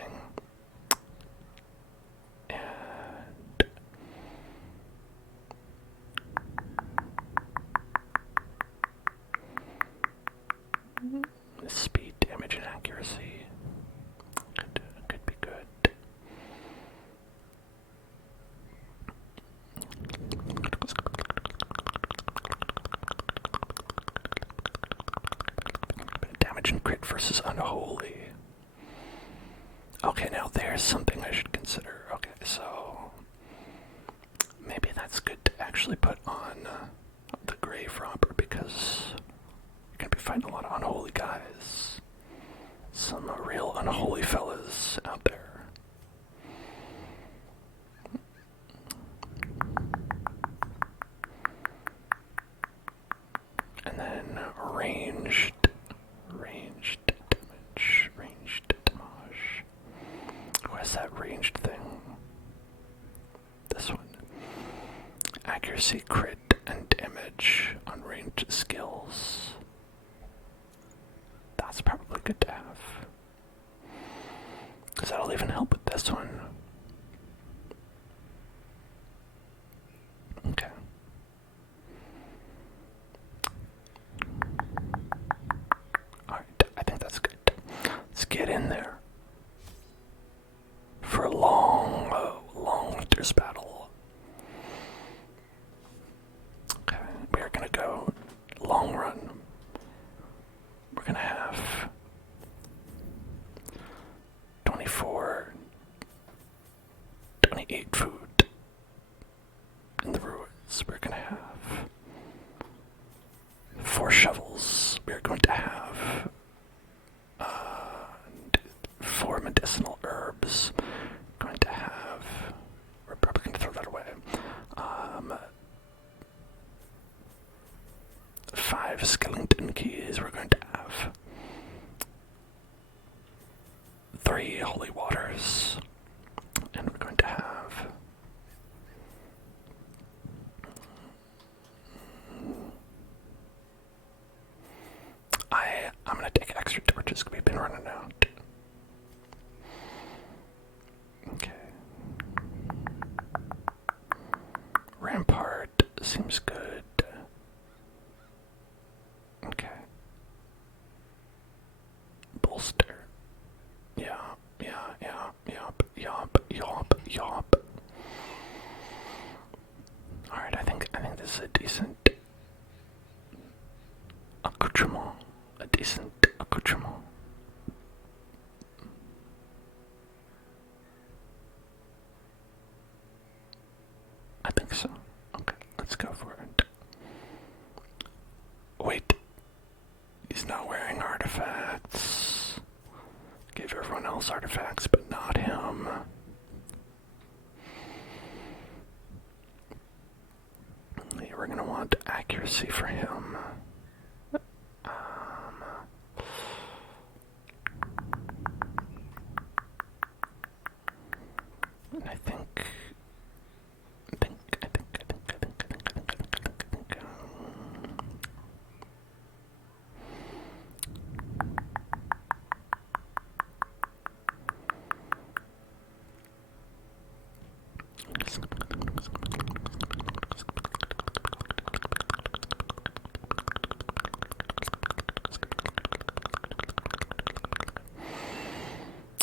And speed, damage, and accuracy. Could be good. Damage and crit versus unholy. Okay, now there's something I should consider. Okay, so maybe that's good to actually put on the grave robber, because you're gonna be fighting a lot of unholy guys. Some real unholy fellas out there. And then ranged damage. Where's that ranged thing? This one. Accuracy, crit, and damage on ranged skills. That's probably good to have. Because that'll even help with this one. Okay. Alright, I think that's good. Let's get in there for a long winter's battle. Okay, we are gonna go long run. We're gonna have 24, 28 food in the ruins. We're gonna have 4 shovels. We're going to have 4 medicinal herbs. Going to have, we're probably going to throw that away. 5 skeleton keys. We're going to have 3 holy waters, and we're going to have I'm gonna take extra torches because we've been running out. Okay. Rampart seems good. Okay. Bolster. Yeah. Yup. Alright, I think this is a decent accoutrement. A decent accoutrement. I think so. Okay, let's go for it. Wait. He's not wearing artifacts. Gave everyone else artifacts, but not him. Yeah, we're gonna want accuracy for him. I think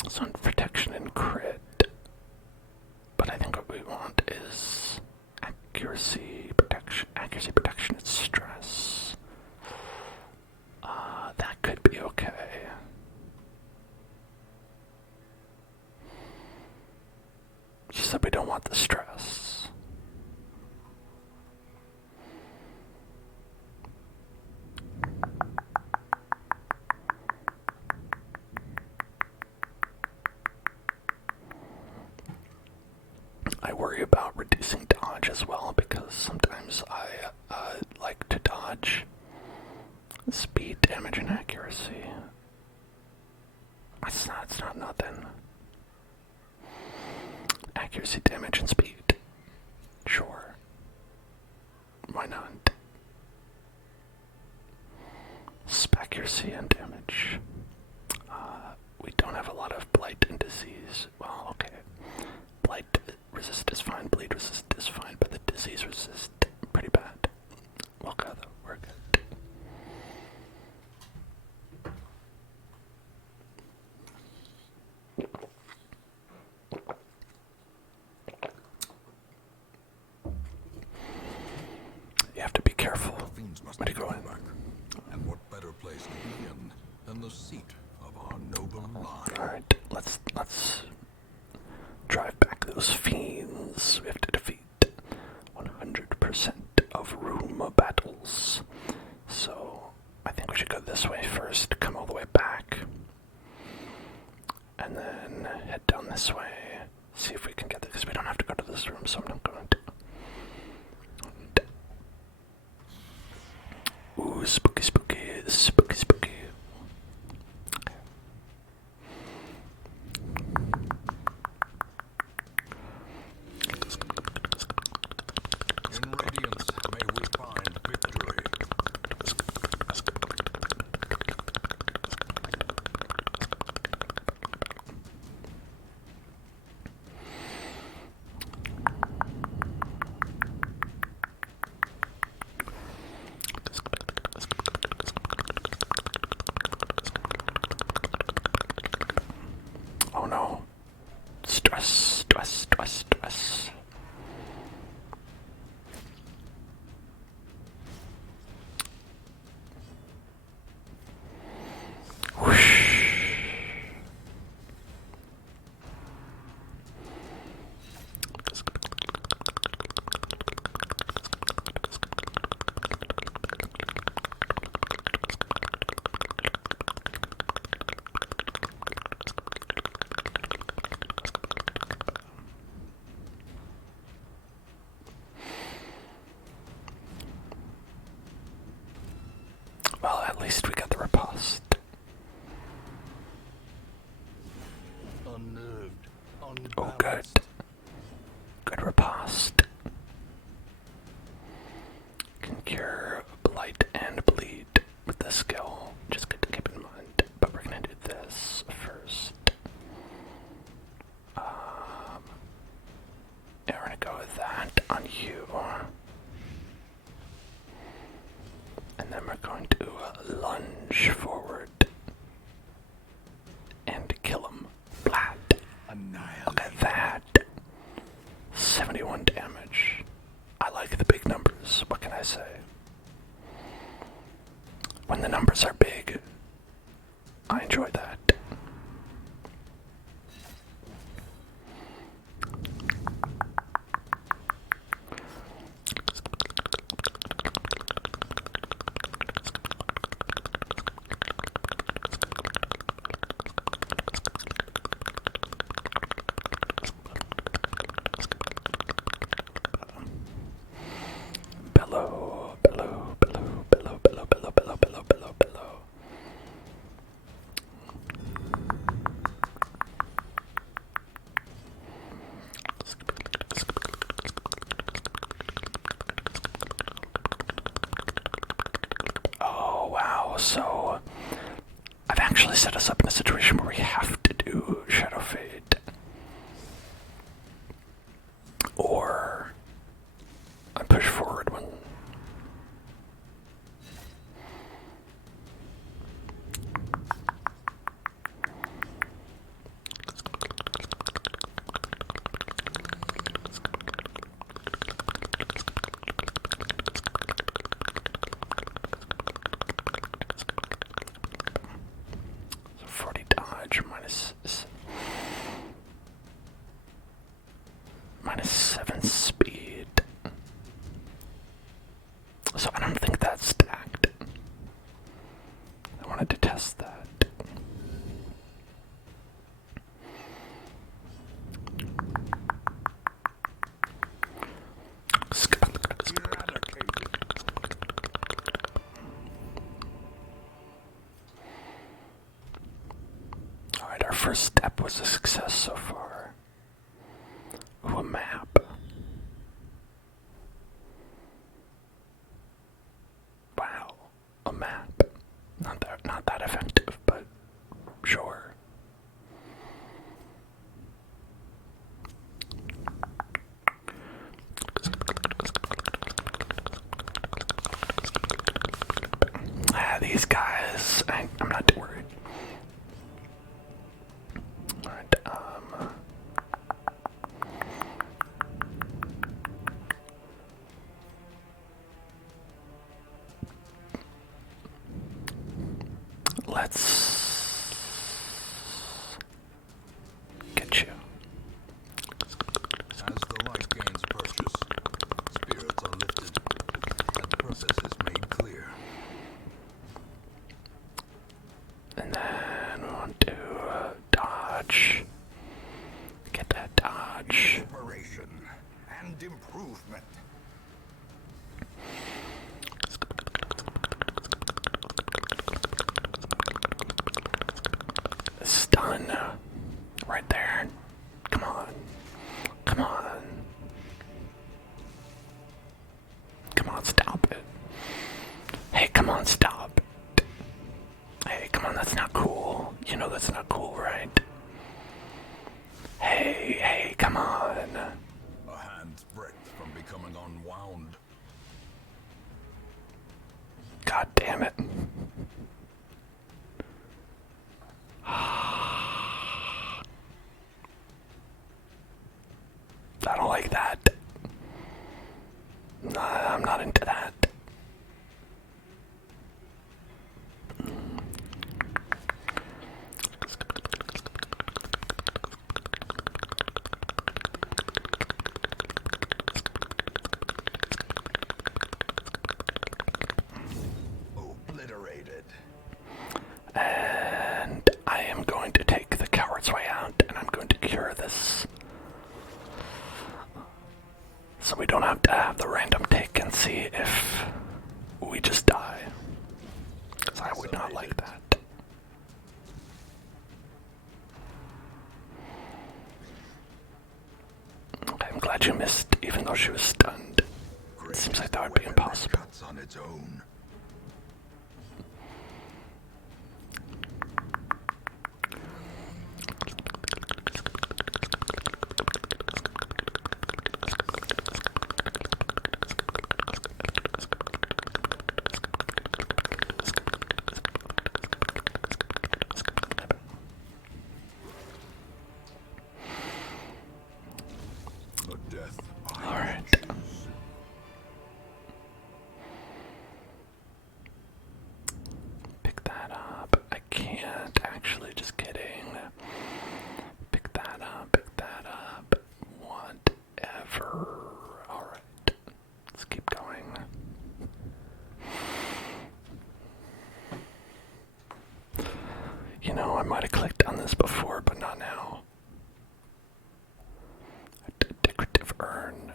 it's on protection and crit, but I think what we want is accuracy protection. Accuracy protection and stress. That could be okay. She said we don't want the stress. I worry about reducing dodge as well because sometimes I like to dodge speed, damage, and accuracy. It's not nothing. Accuracy, damage, and speed. Sure. Why not? Accuracy and damage. We don't have a lot of blight and disease. Well, okay. Blight resist is fine, bleed resist is fine, but the disease resist pretty bad. Well, good though. We're good. You have to be careful. Where do you go in? And what better place to begin than the seat of our noble line? Alright, let's drive back those fiends. We have to defeat 100% of room battles. So I think we should go this way first, come all the way back, and then head down this way. See if we can get there, because we don't have to go to this room, so I'm not going to. Ooh, spooky. In radiance may we find victory. least we got the riposte. Unnerved, Oh, good. unbalanced. Good riposte. Can cure blight and bleed with this skill. Just good to keep in mind. But we're gonna do this first. Yeah, we're gonna go with that on you. And then we're going to lunge forward and kill him. Flat. Look at that. 71 damage. I like the big numbers. What can I say? When the numbers are big, I enjoy that. Bellow, bellow, bellow, bellow, bellow, bellow, bellow, bellow, bellow, bellow. Oh, wow. So, I've actually set us up in a situation where we have to do Shadow Fade. Or I push forward when so 40 dodge minus 7 speed. So I don't think that's stacked. I wanted to test that. Alright, our first step was a success so far. Ooh, a map. Wow, a map. Not that effective, but sure. These guys, I'm not too worried. Alright, let's get you. As the light gains purchase, spirits are lifted, and the process is made clear. And then we want to dodge. Get that dodge. Inspiration and improvement. Stun. Right there. Come on. Come on. Come on, stop it. Hey, come on, stop it. Hey, come on, that's not cool. You know that's not cool, right? Hey, come on. A hand's breadth from becoming unwound. God damn it. I don't like that. Nah, I'm not into that. Obliterated. And I am going to take the coward's way out, and I'm going to cure this. So we don't have to have the random take and see if we just die. Because I would not like that. Okay, I'm glad you missed, even though she was stunned. It seems like that would be impossible. On its own. All right. Pick that up. I can't actually, just kidding. Pick that up, pick that up. Whatever. Alright. Let's keep going. You know, I might have clicked on this before, but not now. A decorative urn.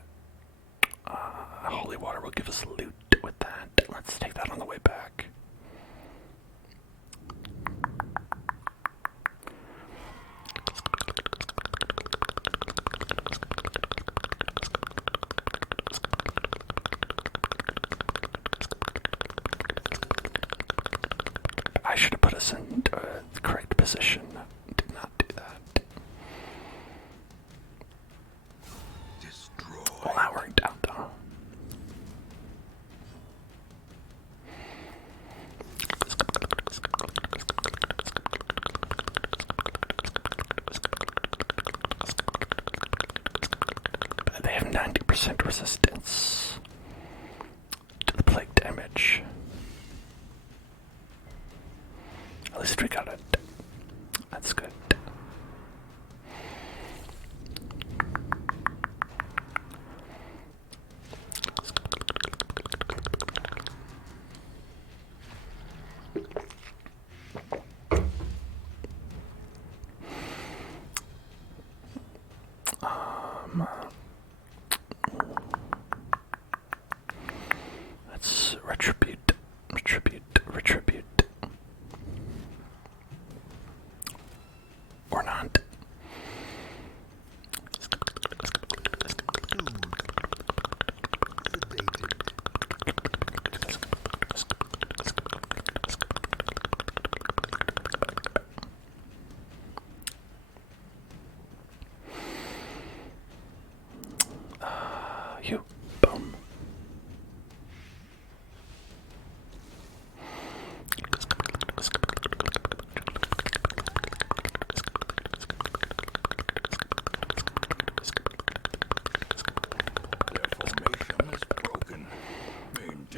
Holy water will give us loot with that. Let's take that on the way back. I should have put us in the correct position. Did not do that. Destroy. Well, that worked out though. They have 90% resistance to the plague damage. At least we got it. That's good. Let's retribute. Or not. You. Boom.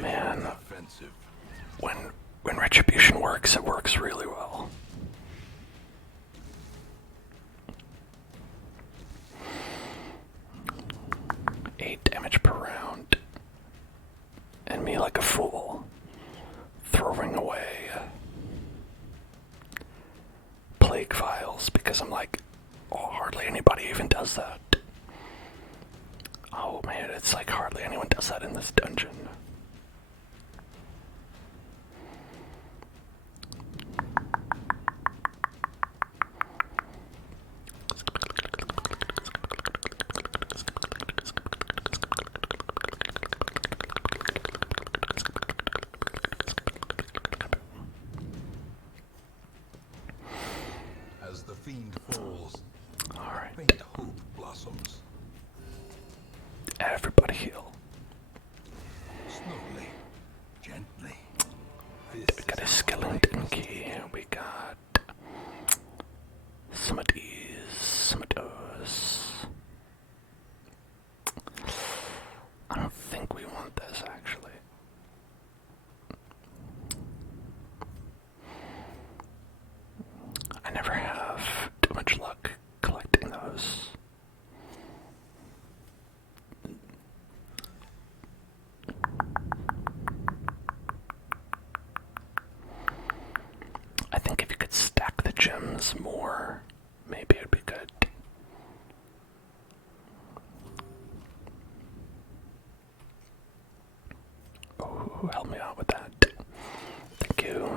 Man, when retribution works, it works really well. Eight damage per round, and me like a fool, throwing away plague vials because I'm like, oh, hardly anybody even does that. Oh man, it's like hardly anyone does that in this dungeon. As the fiend falls, All right, faint hope blossoms. everybody heal. Slowly, gently. We got a skeleton key. We got some of these, some of those. I don't think we want this actually. I never have too much luck collecting those. I think if you could stack the gems more, maybe it'd be good. Oh, help me out with that. Thank you.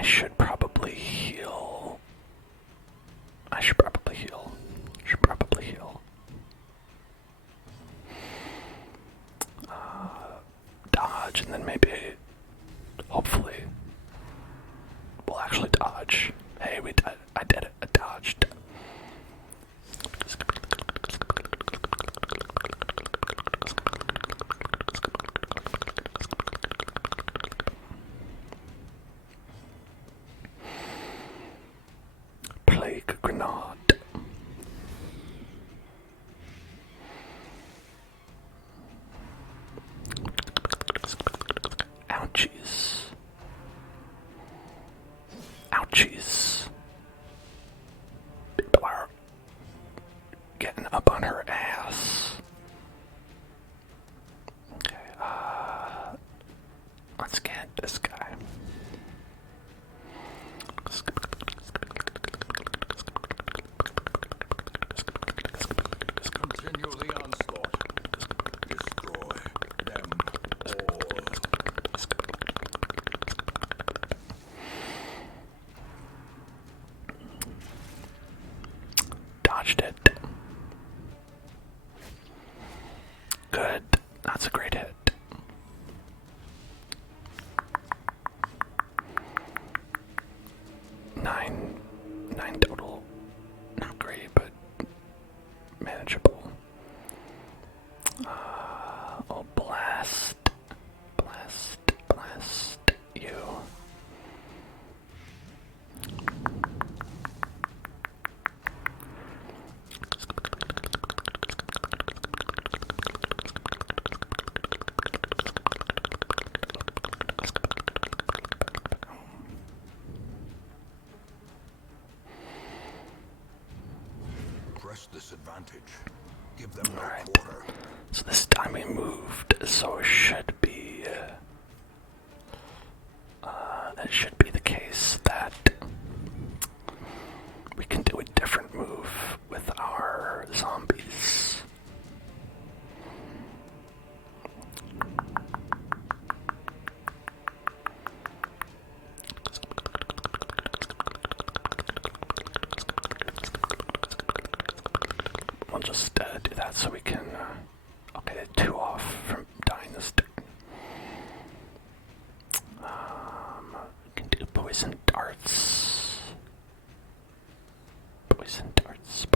I should probably heal. I should probably heal. Should probably heal. Dodge, and then maybe, hopefully, we'll actually dodge. Hey, I did it. I dodged. Plague grenade. Ouchies. Ouchies. People are getting up on her ass. Okay, let's get this guy. Continue the onslaught. Destroy them all. Dodged it. Good. That's a great hit. Nine total. Not great, but manageable. Oh, blast. Blast you. Press this advantage. Give them no Alright. quarter. So this time we moved, so it should be the case that we can do a different move with our zombies. We'll just do that so we can, okay, 2 off from dying this turn. We can do poison darts. Poison darts.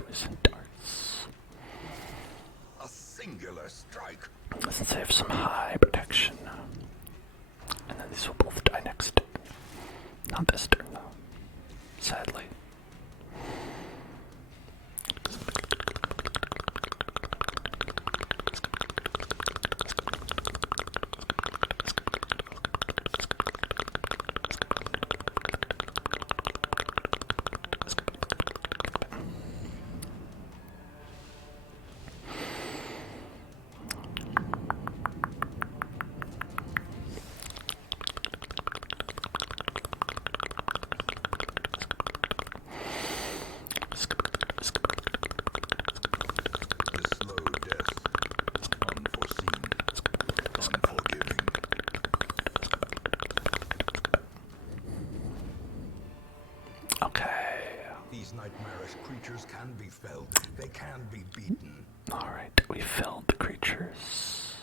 A singular strike. Let's save some high protection. And then these will both die next turn. Not this turn, though. Sadly. The slow death. Unforeseen. Unforgiving. Okay. These nightmarish creatures can be felled. They can be beaten. Alright, we filled the creatures.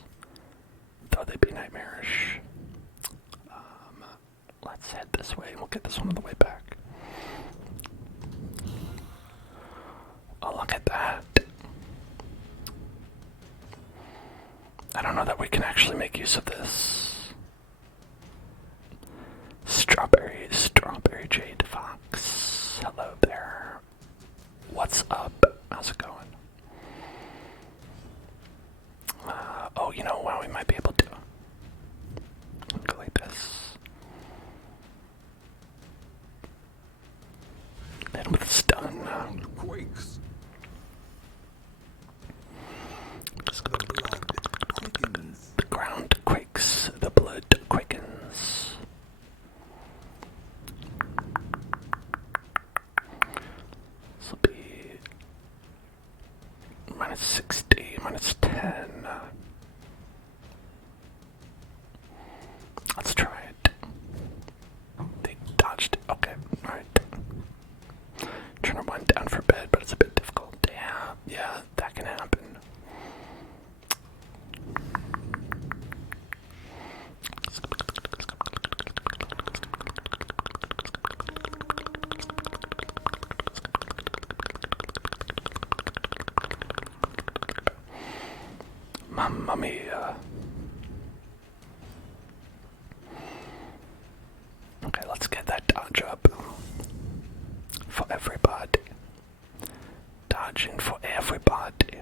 Though they be nightmarish. Let's head this way and we'll get this one on the way back. Oh, look at that. I don't know that we can actually make use of this. Strawberry Jade Fox. Hello there. What's up? How's it going? Oh, you know what we might be able to go like this. Hit him with a stun. Ground quakes. The blood quickens. The ground quakes. The blood quickens. This will be minus 60, minus 10. Let's try it. They dodged Mamma mia. Okay, let's get that dodge up. For everybody. Dodging for everybody.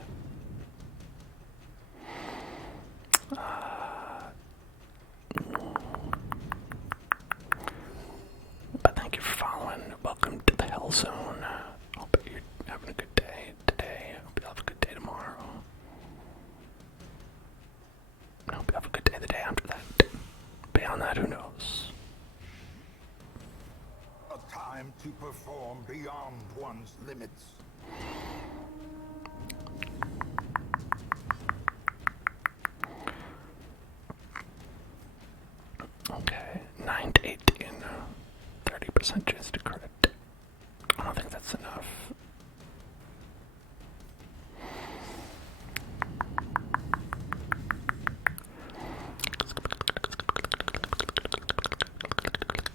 But thank you for following. Welcome to the Hell Zone. Hope you're having a good day today. Hope you have a good day tomorrow. I hope you have a good day the day after that. Beyond that, who knows? A time to perform beyond one's limits. Okay, 9 to 18. 30% chance to crit. I don't think that's enough.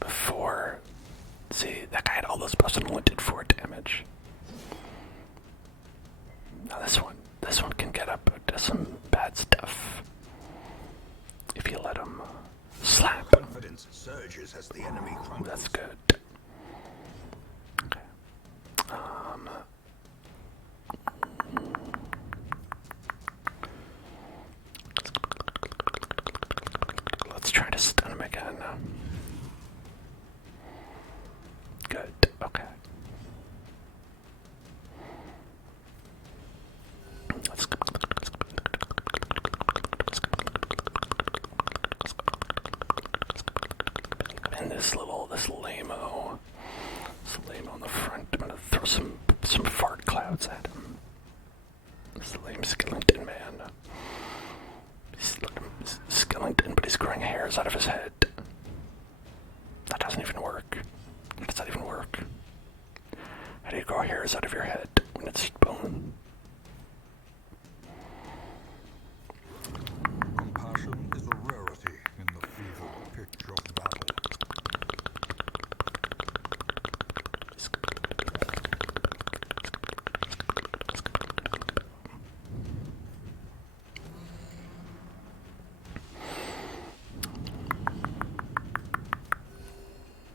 Four. See, that guy had all those buffs and only did 4 damage. Now this one can get up to some bad stuff. If you let him slap. Confidence surges as the enemy crumbles. That's good. Okay. Let's try to stun him again. Good. Okay. And this lame-o on the front. I'm gonna throw some fart clouds at him. This lame skeleton man. He's skeleton, but he's growing hairs out of his head. That doesn't even work. How does that even work? How do you grow hairs out of your head when it's bone? Compassion is a rarity in the fevered pitch of battle.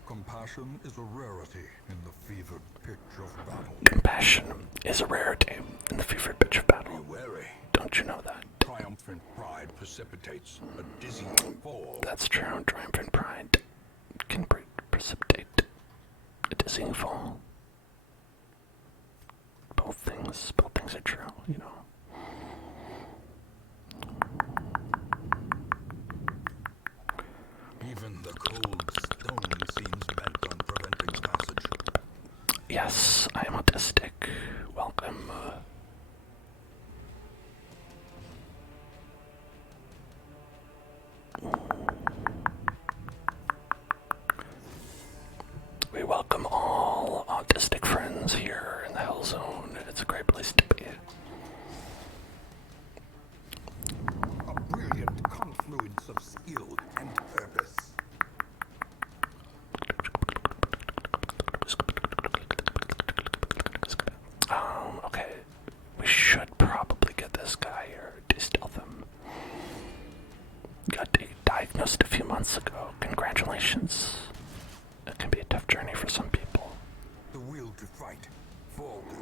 Compassion is a rarity in the fevered pitch of battle. Compassion is a rarity in the fevered pitch of battle. Be wary. Don't you know that? Triumphant pride precipitates a dizzying fall. That's true. Triumphant pride can precipitate a dizzying fall. Both things are true, you know. Even the cold stone seems bent on preventing passage. Yes, I am autistic. Welcome. We welcome all autistic friends here in the Hell Zone. It's a great place to be. A brilliant confluence of skill and purpose. Okay. We should probably get this guy or de-stealth him. Got diagnosed a few months ago. Congratulations. It can be a tough journey for some people. The will to fight falters.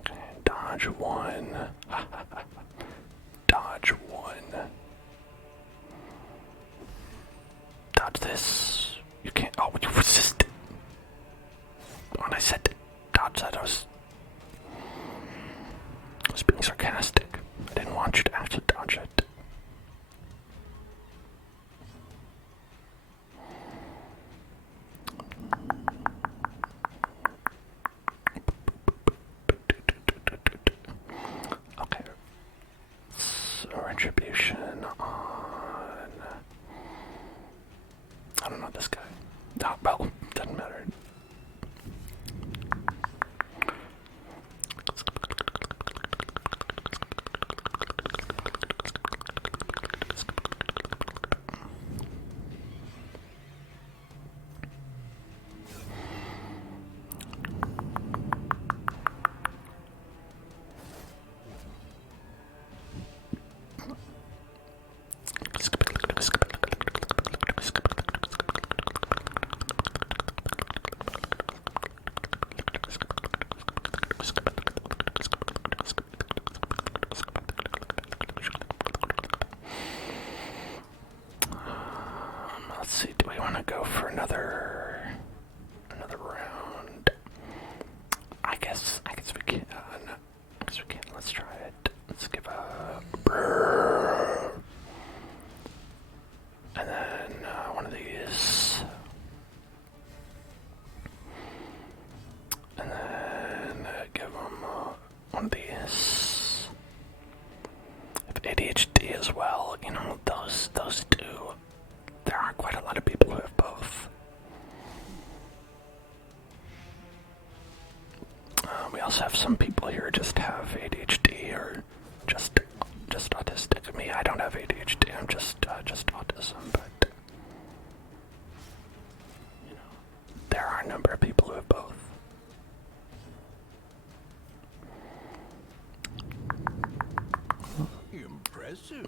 Okay, dodge one. Dodge one. Dodge this. You can't. Oh, you resisted. When I said dodge that, I was being sarcastic. I didn't want you to actually dodge it. Okay. So retribution. let's see. Do we want to go for another round? I guess we can. I guess we can. Let's try it. Let's give a brrr. And then one of these. And then give them one of these. If ADHD as well, you know, those two. There are quite a lot of people who have both. We also have some people here who just have ADHD or just autistic. Me, I don't have ADHD. I'm just autism. But you know, there are a number of people who have both. Impressive.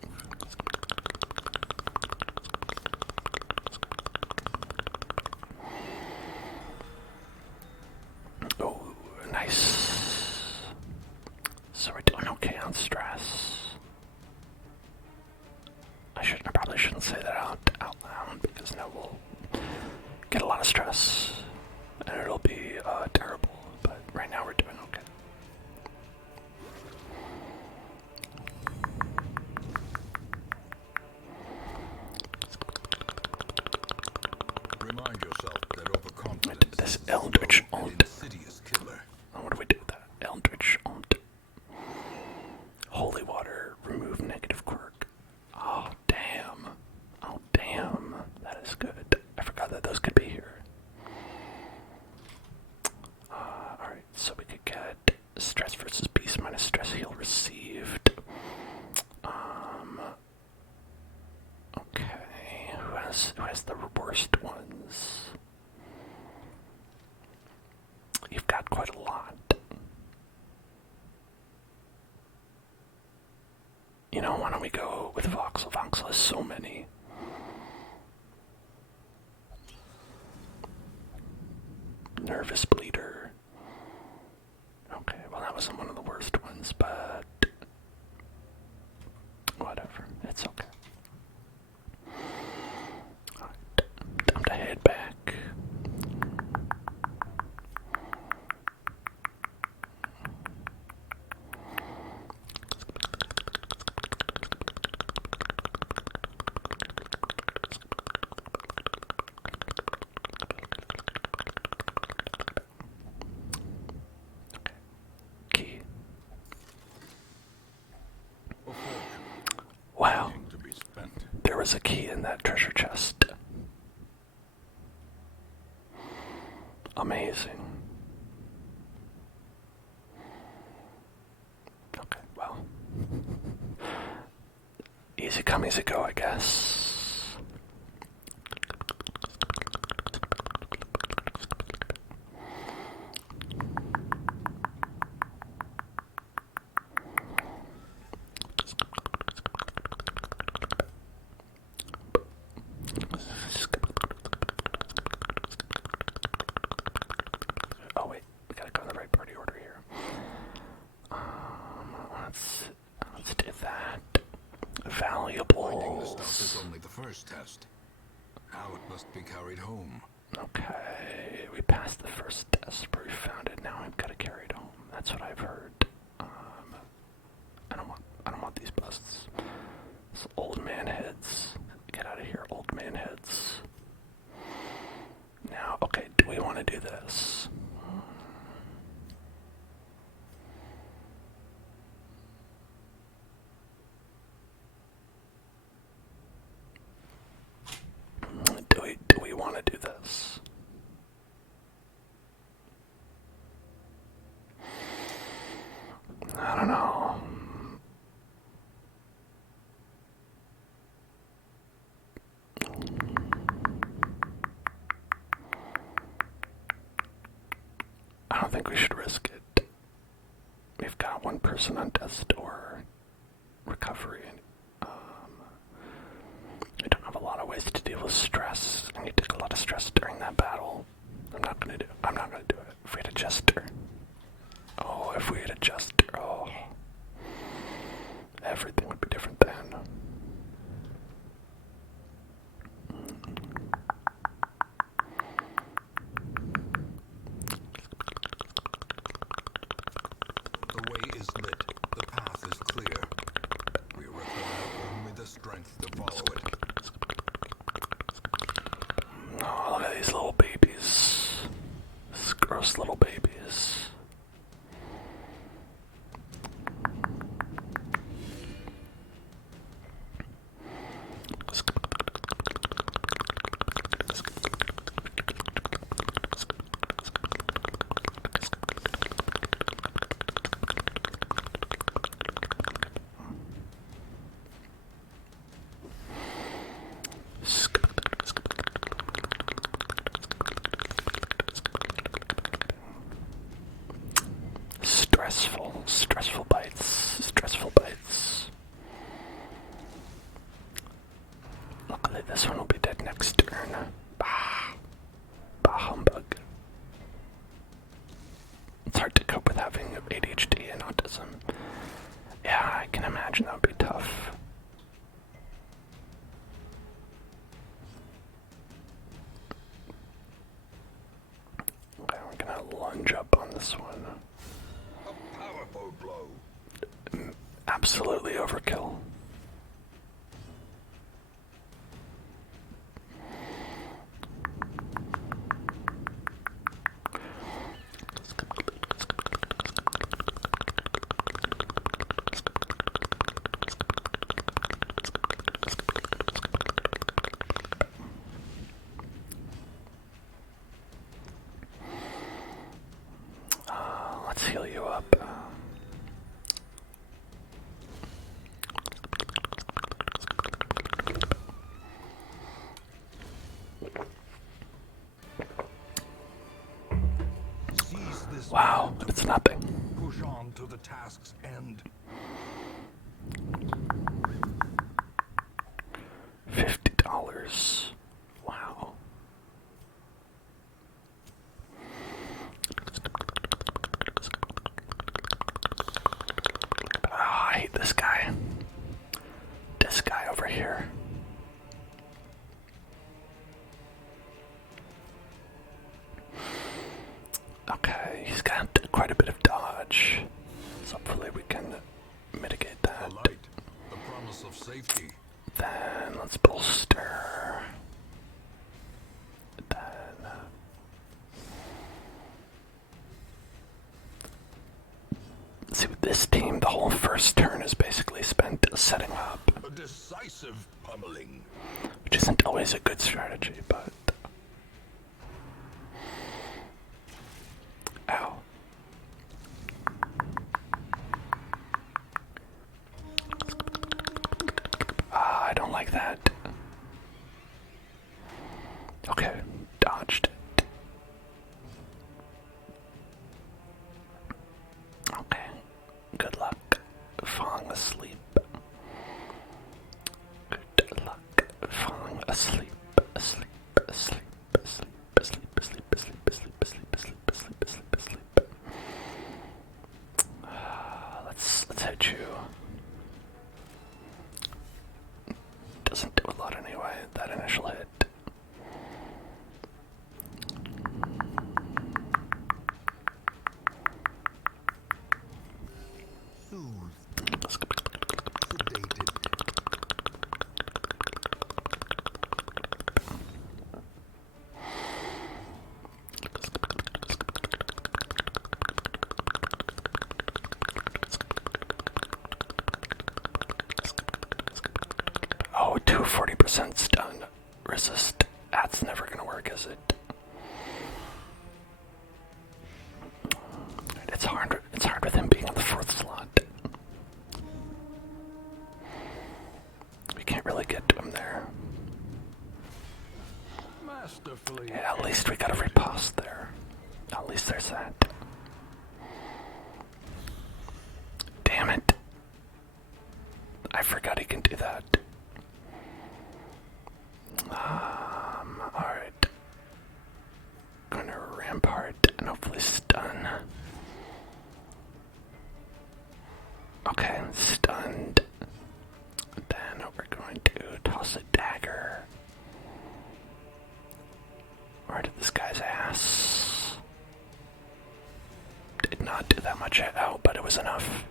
Oh, nice. So we're doing okay on stress. I probably shouldn't say that out loud because now we'll get a lot of stress and it'll be terrible. But right now we're doing okay. Remind yourself that overconfidence This is eldritch also an ont. insidious killer. What do we do with that? Eldritch ont. Holy water, remove negative quirk. Oh damn. Oh damn. That is good. I forgot that those could be here. Alright, so we could get stress versus beast minus stress heal received. Okay. Who has the worst ones? You've got quite a lot. You know, why don't we go with Voxel? Voxel has so many. Nervous bleeder. Okay, well that wasn't one of the worst ones, but whatever, it's okay. Alright, time to head back. Key. Wow, To be spent. there was a key in that treasure chest. Amazing. Okay, well. Easy come, easy go, I guess. Oh wait, we gotta go in the right party order here. Let's do that. Finding the Valuables. stuff is only the first test. Now it must be carried home. Okay, we passed the first test where we found it. Now I've got to carry it home. That's what I've heard. I don't want these busts. It's old man heads. Get out of here, old man heads. Now, okay, do we want to do this? Do we want to do this? I don't know. I don't think we should risk it. We've got one person on death's door. Recovery. We don't have a lot of ways to deal with stress, and you took a lot of stress during that battle. I'm not gonna do it. If we had a jester. Oh, if we had a jester, oh. Everything would be different then. forward. Oh, look at these little babies. These gross little babies. Stressful bites, stressful bites. Luckily this one will be dead next turn. Bah humbug. It's hard to cope with having ADHD and autism. Yeah, I can imagine that would be tough. Okay, we're gonna lunge up on this one. A powerful blow. Absolutely overkill. Let's heal you up. Seize this Wow, moment. it's nothing. Push on to the task's end. $50. Wow. Oh, I hate this guy. This guy over here. Okay, he's got quite a bit of dodge. So hopefully we can mitigate that. The light, the promise of safety. Then let's bolster. Then see, with this team, the whole first turn is basically spent setting up, A decisive pummeling. which isn't always a good strategy, but ow. I don't like that. Okay, dodged it. Okay, good luck falling asleep. Good luck falling asleep, asleep, asleep, asleep, asleep, asleep, asleep, asleep, asleep, asleep, asleep, asleep, asleep. Let's hit you. Doesn't do a lot anyway, that initial hit. Soothed. Sedated. Oh, 240% stun. Resist. That's never gonna work, is it? It's hard. It's hard with him being on the 4th slot. We can't really get to him there. Masterfully. Yeah, at least we got a riposte there. At least there's that. Damn it. I forgot he can do that. Alright. Gonna rampart and hopefully stun. Okay, stunned. Then we're going to toss a dagger right at this guy's ass. Did not do that much out, but it was enough.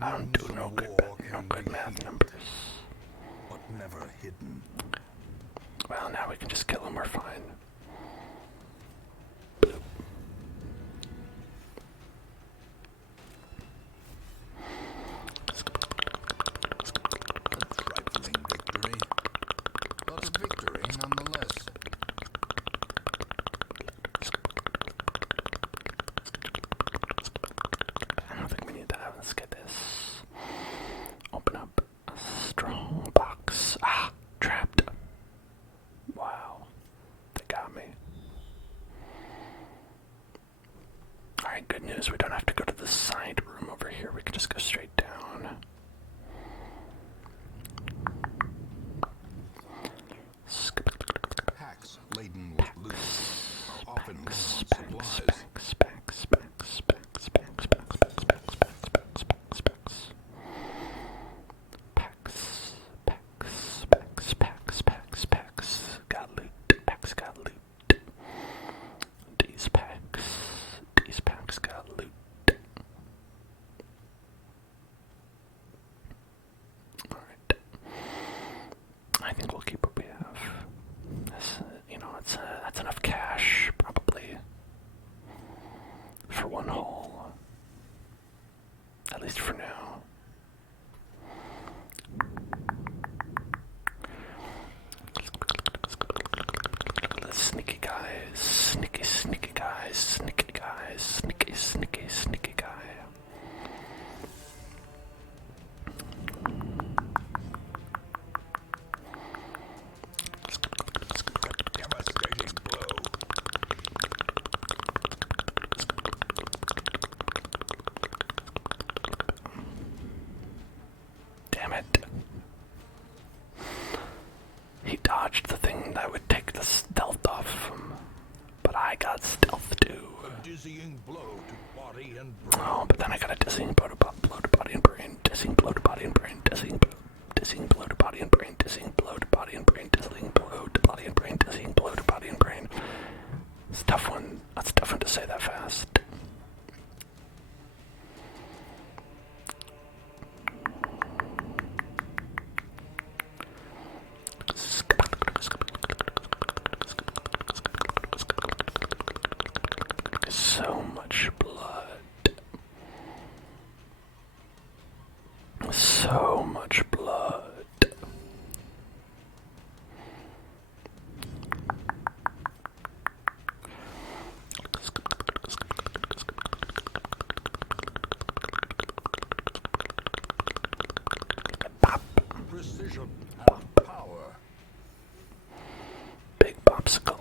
I don't do no good math numbers. But never hidden. Well, now we can just kill him, we're fine. A trifling victory, but a victory nonetheless. I don't think we need that. Let's get this. Open up a strong box. Ah, trapped. Wow. They got me. Alright, good news. We don't have to go to the side room over here. We can just go straight down. Packs laden with loot are often low on supplies. Packs. Got loot. Packs got loot. These packs got loot. Alright. I think we'll keep what we have. That's enough cash, probably. For one haul. At least for now. Sneaky guys, sneaky guys, sneaky guy. Devastating blow. Damn it. He dodged the thing that would take the stealth off him. But I got stealth too. A dizzying blow to body and brain. Oh, but then I got a dizzying blow to body and brain. Dizzying blow to body and brain. Dizzying blow to body and brain. Dizzying blow to body and brain. Dizzying blow to body and brain. Dizzying blow to body and brain. It's a tough one. That's a tough one to say that fast. So much blood. So much blood. Pop. Precision and power. Big popsicle.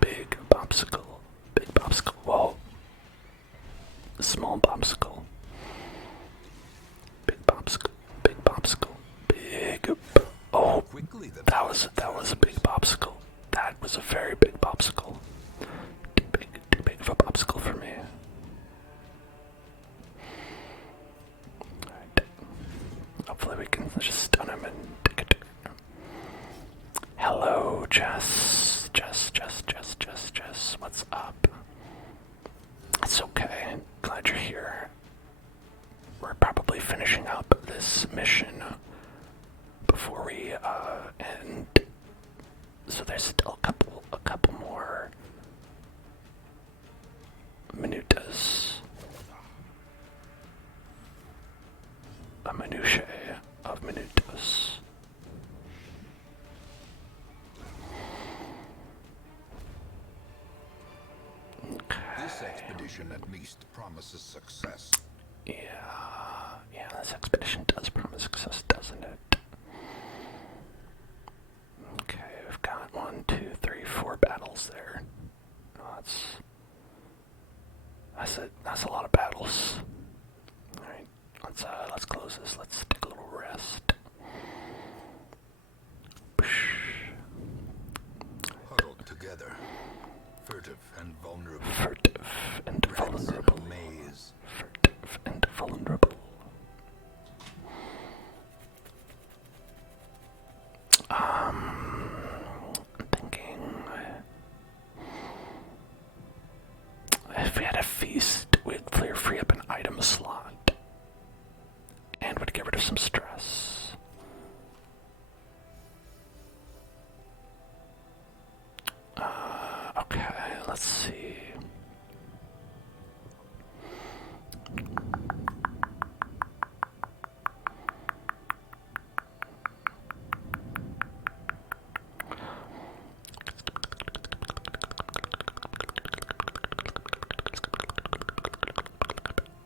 Big popsicle. Big popsicle. Whoa. Small popsicle. Big popsicle. Big popsicle. Big. Oh, Quickly the that was a big popsicle. That was a very big popsicle. Too big of a popsicle for me. Alright. Hopefully we can just stun him and take a turn. Hello, Jess. Jess. What's up? It's okay. Glad you're here. We're probably finishing up this mission before we end. So there's still a couple more minutas. A minutiae of minutas. This expedition at least promises success. Yeah, this expedition does promise success, doesn't it? Okay, we've got 1, 2, 3, 4 battles there. Oh, that's a lot of battles. Alright, let's close this. Let's take a little rest. Huddled together, furtive and vulnerable. Furtive and Rats in vulnerable. a maze. Furtive and vulnerable. I'm thinking if we had a feast, we'd free up an item slot. rid of some stress. Okay, let's see.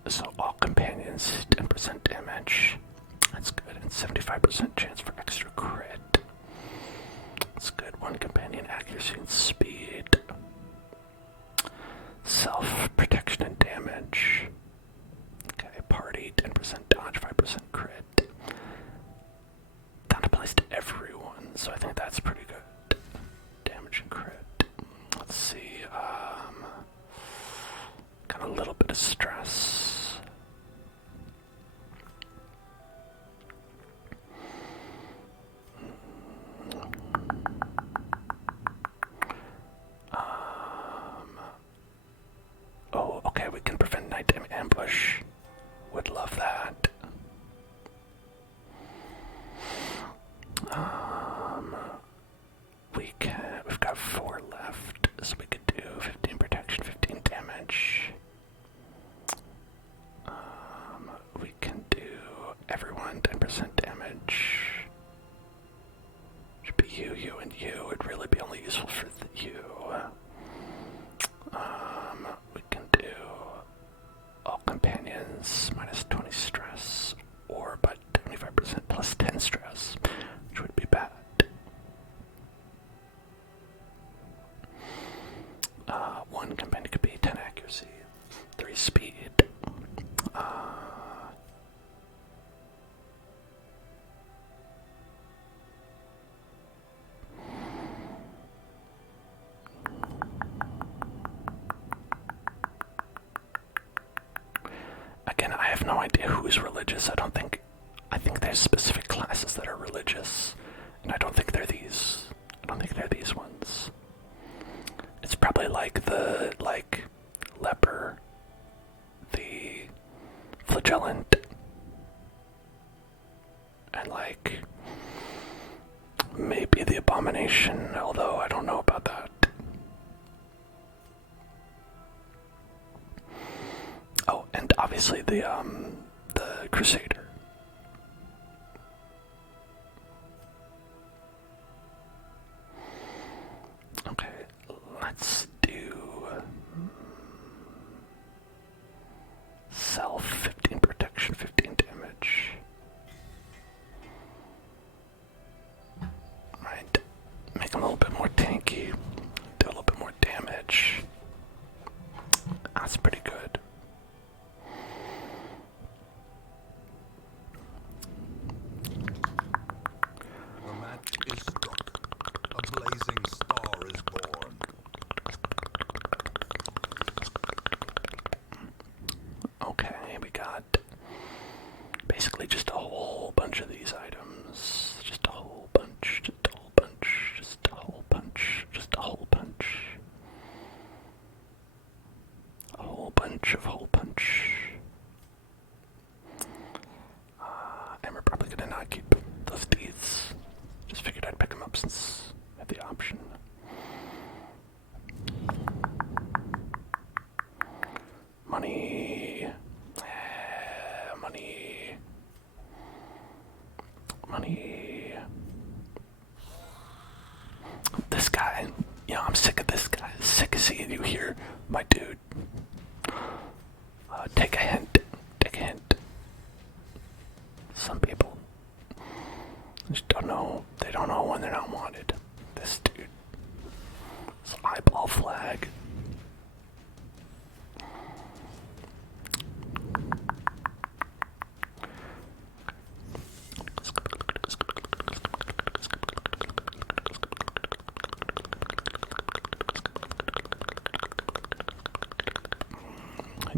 So all companions, 10% damage. That's good. And 75% chance for extra crit. That's good. One companion accuracy and speed. Self-protection and damage. Okay, party, 10% dodge, 5% crit. That applies to everyone, so I think that's pretty good. Damage and crit. Let's see, got a little bit of stress. Oh, okay, we can prevent nighttime ambush. Would love that. We've got 4 left, so we could do 15 protection, 15 damage. We can do everyone 10% damage. Should be you, and you. Would really be only useful for you. We can do all companions minus 20 stress, or but 25% plus 10 stress, which would be bad. One companion could be 10 accuracy, 3 speed. Again, I have no idea who's religious. I think there's specific classes that are religious, and I don't think they're these. I don't think they're these ones. It's probably like the, leper, the flagellant, and maybe the abomination, although I don't know about that. Oh, and obviously the Crusader. Okay, let's do self, 15 protection, 15 damage. Right, make him a little bit more tanky, do a little bit more damage. That's pretty good. The match is struck. A blazing star is born. Okay, we got basically just a whole bunch of these items. Just a whole bunch, just a whole bunch, just a whole bunch, just a whole bunch. A whole bunch of hole punch. And we're probably gonna not keep those teeth. Just figured I'd pick them up since I have the option. Money. Money. Money. This guy. I'm sick of this guy. Sick of seeing you here, my dude. Take a hint. Take a hint. Some people just don't know. They don't know when they're not wanted. This dude. This eyeball flag.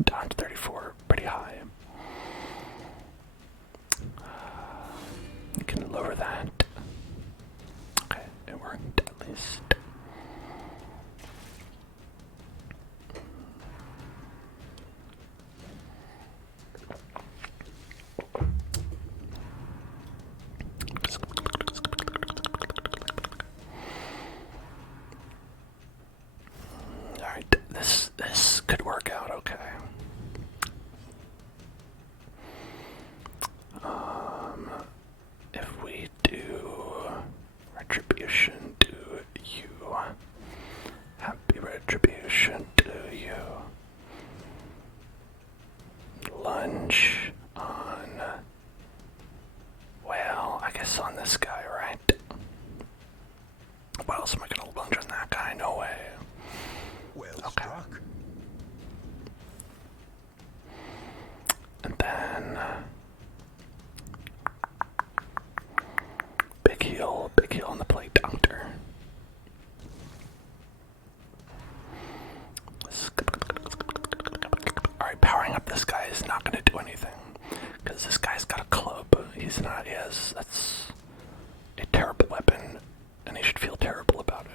Down to 34, pretty high. You can lower that. Okay, it worked at least. not gonna do anything. Because this guy's got a club. He's not, that's a terrible weapon, and he should feel terrible about it.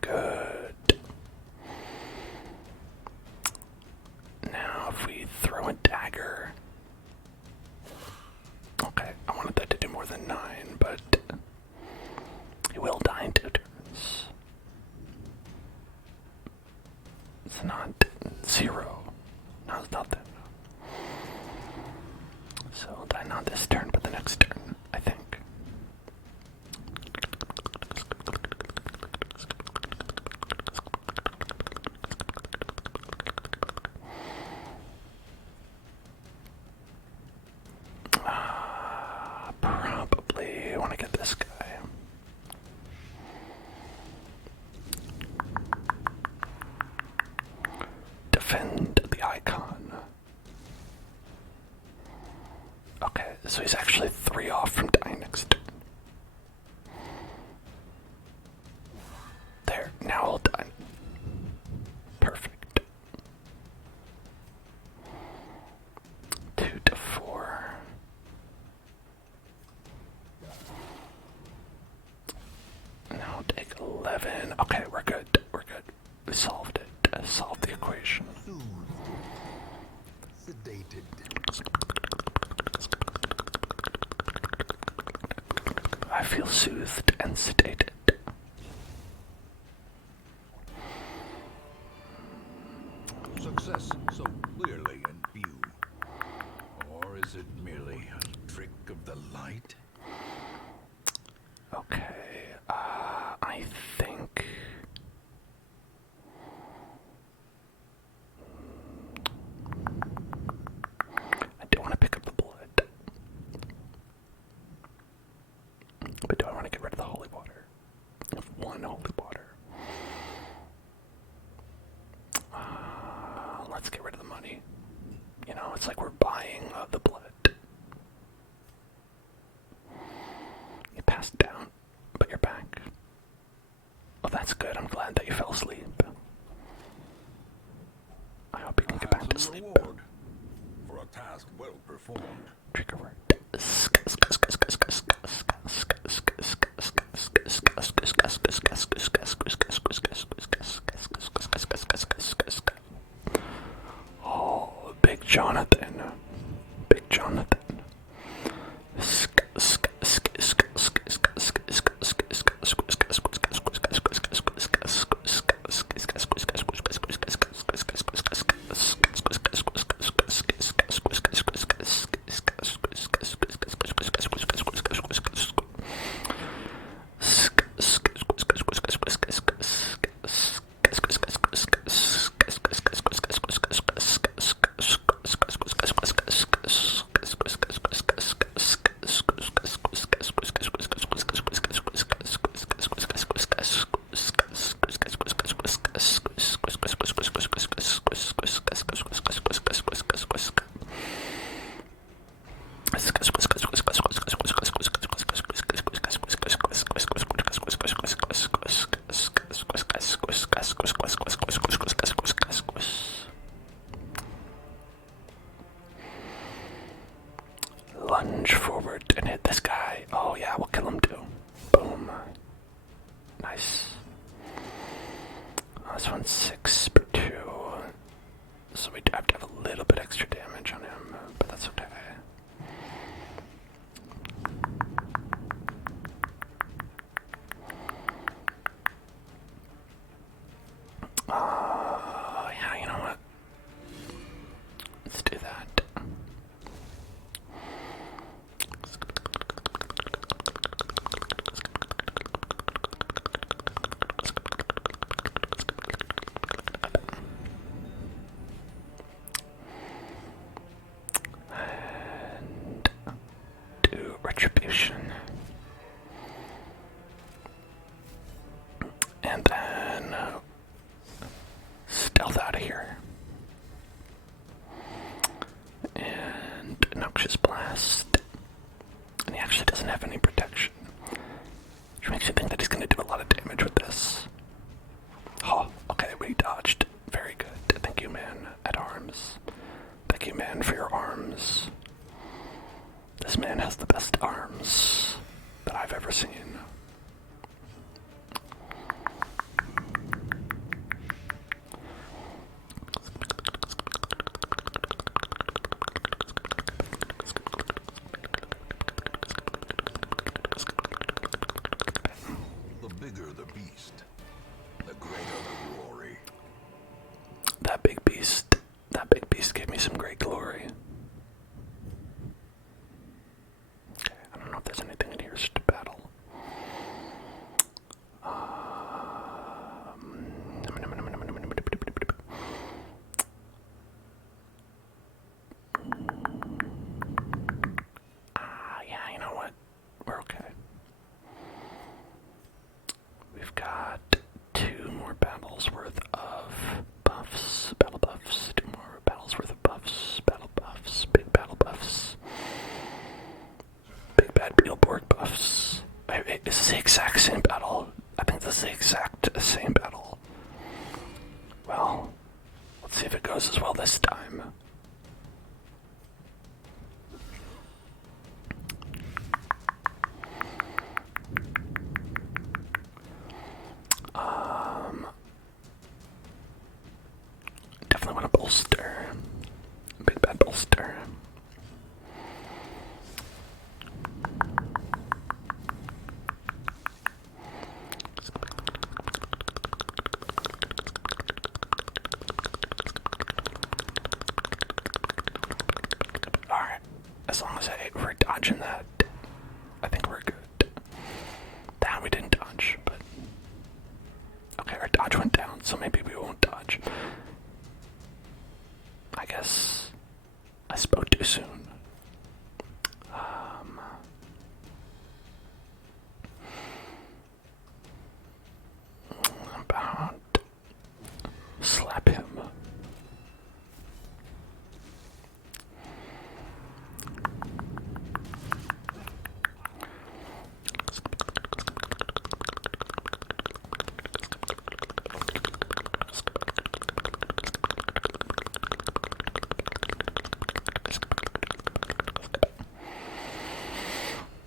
Good. Now if we throw a dagger. Okay, I wanted that to do more than 9, but he will die in 2 turns. It's not 0. No, it's not that. So he'll die not this turn, but the next turn, I think. Probably want to get this guy. Defend the icon. Okay, so he's actually 3 off from dying next turn. There, now he'll die. Perfect. 2 to 4. Now take 11. Okay, we're good. We're good. We solved it. Solved the equation. Sedated. I feel soothed and sedated. Success so clearly in view. Or is it merely a trick of the light? Okay, I think... I do want to pick up the blood. But do I want to get rid of the holy water? I have 1 holy water. Let's get rid of the money. You know, it's like we're buying the blood. You passed down, but you're back. Well, that's good. I'm glad that you fell asleep. I hope you can get back to sleep. Reward for a task well performed. Trigger word. Oh, Big Jonathan. Big Jonathan. Lunge forward and hit this guy. Oh yeah, we'll kill him too. Boom. Nice. This one's 6 per 2. So we have to have a little bit extra damage on him, but that's okay. Yeah, you know what? Let's do that. And do retribution. noxious blast. And he actually doesn't have any protection, which makes you think that he's going to do a lot of damage with this. Oh, okay, we dodged. Very good. Thank you, man, at arms. Thank you, man, for your arms. This man has the best arms that I've ever seen. The bigger the beast, the greater the glory. That big beast gave me some great glory. Okay, I don't know if there's anything in here just to battle. Yeah, you know what? We're okay. We've got 2 more battles worth of buffs, battle buffs, 2 more battles worth of buffs, battle buffs, big battle buffs, big bad Beetleborg buffs. Wait, is this the exact same battle? I think this is the exact same battle. Well, let's see if it goes as well this time. Definitely want to bolster. Big bad bolster. Alright. As long as we're dodging that, I think we're good. That we didn't dodge, but okay, our dodge went down, so maybe we won't dodge. I guess I spoke too soon. About slap him.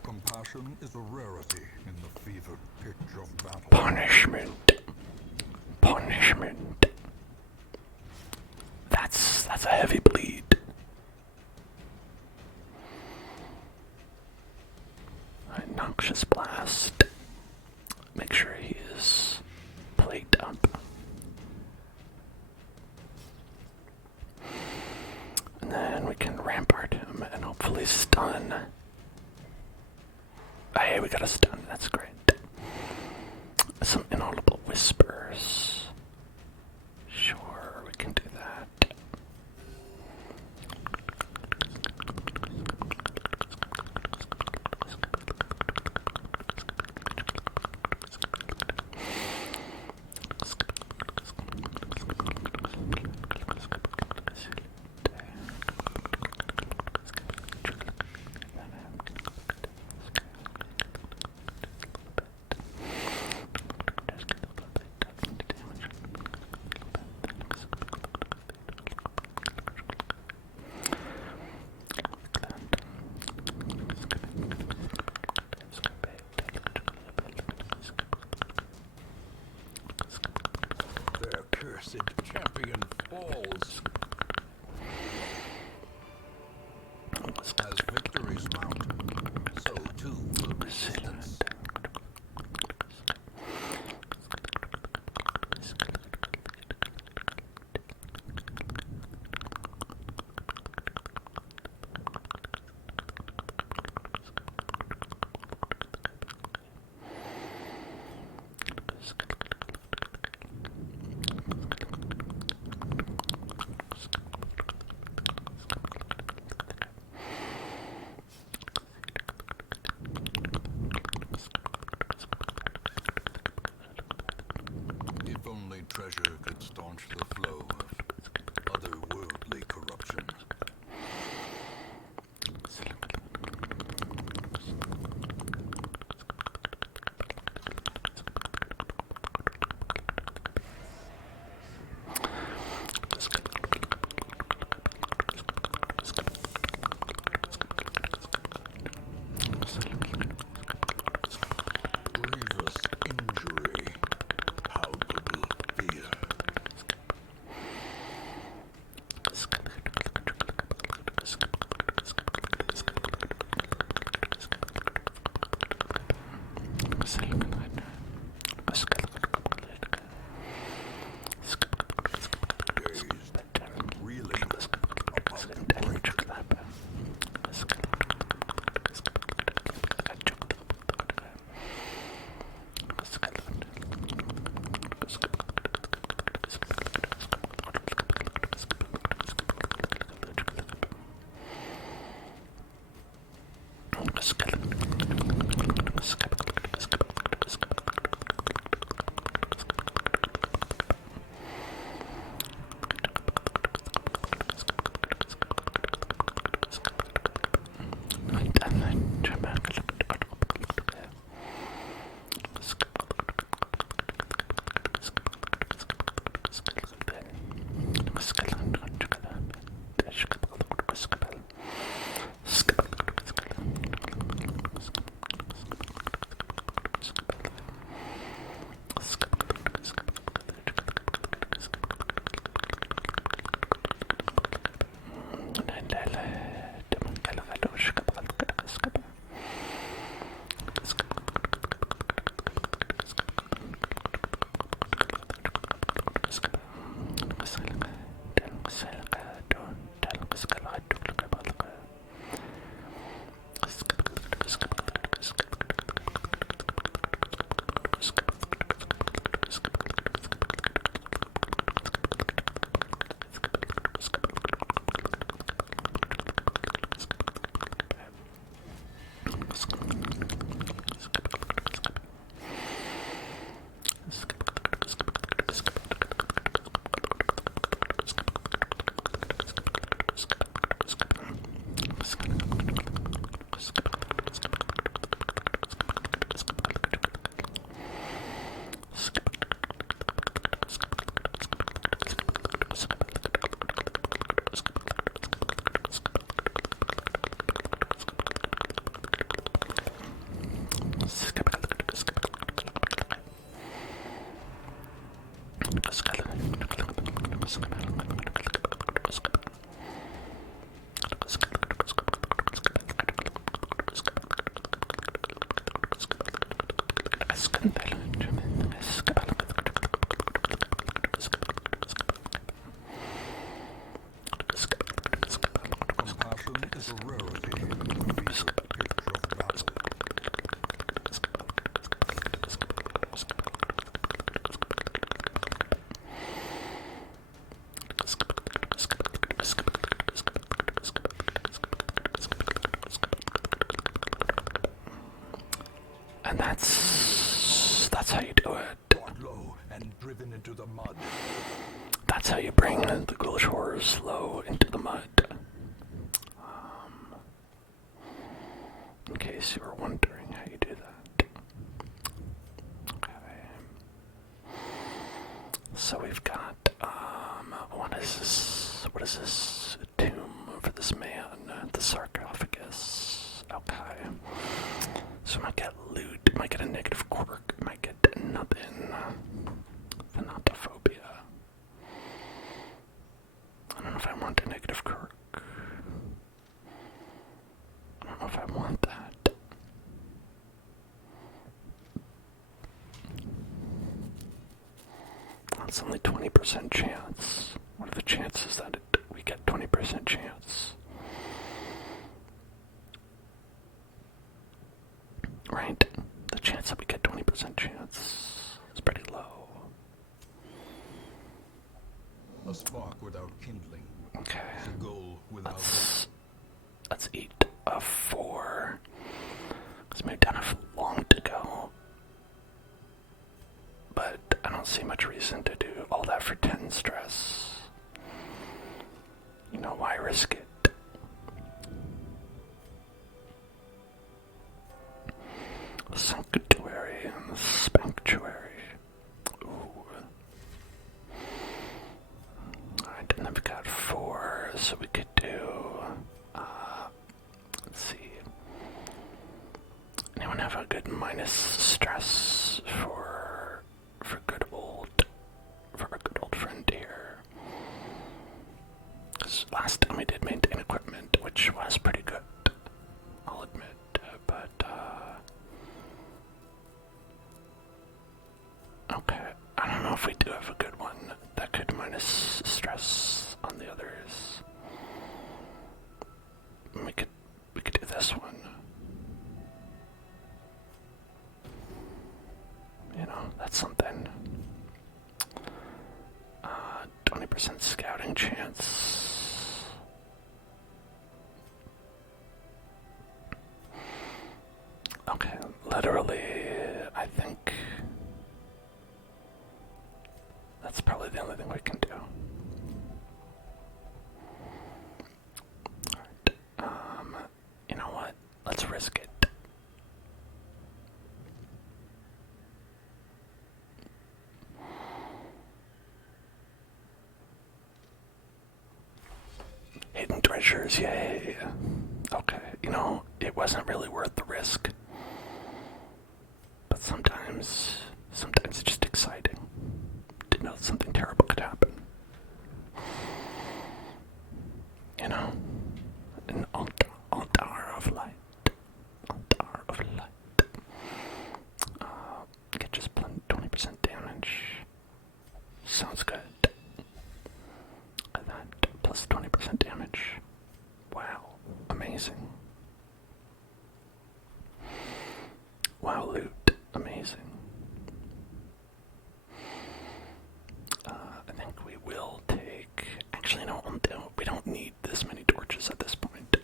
Compassion is a rarity in the fevered pitch of battle. Punishment. Punishment. That's a heavy bleed. Alright, noxious blast. Make sure he is plagued up. And then we can rampart him and hopefully stun. Hey, we got a stun. That's great. Some inaudible whispers. Sure, we can do that. Their cursed champion falls. As victories mount, so too will resistance. If only treasure could staunch the flow of otherworldly corruption. And that's how you do it. Low and driven into the mud. That's how you bring the ghoulish horrors low into the mud. In case you were wondering how you do that. Okay. So we've got, what is this? What is this? A tomb for this man, the sarcophagus. Okay. So I might get loot, might get a negative quirk, might get nothing. Thanatophobia. I don't know if I want a negative quirk. I don't know if I want that. That's only 20% chance. What are the chances that we get 20% chance? Right? The chance that we get 20% chance is pretty low. A spark without kindling. Okay. A goal without Let's eat a 4. Because maybe don't have long to go. But I don't see much reason to do all that for 10 stress. You know, why risk it? Sanctuary and Spanctuary. Ooh. Alright, and then we got 4, so we could do, let's see. Anyone have a good minus stress for our good old friend here? Because last time we did maintain equipment, which was pretty good, I'll admit, but, okay, I don't know if we do have a good one that could minus stress on the others. We could do this one. You know, that's something. 20% scouting chance. Okay, literally, I think that's probably the only thing we can do. Alright, you know what? Let's risk it. Hidden treasures, yay. Okay, you know, it wasn't really worth the risk. But sometimes it's just exciting to know something terrible could happen. You know, an altar of light. Altar of light. Get just 20% damage. Sounds good. That plus 20% damage. Wow, amazing. Wow, loot, amazing. I think we will take. Actually, no, we don't need this many torches at this point.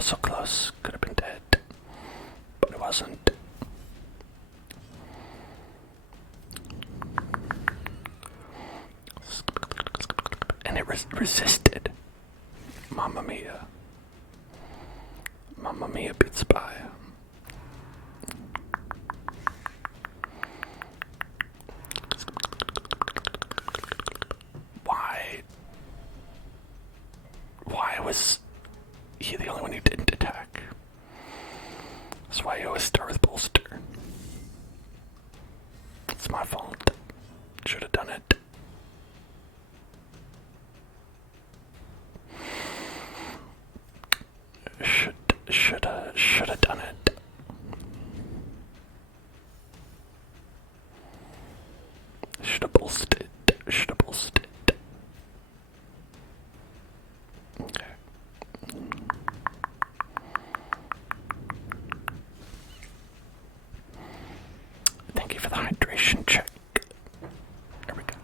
Oh, so close. Could have been dead. But it wasn't. And it resisted. Mamma mia. Mamma mia beats by. Why was he the only one who didn't attack? That's why I always start with bolster. It's my fault. Should have done it. Should have done it. Should have bolstered. Should have bolstered. Okay. Thank you for the hydration check. There we go.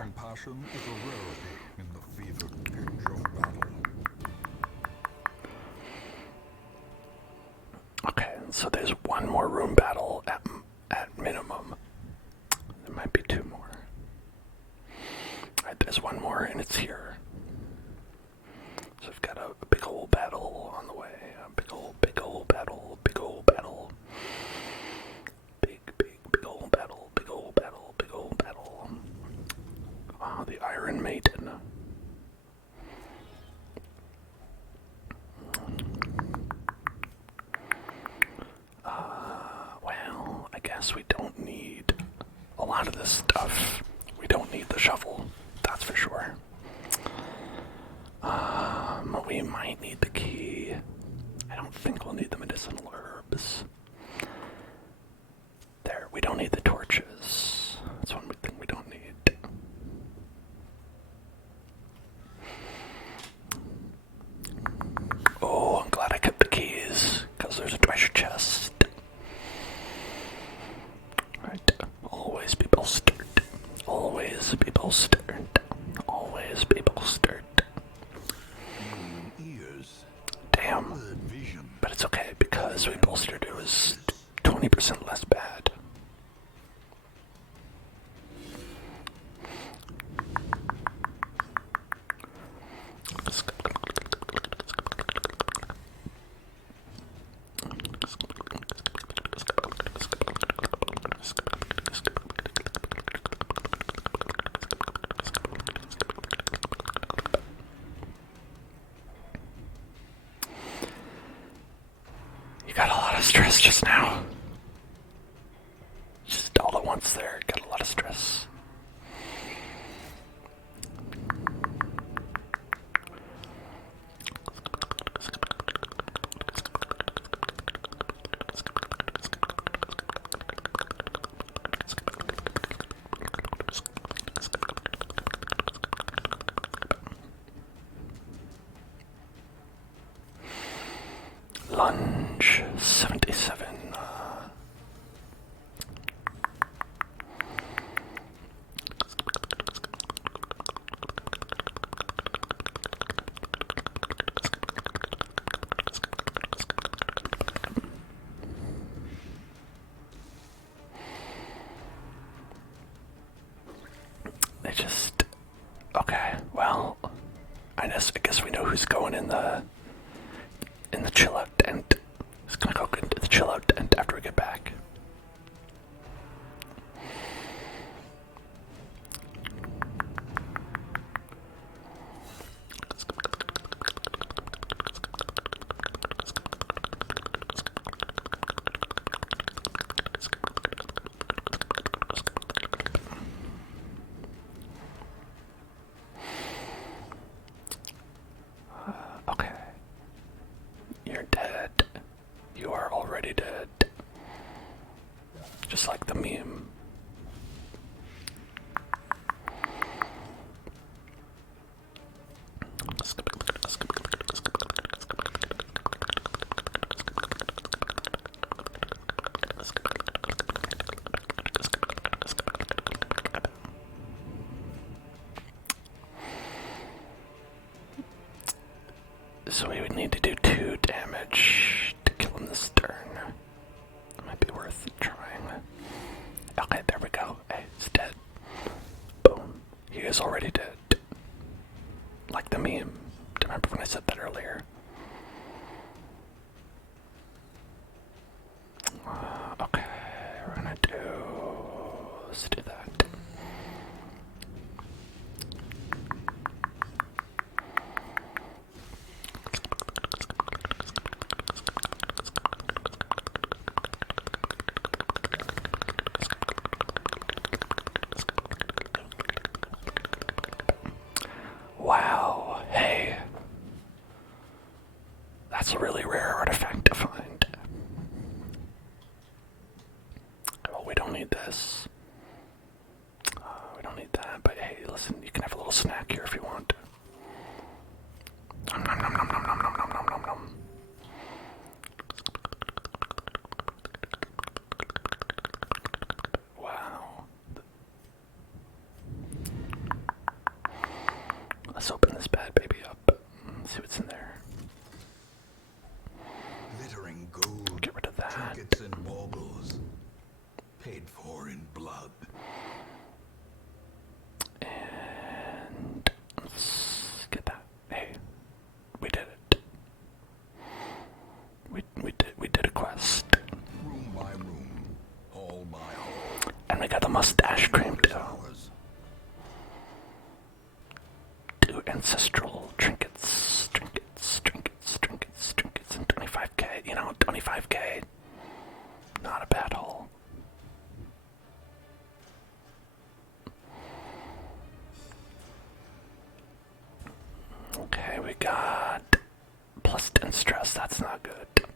Compassion is a rarity in the fevered pitch of battle. Okay, so there's one more room battle at minimum. There might be two more. Alright, there's one more and it's here. So we've got a big old battle on the way. A big old battle, big old battle. Big old battle, big old battle, big old battle. Ah, the Iron Maiden. Well, I guess we don't need a lot of this stuff. We don't need the shovel, that's for sure. We might need the key. I don't think we'll need the medicinal herbs. There, we don't need the torches. That's one thing we don't need. Oh, I'm glad I kept the keys, because there's a treasure chest. Right, always be bolstered. Always be bolstered. Always be bolstered. Damn. But it's okay, because we bolstered it was 20% less bad. Got a lot of stress just now. Just all at once there. Got a lot of stress. Lunge 77. They just... Okay, well, I guess we know who's going in the chill out tent. It's gonna go into the chill out tent after we get back. So we would need to do 2 damage to kill him this turn. Might be worth trying. Okay, there we go. Hey, he's dead. Boom. He is already dead. Like the meme. Do you remember when I said that earlier? Okay, we're gonna do... let's do that. Wow, hey. That's a really rare artifact to find. Well, we don't need this. We don't need that, but hey, listen, you can have a little snack here if you want. Nom nom nom nom nom nom nom nom nom nom nom. Wow. Let's open this bad baby up. See what's in there. Glittering gold, Get rid of that. trinkets and baubles, paid for in blood. And let's get that. Hey, we did it. We did a quest. Room by room, hall by hall. And we got the mustache cream too. Ours. 2 ancestral trinkets, and 25k. You know, 25k. Not a bad haul. Okay, we got plus 10 stress. That's not good.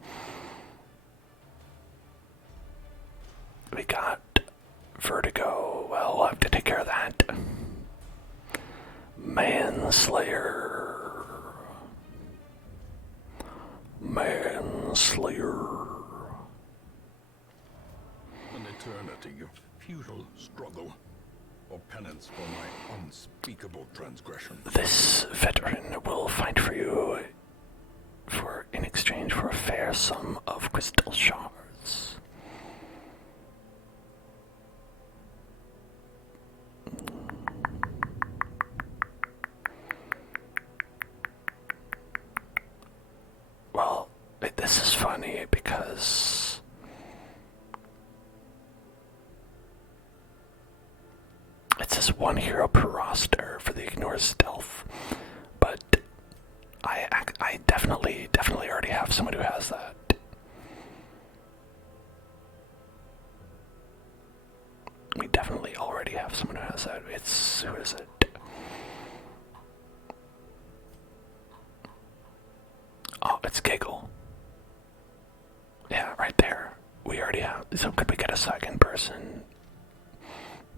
We got vertigo. Well, we'll have to take care of that. Manslayer. An eternity of futile struggle, or penance for my unspeakable transgression. This veteran will fight for you in exchange for a fair sum of crystal shards. Well, this is funny because it says 1 hero per roster for the ignore stealth, but I definitely already have someone who has that. We definitely already have someone who has that. Who is it? Oh, it's Giggle. Yeah, right there. We already have. So could we get a second person?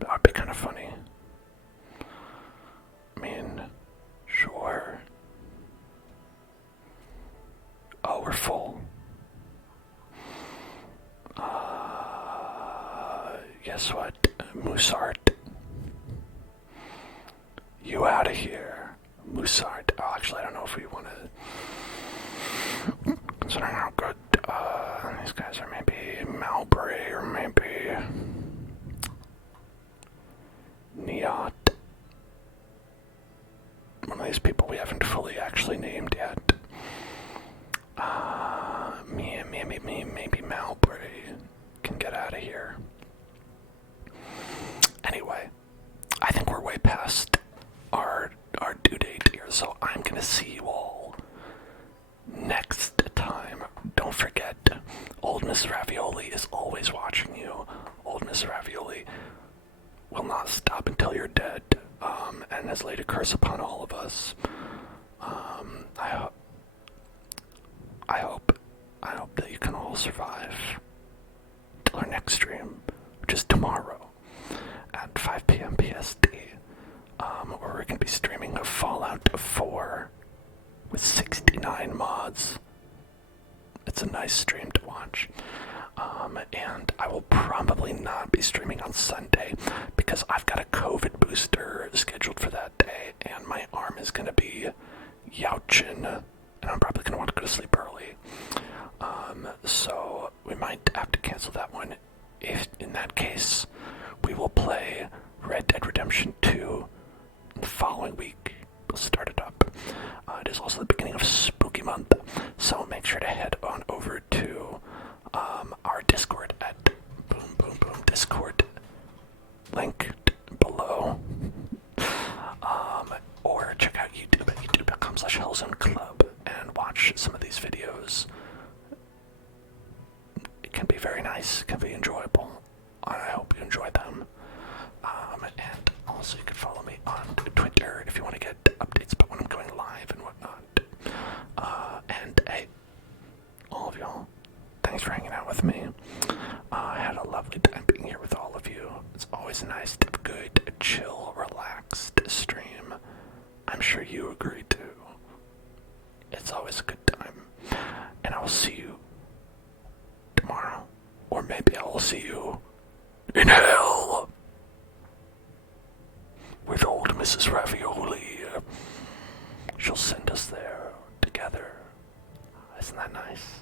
That would be kind of funny. I mean, sure. Oh, we're full. Guess what? Musart. You out of here. Musart. Oh, actually, I don't know if we want to... Considering how good these guys are, maybe Malbury or maybe Neot. One of these people we haven't fully actually named yet. Maybe Malbury can get out of here. Anyway, I think we're way past our due date here, so I'm gonna see you all next time. Don't forget, old Miss Ravioli is always watching you. Old Miss Ravioli will not stop until you're dead, and has laid a curse upon all of us. I hope that you can all survive till our next stream, which is tomorrow at 5 p.m. PST, where we're going to be streaming a Fallout 4 9 mods. It's a nice stream to watch. And I will probably not be streaming on Sunday because I've got a COVID booster scheduled for that day, and my arm is going to be youching, and I'm probably going to want to go to sleep early. So we might have to cancel that one. If in that case, we will play Red Dead Redemption 2 the following week. We'll start it up. It is also the beginning of Spooky Month, so make sure to head on over to our Discord at Discord, link below, or check out YouTube at youtube.com/HellzoneClub and watch some of these videos. It can be very nice, it can be enjoyable, and I hope you enjoy them. And also you can follow me on Twitter if you want to get updates about when I'm going live and whatnot. And hey, all of y'all, thanks for hanging out with me. I had a lovely time being here with all of you. It's always nice to have a good, chill, relaxed stream. I'm sure you agree too. It's always a good time. And I will see you tomorrow. Or maybe I will see you in hell with old Mrs. Ravioli. She'll send us there together. Isn't that nice?